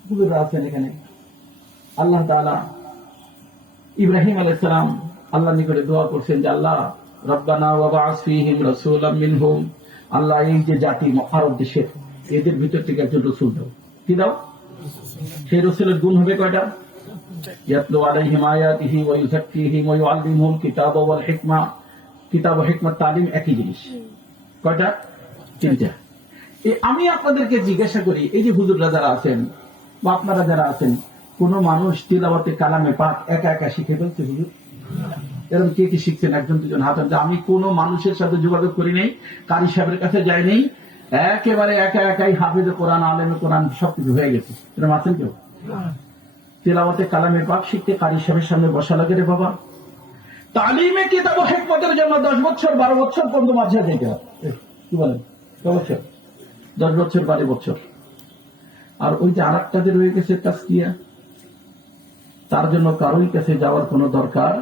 হুজুররা আছেন এখানে, আল্লাহ তাআলা ইব্রাহিম আলাইহিস সালাম আল্লাহ নিকটে দোয়া করছেন যে আল্লাহ রব্বানা ওয়া বা'আস ফীহিম রাসূলাম মিনহুম। আল্লাহ এই যে জাতি আরব দেশের, এদের ভিতর থেকে একজন রাসূল দাও। কি দাও? সেই রাসূলের গুণ হবে কয়টা? ইয়াতলু আলাইহিম আয়াতিহি ওয়া ইউযাক্কিহিম ওয়া ইউআল্লিমুহুল কিতাবা ওয়াল হিকমা। কিতাব ও হিকমত তালিম একই জিনিস। কয়টা? 3টা। আমি আপনাদেরকে জিজ্ঞাসা করি, এই যে হুজুররা যারা আছেন বা আপনারা যারা আছেন, কোন মানুষ তিলাওয়াতে কালামে পাক একা একা শিখে ফেলছে? হুজুর এরকম কে কি শিখছেন? একজন দুজন হাত। আমি কোন মানুষের সাথে যোগাযোগ করি নাই, কারি সাহেবের কাছে যাই নাই, একেবারে একা একাই হাফিজে কোরআন, আলেমে কোরআন সবকিছু হয়ে গেছে। এরকম আছেন কেউ? তিলাওয়াতে কালামে পাক শিখতে কারি সাহেবের সামনে বসা লাগে রে বাবা। তালিমে কিতাব ও হিকমতের জন্য 10 বছর 12 বছর পর্যন্ত মাঝে যেতে হয়। কি বলেন? 10 বছর 12 বছর। আর ওই যে আরেকটাতে রয়ে গেছে তাসকিয়া, তার জন্য কারোই কাছে যাওয়ার কোনো দরকার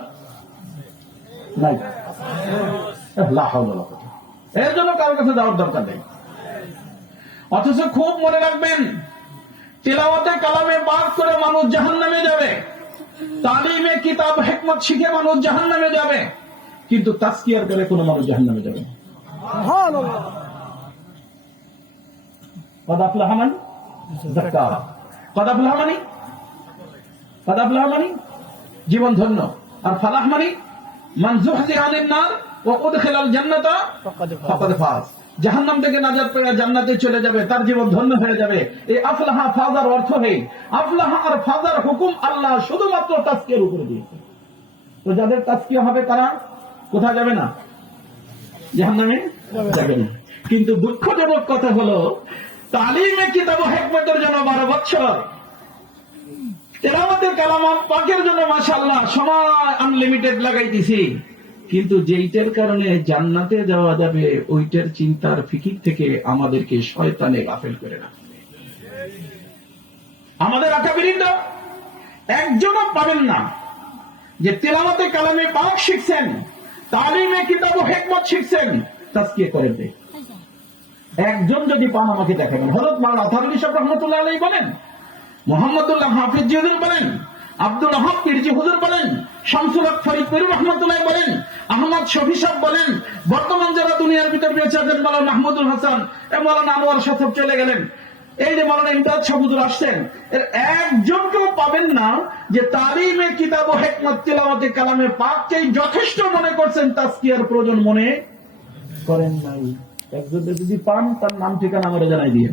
নাই। এর জন্য কারোর কাছে যাওয়ার দরকার নেই। অথচ খুব মনে রাখবেন, তিলাওয়াতে কালামে পাক করে মানুষ জাহান্নামে যাবে, তালিমে কিতাব হিকমত শিখে মানুষ জাহান্নামে যাবে, কিন্তু তাসকিয়ার করে কোনো মানুষ জাহান্নামে যাবে না। কদ আফলাহা মান যাক্কাহা। কদ আফলাহা মানে জীবন ধন্য, আর ফালাহ মানে মান যুহজিহা আনিন নার ওয়া উদখিলাল জান্নাতা ফাকাদ ফাজ। জাহান্নাম থেকে নাজাত পেয়ে জান্নাতে চলে যাবে, তার জীবন ধন্য হয়ে যাবে। এই আফলাহা ফাজার অর্থ নেই। আফলাহা আর ফাজার হুকুম আল্লাহ শুধুমাত্র তাসকিয়ার উপরে দিয়েছে। তো যাদের তাসকিয়া হবে তারা কোথায় যাবে না? জাহান্নামে যাবে না। কিন্তু দুঃখজনক কথা হলো, তালিমে কিতাব ও হিকমতের জন্য 12 বছর, তেলাওয়াতের কালাম পাকের জন্য মাশাআল্লাহ সময় আনলিমিটেড লাগাই দিছি, কিন্তু যেইটার কারণে জান্নাতে যাওয়া যাবে ওইটার চিন্তার ফিকির থেকে আমাদেরকে শয়তানে গাফেল করে রাখবে। আমাদের আকাবিরিনরা একজনও পাবেন না যে তেলাওয়াতে কালামে পাক শিখছেন, তালিমে কিতাব ও হিকমত শিখছেন, তাসকিয়া করেন দেয়। একজন যদি পান আমাকে দেখাবেন। হযরত মাওলানা আতাউল্লাহ সাহেব রাহমাতুল্লাহ আলাইহি বলেন, মুহাম্মদুল্লাহ হাফিজ হুজুর বলেন, আব্দুল ওয়াহাব পীরজি হুজুর বলেন, শামসুল হক ফরিদপুরি রহমতুল্লাহ বলেন, আহমদ শফি সাহেব বলেন, বর্তমান যারা দুনিয়ার ভিতর বেঁচে আছেন, মাওলানা মাহমুদুল হাসান, মাওলানা আনোয়ার শাহ চলে গেলেন, এই যে মাওলানা ইমদাদ শাহ হুজুর আসছেন, এর একজনকেও পাবেন না যে তালিমে কিতাব ও হিকমত তিলাওয়াতে কালামে পাককেই যথেষ্ট মনে করছেন, তাজকিয়ার প্রয়োজন মনে করেন নাই। একজন যদি পান তার নাম ঠিকানা আমরা জানাই দিয়ে।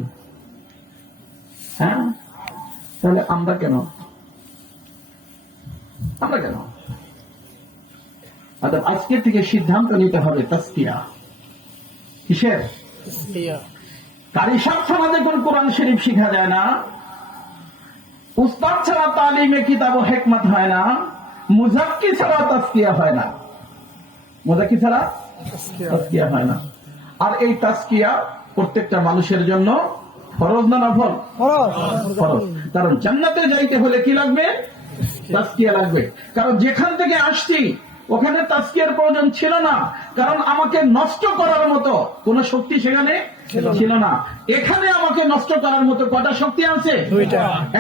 হ্যাঁ, তাহলে আমরা কেন আজকে থেকে সিদ্ধান্ত নিতে হবে তাজকিয়া কিসের? কারি সাহেব ছাড়া দেখুন কোরআন শরীফ শিখা যায় না, উস্তাদ ছাড়া তালিমে কিতাব ও হিকমত হয় না, মুজাক্কি ছাড়া তাজকিয়া হয় না, মুজাক্কি ছাড়া তাজকিয়া হয় না। আর এই তাজকিয়া প্রত্যেকটা মানুষের জন্য ফরজ না নফল? ফরজ। কারণ জান্নাতে যাইতে হলে কি লাগবে? তাজকিয়া লাগবে। কারণ যেখান থেকে আসছি ওখানে তাজকিয়ার প্রয়োজন ছিল না, কারণ আমাকে নষ্ট করার মতো কোন শক্তি সেখানে ছিল না। এখানে আমাকে নষ্ট করার মতো কটা শক্তি আছে?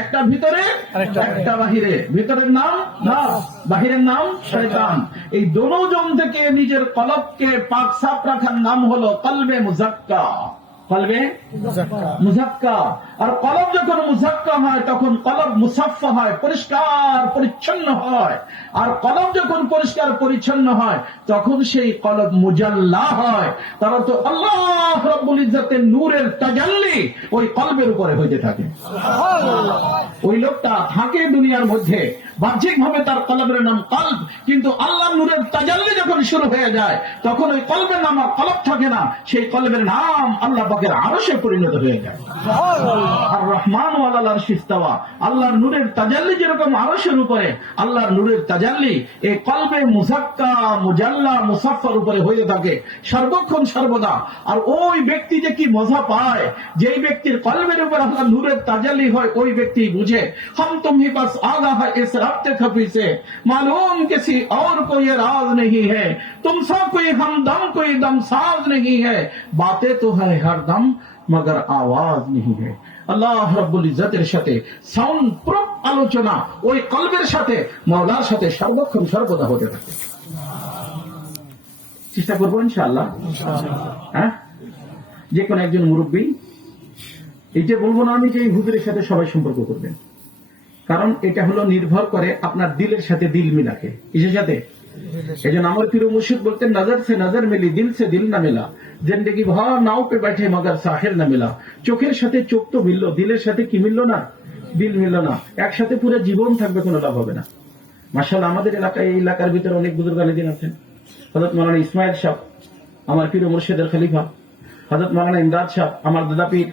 একটা ভিতরে, একটা বাহিরে। ভিতরের নাম নফস, বাহিরের নাম শয়তান। এই দোনোজন থেকে নিজের কলবকে পাক সাফ রাখার নাম হলো কলবে মুজাক্কা। কলবে মুজাক্কা। আর কলব যখন মুজাক্কা হয় তখন কলব মুসাফফা হয়, পরিষ্কার পরিচ্ছন্ন হয়। আর কলব যখন পরিষ্কার পরিচ্ছন্ন হয় তখন সেই কলব মুজাল্লা হয়। তারা তো আল্লাহ রাব্বুল ইজ্জতের নূরের তাজাল্লি ওই কলবের উপরে হইতে থাকে। ওই লোকটা থাকে দুনিয়ার মধ্যে, বাহ্যিক ভাবে তার কলবের নাম কলব, কিন্তু আল্লাহ নূরের তাজাল্লি যখন শুরু হয়ে যায় তখন ওই কলবের নাম আর কলব থাকে না, সেই কলবের নাম আল্লাহ পাকের আরশে পরিণত হয়ে যায়। আর রহমান ওয়ালাল আরশি ইস্তাওয়া, আল্লাহর নূরের তাজাল্লি যেরকম আরশের উপরে, আল্লাহর নূরের তাজাল্লি এই কলবে মুজাক্কা মুজাল্লা মুসাফফার উপরে হয়ে থাকে সর্বক্ষণ সর্বদা। আর ওই ব্যক্তি যে কি মজা পায়, যেই ব্যক্তির কলবের উপর আল্লাহর নূরের তাজাল্লি হয়, ওই ব্যক্তি বুঝে हम तुम्ही बस आगा है इस रब्ते खफी से, मालूम किसी और को ये राज नहीं है, तुमसा कोई हमदम कोई दम साज नहीं है, बातें तो है हर दम मगर आवाज नहीं है। আল্লাহ রাব্বুল ইজ্জতের সাথে সাউন্ড প্রুফ আলোচনা ওই কলবের সাথে, মাওলার সাথে সর্বক্ষণ সর্বদা হতে থাকে। চেষ্টা করবো ইনশাআল্লাহ। হ্যাঁ, যে কোনো একজন মুরব্বী, এই যে বলবো না আমি যে এই হুজুরের সাথে সবাই সম্পর্ক করবেন, কারণ এটা হলো নির্ভর করে আপনার দিলের সাথে দিল মিলাকে। কিসের সাথে? এই জন্য আমার প্রিয় মুর্শিদ বলতেন, নজর সে নজর মিলি দিল সে দিল না মিলা, জিন্দেগি ভর নাও পে बैठे मगर साहिल না মিলা। চোখের সাথে চোখ তো মিললো, দিলের সাথে কি মিললো না? দিল মিললো না। একসাথে পুরো জীবন থাকবে, কোনো লাভ হবে না। মাশাআল্লাহ, আমাদের এলাকায়, এই এলাকার ভিতরে অনেক বুজুর্গ আলেদিন আছেন। হযরত মাওলানা ইসমাইল সাহেব আমার প্রিয় মুর্শিদের খলিফা, হযরত মাওলানা ইমদাদ সাহেব আমার দাদা পীর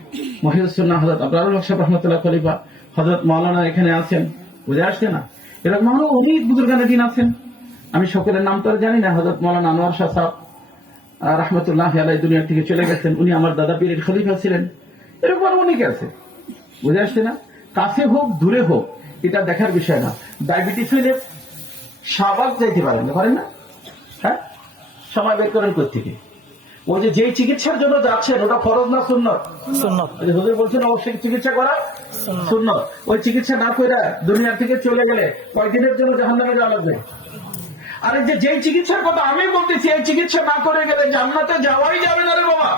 মহিউস সুন্নাহ হযরত আবরারুল হক সাহেব রাহমাতুল্লাহ খলিফা, হযরত মাওলানা এখানে আছেন, বুঝে আসছে না? এরকম আরো অনেক বুজুর্গ আলেদিন আছেন, আমি সকলের নাম তো আর জানি না। হযরত মাওলানা আনোয়ার শাহ সাহেব রাহমাতুল্লাহ আলাইহি দুনিয়া থেকে চলে গেছেন, উনি আমার দাদা পীরের খলিফা ছিলেন। এরকম আরো অনেকে আছে, বুঝে আসছে না? কাছে হোক দূরে হোক এটা দেখার বিষয় না। ডায়াবেটিস হইলে শাহবাগ যাইতে পারেন না? হ্যাঁ, সময় বের করেন কোত্থেকে? ওই যে যেই চিকিৎসার জন্য যাচ্ছেন ওটা ফরজ না সুন্নত? সুন্নত। হুজুর বলছেন অবশ্যই চিকিৎসা করা সুন্নত। ওই চিকিৎসা না করে দুনিয়া থেকে চলে গেলে কয়দিনের জন্য জাহান্নামে যাওয়া লাগবে? আর এই যে যেই চিকিৎসার কথা আমি বলতেছি, এই চিকিৎসা না করে গেলে জান্নাতে যাওয়াই যাবে না রে বাবা।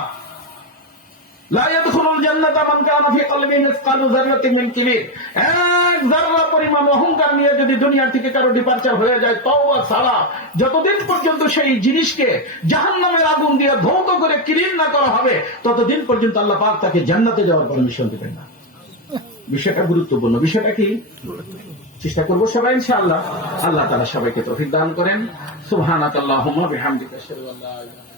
লা ইয়াদখুলুল জান্নাতা মান কানা ফি কলবিহি মিসকালু যাররাতিন মিন কিবির। এক যাররা পরিমাণ অহংকার নিয়ে যদি দুনিয়া থেকে কারো ডিপারচার হয়ে যায়, তওবা সালা, যতদিন পর্যন্ত সেই জিনিসকে জাহান্নামের আগুন দিয়ে ধৌত করে ক্লিন না করা হবে ততদিন পর্যন্ত আল্লাহ পাক তাকে জান্নাতে যাওয়ার পারমিশন দিবেন না। বিষয়টা গুরুত্বপূর্ণ। বিষয়টা কি? চেষ্টা করবো সবাই ইনশাআল্লাহ। আল্লাহ তাআলা সবাইকে তৌফিক দান করেন। সুবহানাকাল্লাহুম্মা বিহামদিকা আশহাদু আল্লা ইলাহা